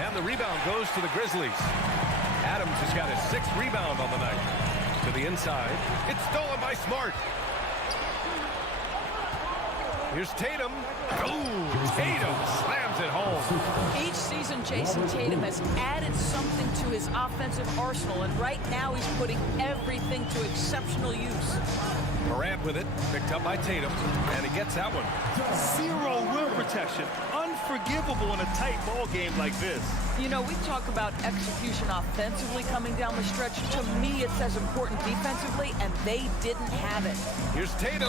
And the rebound goes to the Grizzlies. Adams has got his 6th rebound on the night. To the inside. It's stolen by Smart. Here's Tatum. Oh, Tatum slams it home. Each season, Jason Tatum has added something to his offensive arsenal, and right now he's putting everything to exceptional use. Morant with it, picked up by Tatum, and he gets that one. 0 rim protection. Unforgivable in a tight ball game like this. You know, we talk about execution offensively coming down the stretch. To me, it's as important defensively, and they didn't have it. Here's Tatum.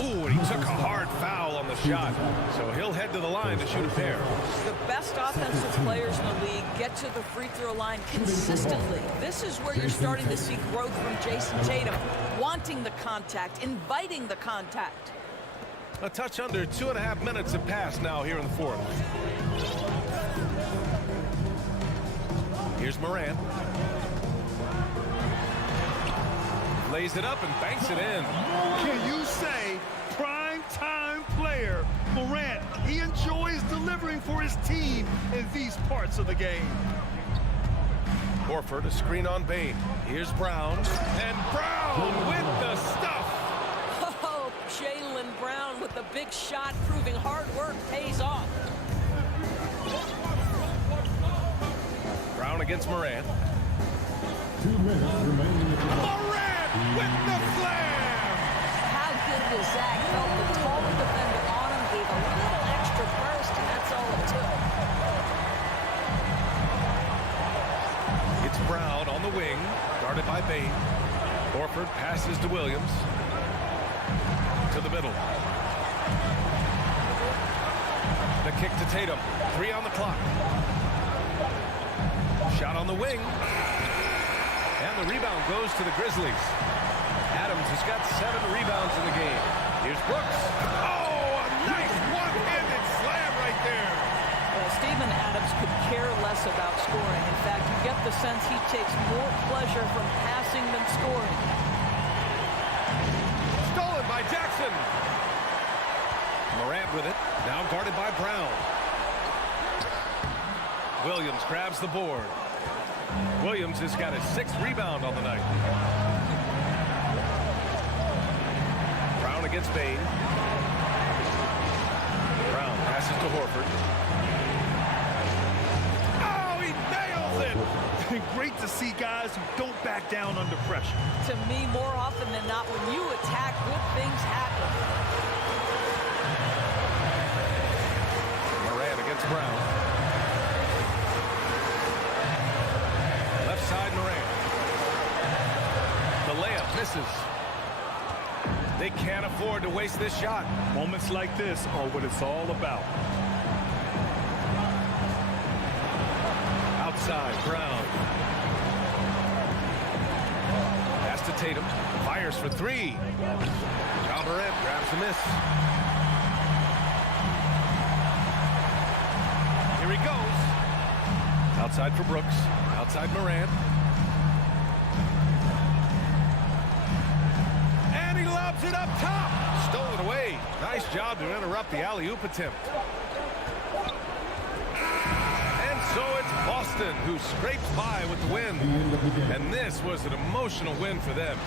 Ooh, and he took a hard foul on the shot. So he'll head to the line to shoot a pair. The best offensive players in the league get to the free throw line consistently. This is where you're starting to see growth from Jason Tatum, wanting the contact, inviting the contact. A touch under 2.5 minutes have passed now here in the fourth. Here's Morant. Lays it up and banks it in. Can you say prime time player Morant? He enjoys delivering for his team in these parts of the game. Horford, a screen on Bane. Here's Brown. And Brown with the stuff. Oh, Jaylen Brown with the big shot, proving hard work pays off. Brown against Morant. 2 minutes remaining. Morant with the slam! How good was that? Felt the taller defender on him, gave a little extra burst, and that's all it took. It's Brown on the wing, guarded by Bane. Horford passes to Williams. To the middle. The kick to Tatum. 3 on the clock. Shot on the wing. And the rebound goes to the Grizzlies. Adams has got 7 rebounds in the game. Here's Brooks. Oh, a nice one-handed slam right there. Well, Steven Adams could care less about scoring. In fact, you get the sense he takes more pleasure from passing than scoring. Stolen by Jackson. Morant with it. Now guarded by Brown. Williams grabs the board. Williams has got his 6th rebound on the night. Brown against Bane. Brown passes to Horford. Oh, he nails it! Great to see guys who don't back down under pressure. To me, more often than not, when you attack, good things happen. Morant against Brown. Left side Morant. The layup misses. They can't afford to waste this shot. Moments like this are what it's all about. Outside, Brown. Pass to Tatum. Fires for three. Ja Morant grabs the miss. Here he goes. Outside for Brooks. Outside Morant. And he lobs it up top. Stolen away. Nice job to interrupt the alley-oop attempt. And so it's Boston who scrapes by with the win. And this was an emotional win for them.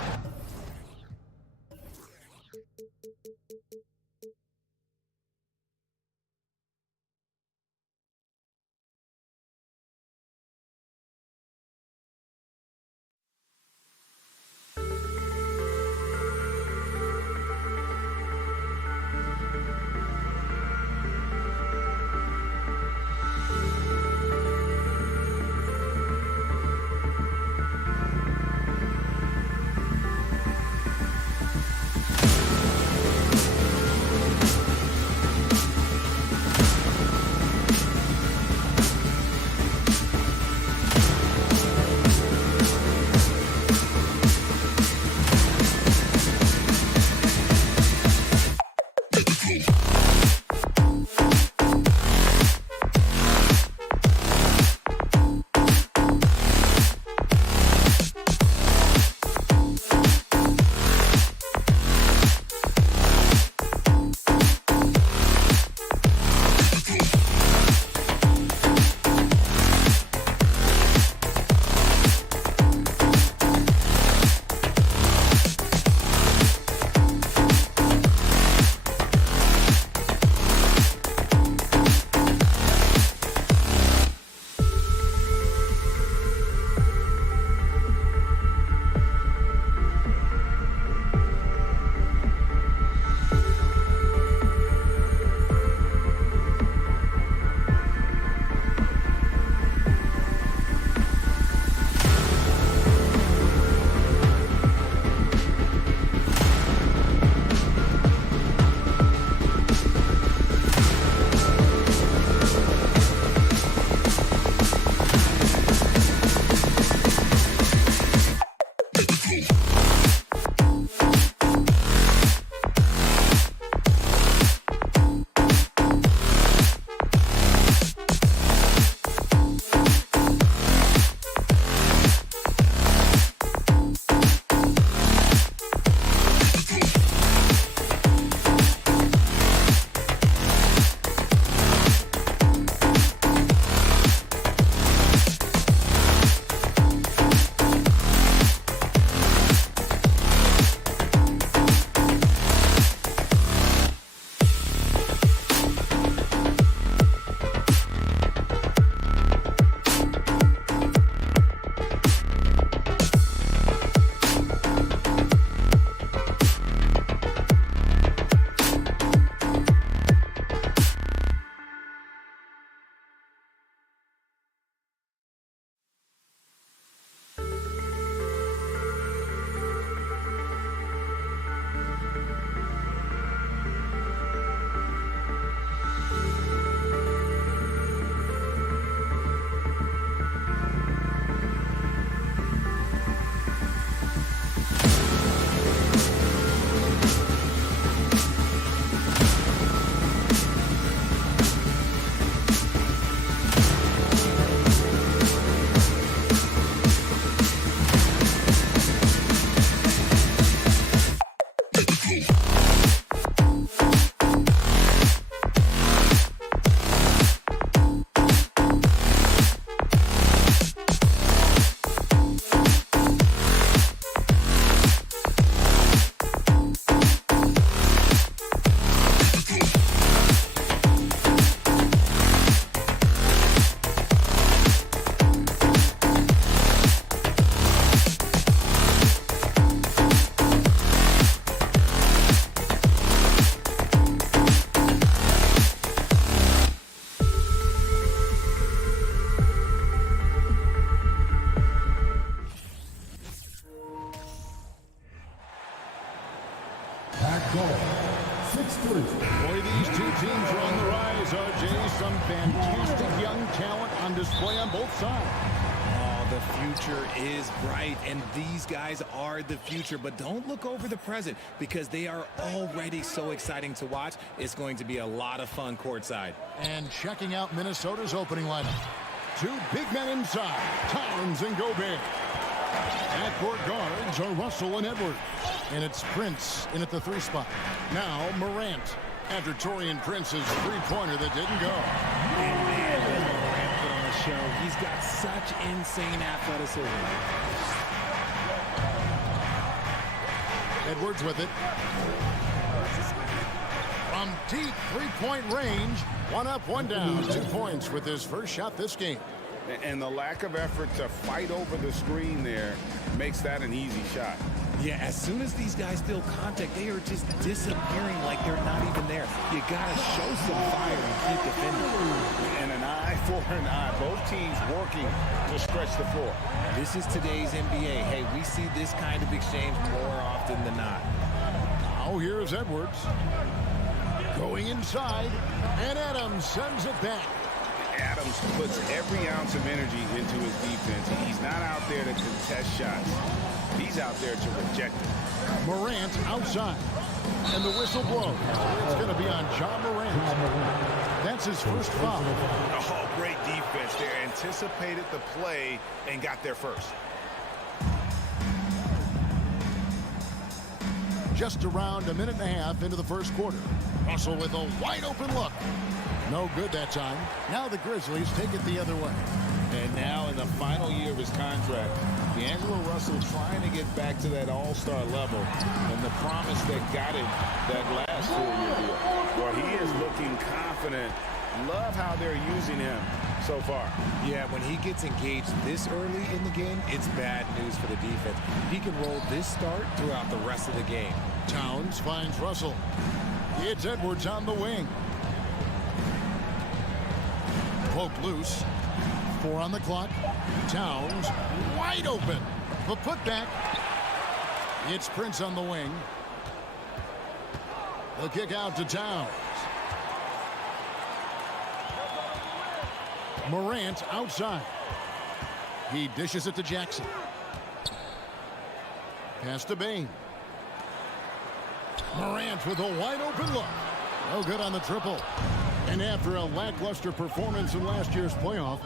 fantastic young talent on display on both sides. Oh, the future is bright, and these guys are the future. But don't look over the present, because they are already so exciting to watch. It's going to be a lot of fun courtside. And checking out Minnesota's opening lineup. Two big men inside, Towns and Gobert. Backcourt guards are Russell and Edwards. And it's Prince in at the 3 spot. Now Morant, after Taurean Prince's three-pointer that didn't go. And man, does Morant put on a show. He's got such insane athleticism. Edwards with it. From deep three-point range, 1 up, 1 down. 2 points with his first shot this game. And the lack of effort to fight over the screen there makes that an easy shot. Yeah, as soon as these guys feel contact, they are just disappearing like they're not even there. You got to show some fire and keep defending. And an eye for an eye. Both teams working to stretch the floor. This is today's NBA. Hey, we see this kind of exchange more often than not. Now here's Edwards. Going inside, and Adams sends it back. Adams puts every ounce of energy into his defense. He's not out there to contest shots. He's out there to reject it. Morant outside. And the whistle blows. It's going to be on John Morant. That's his first foul. Oh, great defense there. Anticipated the play and got there first. Just around a minute and a half into the first quarter. Russell with a wide open look. No good that time. Now the Grizzlies take it the other way. And now in the final year of his contract, D'Angelo Russell trying to get back to that all-star level and the promise that got him that last 4-year deal. Well, he is looking confident. Love how they're using him so far. Yeah, when he gets engaged this early in the game, it's bad news for the defense. He can roll this start throughout the rest of the game. Towns finds Russell. It's Edwards on the wing. Poked loose. 4 on the clock. Towns wide open. The putback. It's Prince on the wing. The kick out to Towns. Morant outside. He dishes it to Jackson. Pass to Bain. Morant with a wide open look. No good on the triple. And after a lackluster performance in last year's playoff,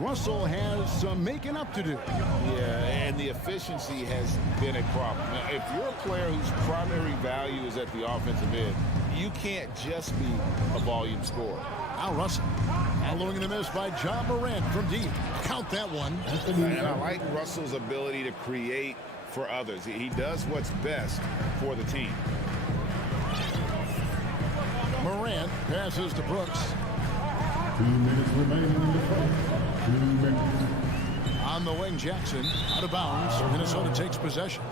Russell has some making up to do. Yeah, and the efficiency has been a problem. Now, if you're a player whose primary value is at the offensive end, you can't just be a volume scorer. Now Russell, following the miss by John Morant from deep. Count that one. And I like Russell's ability to create for others. He does what's best for the team. Morant passes to Brooks. 2 minutes remaining in the fight. 2 minutes. On the wing, Jackson out of bounds. Minnesota takes possession.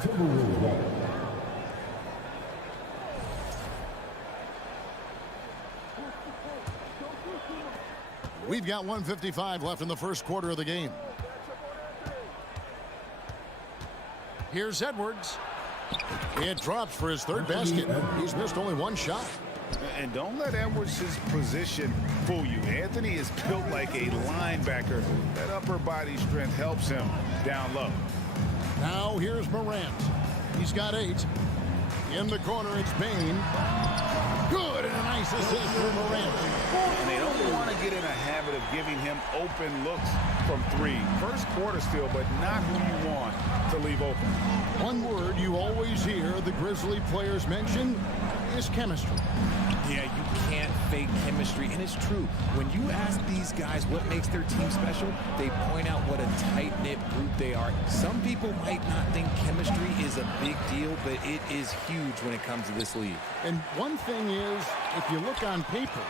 We've got 1:55 left in the first quarter of the game. Here's Edwards. It drops for his third basket. He's missed only 1 shot. And don't let Edwards' position fool you. Anthony is built like a linebacker. That upper body strength helps him down low. Now here's Morant. He's got 8. In the corner, it's Bain. Good, and a nice assist for Morant. And they don't want to get in a habit of giving him open looks from 3. First quarter still, but not who you want to leave open. One word you always hear the Grizzly players mention is chemistry. Yeah, you can't fake chemistry, and it's true. When you ask these guys what makes their team special, they point out what a tight-knit group they are. Some people might not think chemistry is a big deal, but it is huge when it comes to this league. And one thing is, if you look on paper,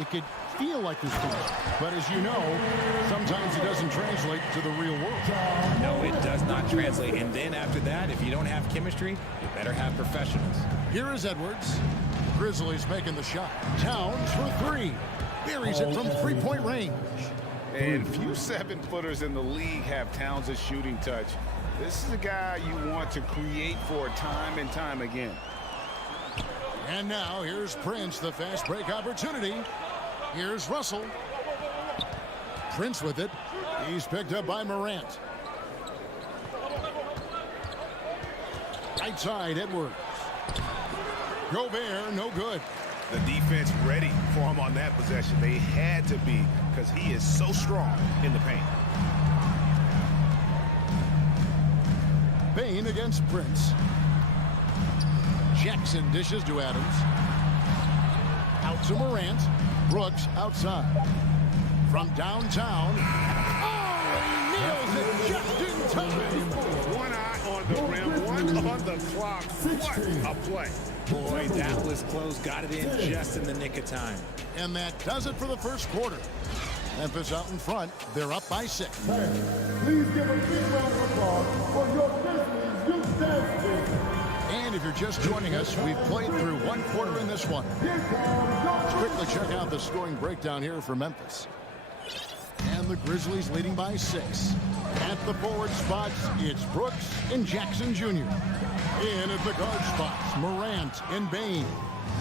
it could feel like there's chemistry. But as you know, sometimes it doesn't translate to the real world. No, it does not translate. And then after that, if you don't have chemistry, you better have professionals. Here is Edwards. Grizzlies making the shot. Towns for 3. Buries it from 3-point range. And few 7-footers in the league have Towns' shooting touch. This is a guy you want to create for time and time again. And now here's Prince, the fast break opportunity. Here's Russell. Prince with it. He's picked up by Morant. Right side, Edwards. Gobert, no good. The defense ready for him on that possession. They had to be, because he is so strong in the paint. Bane against Prince. Jackson dishes to Adams. Out to Morant. Brooks outside. From downtown. Oh, he nails it just in time. One eye on the rim, one on the clock. What a play. Boy, that was close. Got it in just in the nick of time. And that does it for the first quarter. Memphis out in front. They're up by 6. Please give a big round of applause for your Grizzlies youth dance team. And if you're just joining us, we've played through one quarter in this one. Let's quickly check out the scoring breakdown here for Memphis. And the Grizzlies leading by 6. At the forward spots, it's Brooks and Jackson Jr. In at the guard spots, Morant and Bane.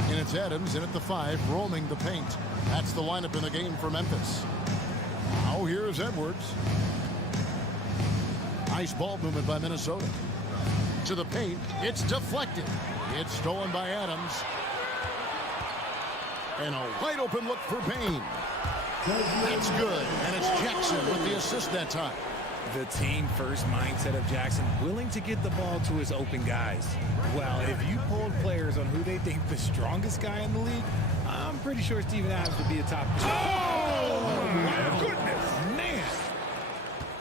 And it's Adams in at the 5, roaming the paint. That's the lineup in the game for Memphis. Now here's Edwards. Nice ball movement by Minnesota. To the paint, it's deflected. It's stolen by Adams. And a wide open look for Bane. That's good, and it's Jackson with the assist that time. The team-first mindset of Jackson, willing to get the ball to his open guys. Well, if you polled players on who they think the strongest guy in the league, I'm pretty sure Steven Adams would be a top. Oh, my goodness. Man.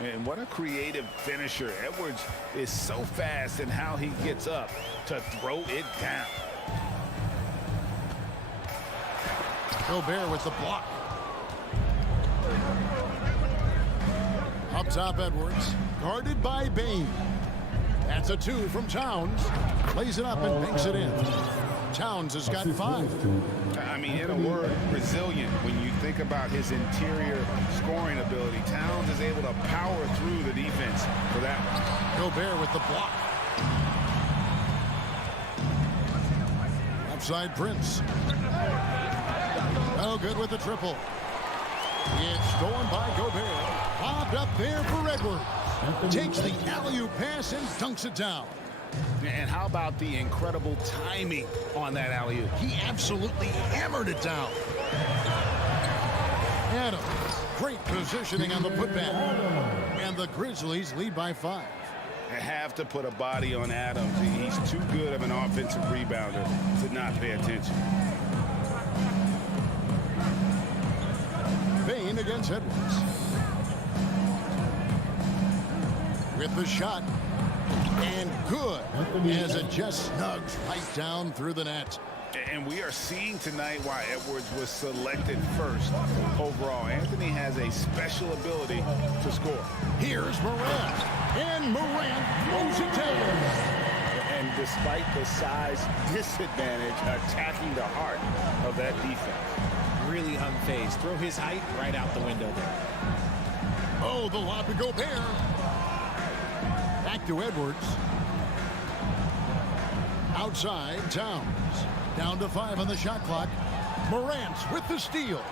And what a creative finisher. Edwards is so fast in how he gets up to throw it down. Gobert with the block. Up top, Edwards. Guarded by Bane. That's a 2 from Towns. Plays it up and banks it in. Towns has got 5. I mean, in a word, resilient. When you think about his interior scoring ability, Towns is able to power through the defense for that one. Gobert with the block. Upside Prince. Oh, good with the triple. It's stolen by Gobert. Bobbed up there for Edwards. Takes the alley-oop pass and dunks it down. And how about the incredible timing on that alley-oop? He absolutely hammered it down. Adams, great positioning on the putback. And the Grizzlies lead by 5. They have to put a body on Adams. He's too good of an offensive rebounder to not pay attention. Bane against Edwards. With the shot. And good, as it just snugs right down through the net. And we are seeing tonight why Edwards was selected first overall. Anthony has a special ability to score. Here's Morant. And Morant throws it down. And despite the size disadvantage, attacking the heart of that defense. Really unfazed. Throw his height right out the window there. Oh, the lob to Gobert. Back to Edwards. Outside, Towns. Down to 5 on the shot clock. Morant with the steal.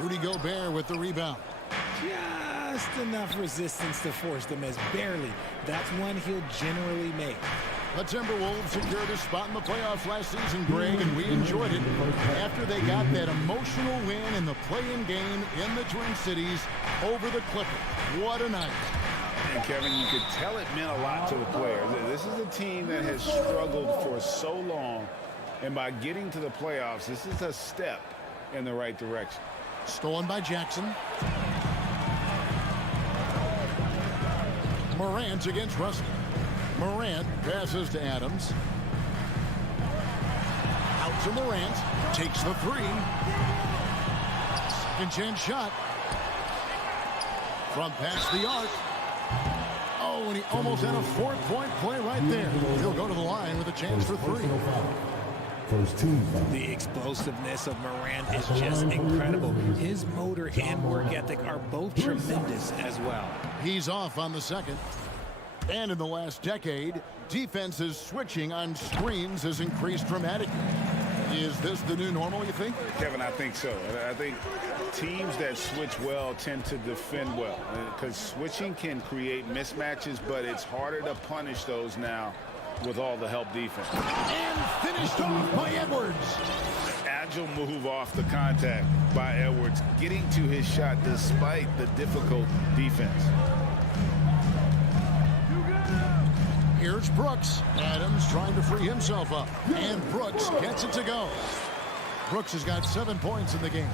Rudy Gobert with the rebound. Just enough resistance to force them as barely. That's one he'll generally make. The Timberwolves secured a spot in the playoffs last season, Greg, and we enjoyed it after they got that emotional win in the play-in game in the Twin Cities over the Clippers. What a night. And Kevin, you could tell it meant a lot to the players. This is a team that has struggled for so long, and by getting to the playoffs, this is a step in the right direction. Stolen by Jackson. Morant against Russell. Morant passes to Adams. Out to Morant. Takes the 3. Second chance shot. From past the arc. Oh, and he almost had a 4-point play right there. He'll go to the line with a chance for 3. First team. The explosiveness of Morant is just incredible. His motor and work ethic are both tremendous as well. He's off on the second. And in the last decade, defenses switching on screens has increased dramatically. Is this the new normal, you think? Kevin, I think so. I think teams that switch well tend to defend well, because switching can create mismatches, but it's harder to punish those now with all the help defense. And finished off by Edwards. Agile move off the contact by Edwards, getting to his shot despite the difficult defense. Here's Brooks. Adams trying to free himself up. And Brooks gets it to go. Brooks has got 7 points in the game.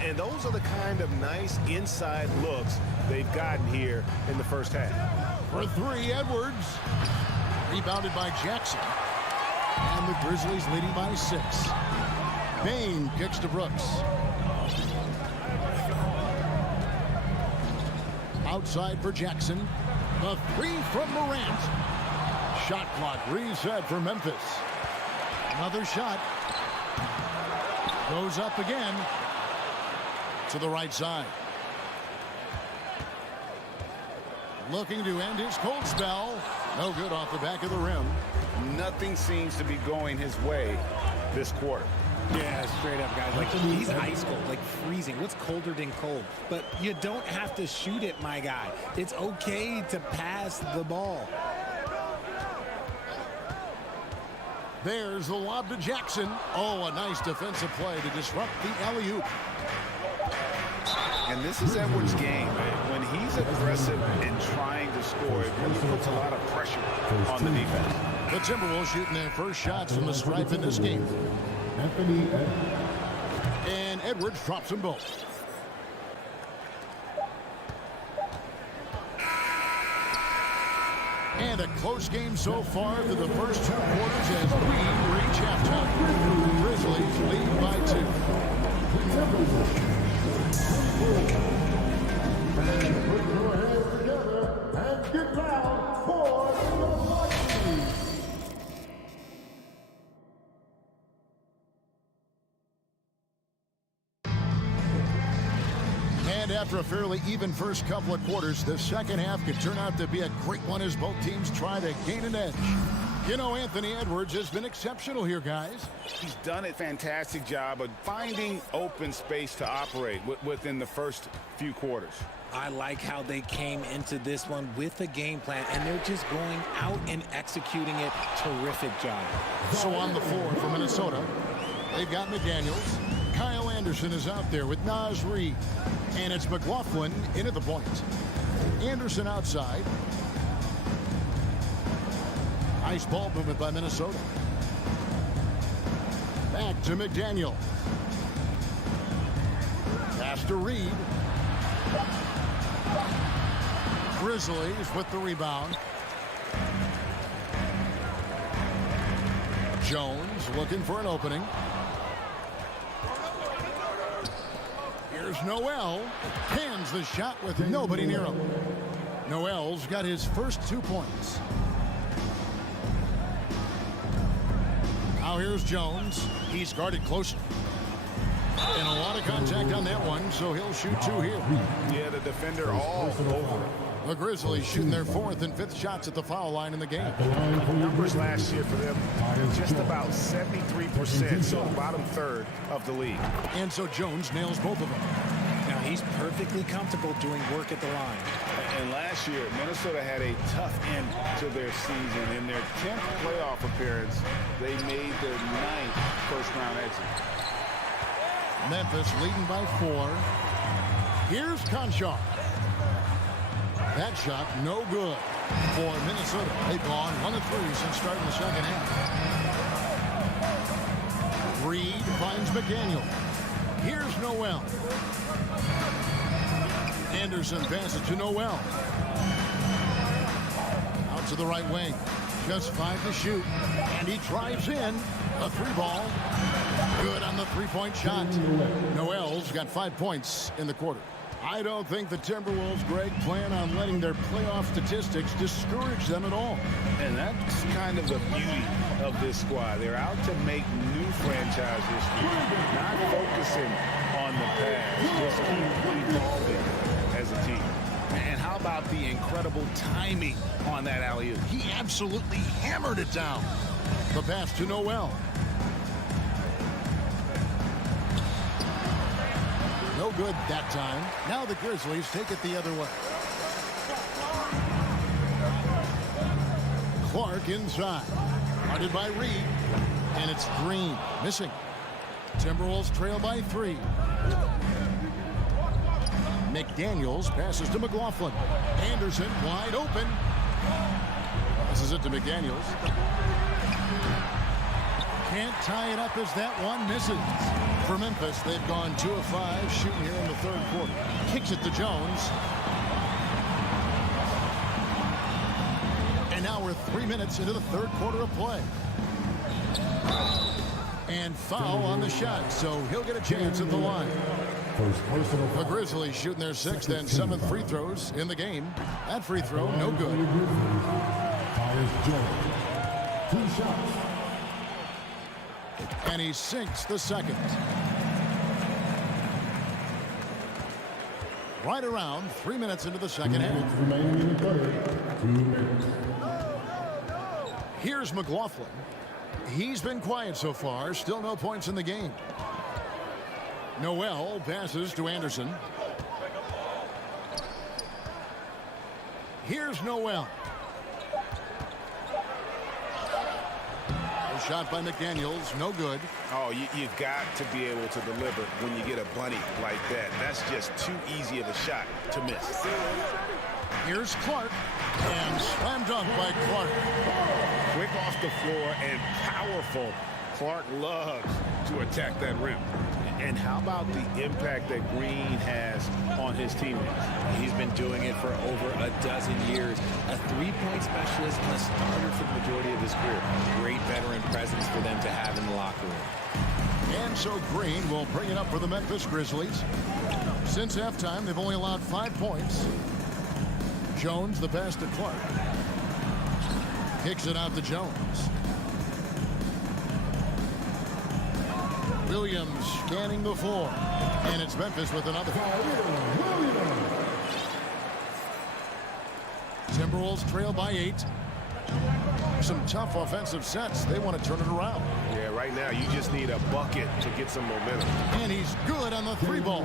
And those are the kind of nice inside looks they've gotten here in the first half. For three, Edwards. Rebounded by Jackson. And the Grizzlies leading by 6. Bain kicks to Brooks. Outside for Jackson. The three from Morant. Shot clock reset for Memphis. Another shot. Goes up again. To the right side. Looking to end his cold spell. No good off the back of the rim. Nothing seems to be going his way this quarter. Yeah, straight up, guys. Like, he's ice cold, like freezing. What's colder than cold? But you don't have to shoot it, my guy. It's okay to pass the ball. There's the lob to Jackson. Oh, a nice defensive play to disrupt the alley-oop. And this is Edwards' game. When he's aggressive and trying to score, it really puts a lot of pressure on the defense. The Timberwolves shooting their first shots from the stripe in this game. And Edwards drops them both. And a close game so far through the first 2 quarters as we reach halftime. Grizzlies lead by 2. Put your hands together and get loud for the Grizzlies. And after a fairly even first couple of quarters, the second half could turn out to be a great one as both teams try to gain an edge. You know, Anthony Edwards has been exceptional here, guys. He's done a fantastic job of finding open space to operate within the first few quarters. I like how they came into this one with a game plan, and they're just going out and executing it. Terrific job. So on the floor for Minnesota, they've got McDaniels. Kyle Anderson is out there with Naz Reid. And it's McLaughlin in at the point. Anderson outside. Nice ball movement by Minnesota. Back to McDaniel. Pass to Reid. Grizzlies with the rebound. Jones looking for an opening. Here's Noel. Cans the shot with nobody near him. Noel's got his first 2 points. Now here's Jones. He's guarded close. And a lot of contact on that one, so he'll shoot 2 here. Yeah, the defender all over. The Grizzlies shooting their 4th and 5th shots at the foul line in the game. Numbers last year for them, just about 73%, so bottom third of the league. And so Jones nails both of them. Now he's perfectly comfortable doing work at the line. And last year, Minnesota had a tough end to their season. In their 10th playoff appearance, they made their 9th first-round exit. Memphis leading by 4. Here's Conchar. That shot no good for Minnesota. They've gone 1 of 3 since starting the second half. Reid finds McDaniel. Here's Noel. Anderson passes to Noel. Out to the right wing. Just 5 to shoot. And he drives in. A 3-ball. Good on the 3-point shot. Noel's got 5 points in the quarter. I don't think the Timberwolves, Greg, plan on letting their playoff statistics discourage them at all. And that's kind of the beauty of this squad. They're out to make new franchise history, not focusing on the past, just keep evolving as a team. And how about the incredible timing on that alley-oop? He absolutely hammered it down. The pass to Noel. No good that time. Now the Grizzlies take it the other way. Clark inside. Guarded by Reed. And it's Green missing. Timberwolves trail by 3. McDaniels passes to McLaughlin. Anderson wide open. This is it to McDaniels. Can't tie it up as that one misses. For Memphis, they've gone 2 of 5 shooting here in the third quarter. Kicks it to Jones. And now we're 3 minutes into the third quarter of play. And foul on the shot, so he'll get a chance at the line. The Grizzlies shooting their 6th and 7th free throws in the game. That free throw, no good. 2 shots. And he sinks the second. Right around 3 minutes into the second half. Remaining in the third. 2 minutes. Here's McLaughlin. He's been quiet so far. Still no points in the game. Noel passes to Anderson. Here's Noel. A shot by McDaniels. No good. Oh, you've got to be able to deliver when you get a bunny like that. That's just too easy of a shot to miss. Here's Clark. And slam dunk by Clark. Quick off the floor and powerful. Clark loves to attack that rim. And how about the impact that Green has on his teammates? He's been doing it for over a dozen years. A three-point specialist and a starter for the majority of his career. Great veteran presence for them to have in the locker room. And so Green will bring it up for the Memphis Grizzlies. Since halftime, they've only allowed 5 points. Jones, the pass to Clark. Kicks it out to Jones. Williams scanning the floor. And it's Memphis with another. Timberwolves trail by 8. Some tough offensive sets. They want to turn it around. Yeah, right now you just need a bucket to get some momentum. And he's good on the 3-ball.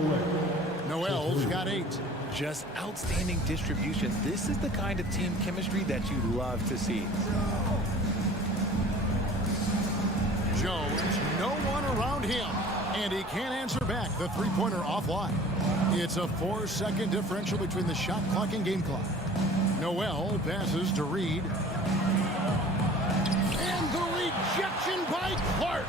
Noel's got 8. Just outstanding distribution. This is the kind of team chemistry that you love to see. Jones, no one around him. And he can't answer back. The 3-pointer offline. It's a 4-second differential between the shot clock and game clock. Noel passes to Reed. And the rejection by Clark.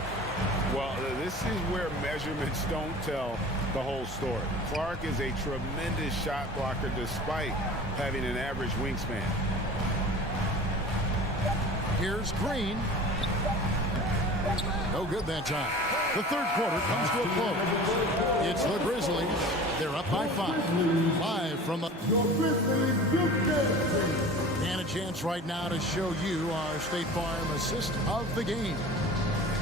Well, this is where measurements don't tell the whole story. Clark is a tremendous shot blocker despite having an average wingspan. Here's Green. No good that time. The third quarter comes to a close. It's the Grizzlies. They're up by 5. Live from the... And a chance right now to show you our State Farm assist of the game.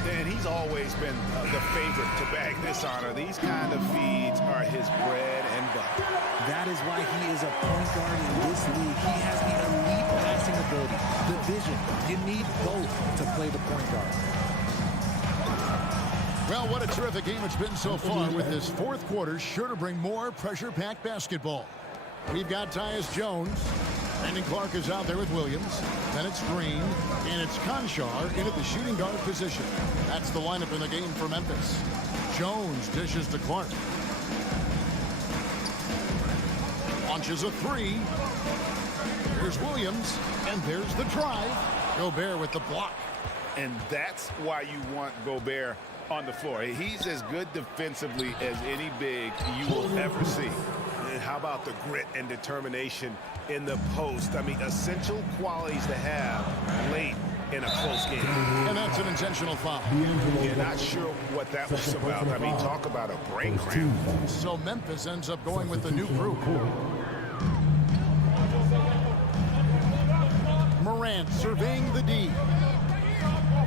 And he's always been the favorite to bag this honor. These kind of feeds are his bread and butter. That is why he is a point guard in this league. He has the elite passing ability, the vision. You need both to play the point guard. Well, what a terrific game it's been so far, with this fourth quarter sure to bring more pressure-packed basketball. We've got Tyus Jones. Brandon Clark is out there with Williams. Then it's Green. And it's Conchar into the shooting guard position. That's the lineup in the game for Memphis. Jones dishes to Clark. Launches a 3. There's Williams. And there's the drive. Gobert with the block. And that's why you want Gobert on the floor. He's as good defensively as any big you will ever see. And how about the grit and determination in the post? I mean, essential qualities to have late in a close game. And that's an intentional foul. You're not sure what that was about. I mean, talk about a brain cramp. So Memphis ends up going with the new group. Morant surveying the D.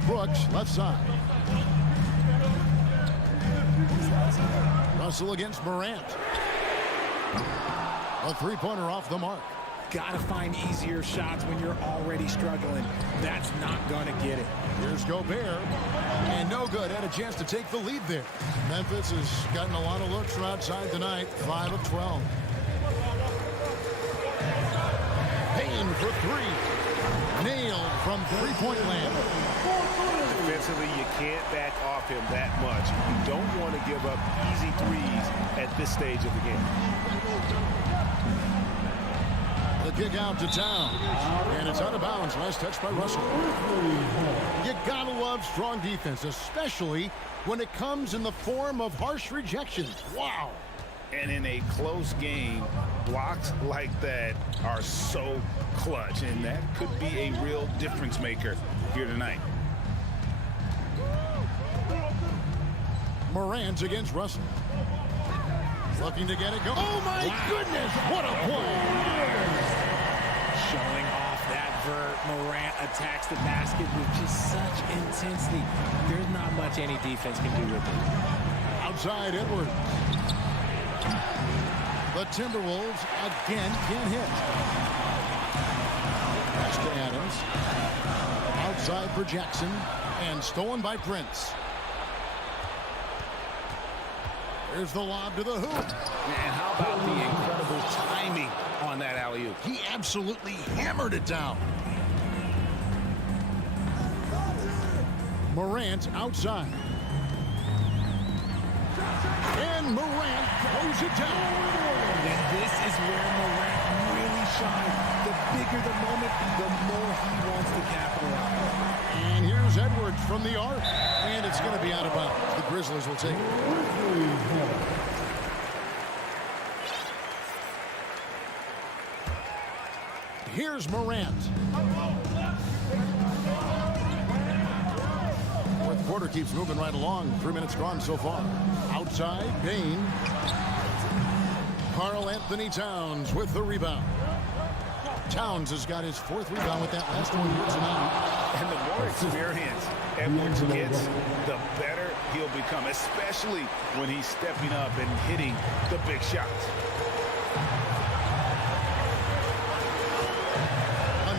Brooks, left side. Russell against Morant. A 3-pointer off the mark. got to find easier shots when you're already struggling. That's not going to get it. Here's Gobert. And no good. Had a chance to take the lead there. Memphis has gotten a lot of looks from outside tonight. 5 of 12. Payne for three. Nailed from three-point land. Defensively, you can't back off him that much. You don't want to give up easy threes at this stage of the game. The kick out to Town. And it's out of bounds. Last touch by Russell. You gotta love strong defense, especially when it comes in the form of harsh rejections. Wow. And in a close game, blocks like that are so clutch, and that could be a real difference maker here tonight. Morant's against Russell. Looking to get it going. Oh, my goodness. What a play. Showing off that vert. Morant attacks the basket with just such intensity. There's not much any defense can do with it. Outside Edwards. The Timberwolves again can't hit. Pass to Adams. Outside for Jackson. And stolen by Prince. Here's the lob to the hoop. Man, how about the incredible timing on that alley-oop? He absolutely hammered it down. Morant outside. And Morant throws it down. And this is where Morant really shines. The bigger the moment, the more he wants to capitalize. And here's Edwards from the arc. And it's going to be out of bounds. The Grizzlies will take it. Here's Morant. Fourth quarter keeps moving right along. 3 minutes gone so far. Outside, Payne. Karl Anthony Towns with the rebound. Towns has got his fourth rebound with that last one here tonight. And the more experience Edwards gets, the better he'll become, especially when he's stepping up and hitting the big shots.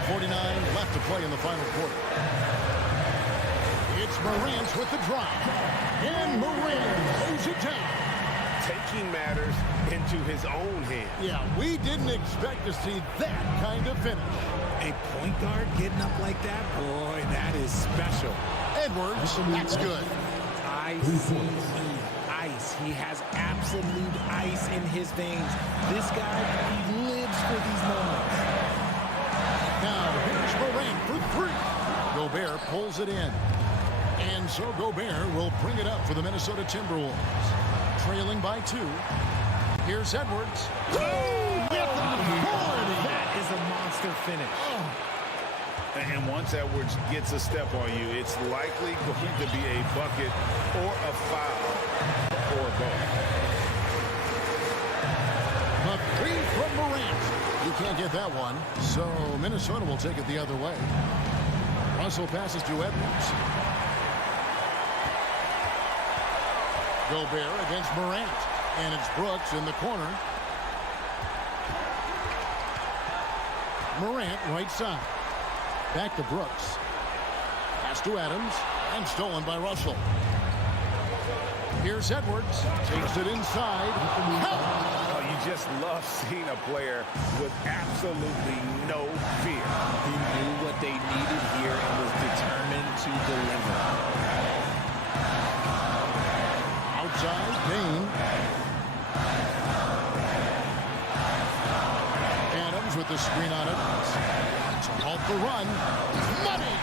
1:49 left to play in the final quarter. It's Morant with the drive. And Morant throws it down. Taking matters into his own hands. Yeah, we didn't expect to see that kind of finish. A point guard getting up like that, boy, that is special. Edwards, that's good. Ice. He has absolute ice in his veins. This guy, he lives for these moments. Now, here's Morant for three. Gobert pulls it in. And so Gobert will bring it up for the Minnesota Timberwolves. Trailing by 2. Here's Edwards. Oh, with authority. That is a monster finish. Oh. And once Edwards gets a step on you, it's likely going to be a bucket or a foul or both. A three from Morant. You can't get that one. So Minnesota will take it the other way. Russell passes to Edwards. Gobert against Morant. And it's Brooks in the corner. Morant right side. Back to Brooks. Pass to Adams. And stolen by Russell. Here's Edwards. Takes it inside. Oh, you just love seeing a player with absolutely no fear. He knew what they needed here and was determined to deliver. Outside, Payne. Adams with the screen on it. To halt the run. Money!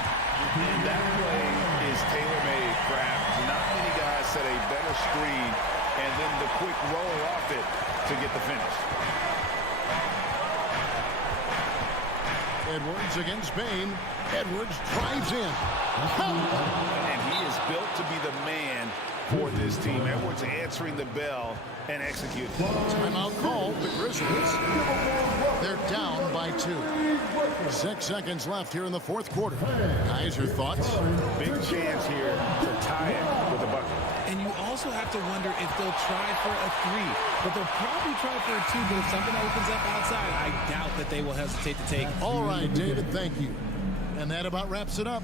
And that play is tailor-made, Kraft. Not many guys set a better screen and then the quick roll off it to get the finish. Edwards against Payne. Edwards drives in. And he is built to be the man for this team. Edwards answering the bell and executing. Timeout called. The Grizzlies. They're down by 2. 6 seconds left here in the fourth quarter. Guys, your thoughts? Big chance here to tie it with a bucket. And you also also have to wonder if they'll try for a 3. But they'll probably try for a 2. But if something opens up outside, I doubt that they will hesitate to take. All right, David, thank you. And that about wraps it up.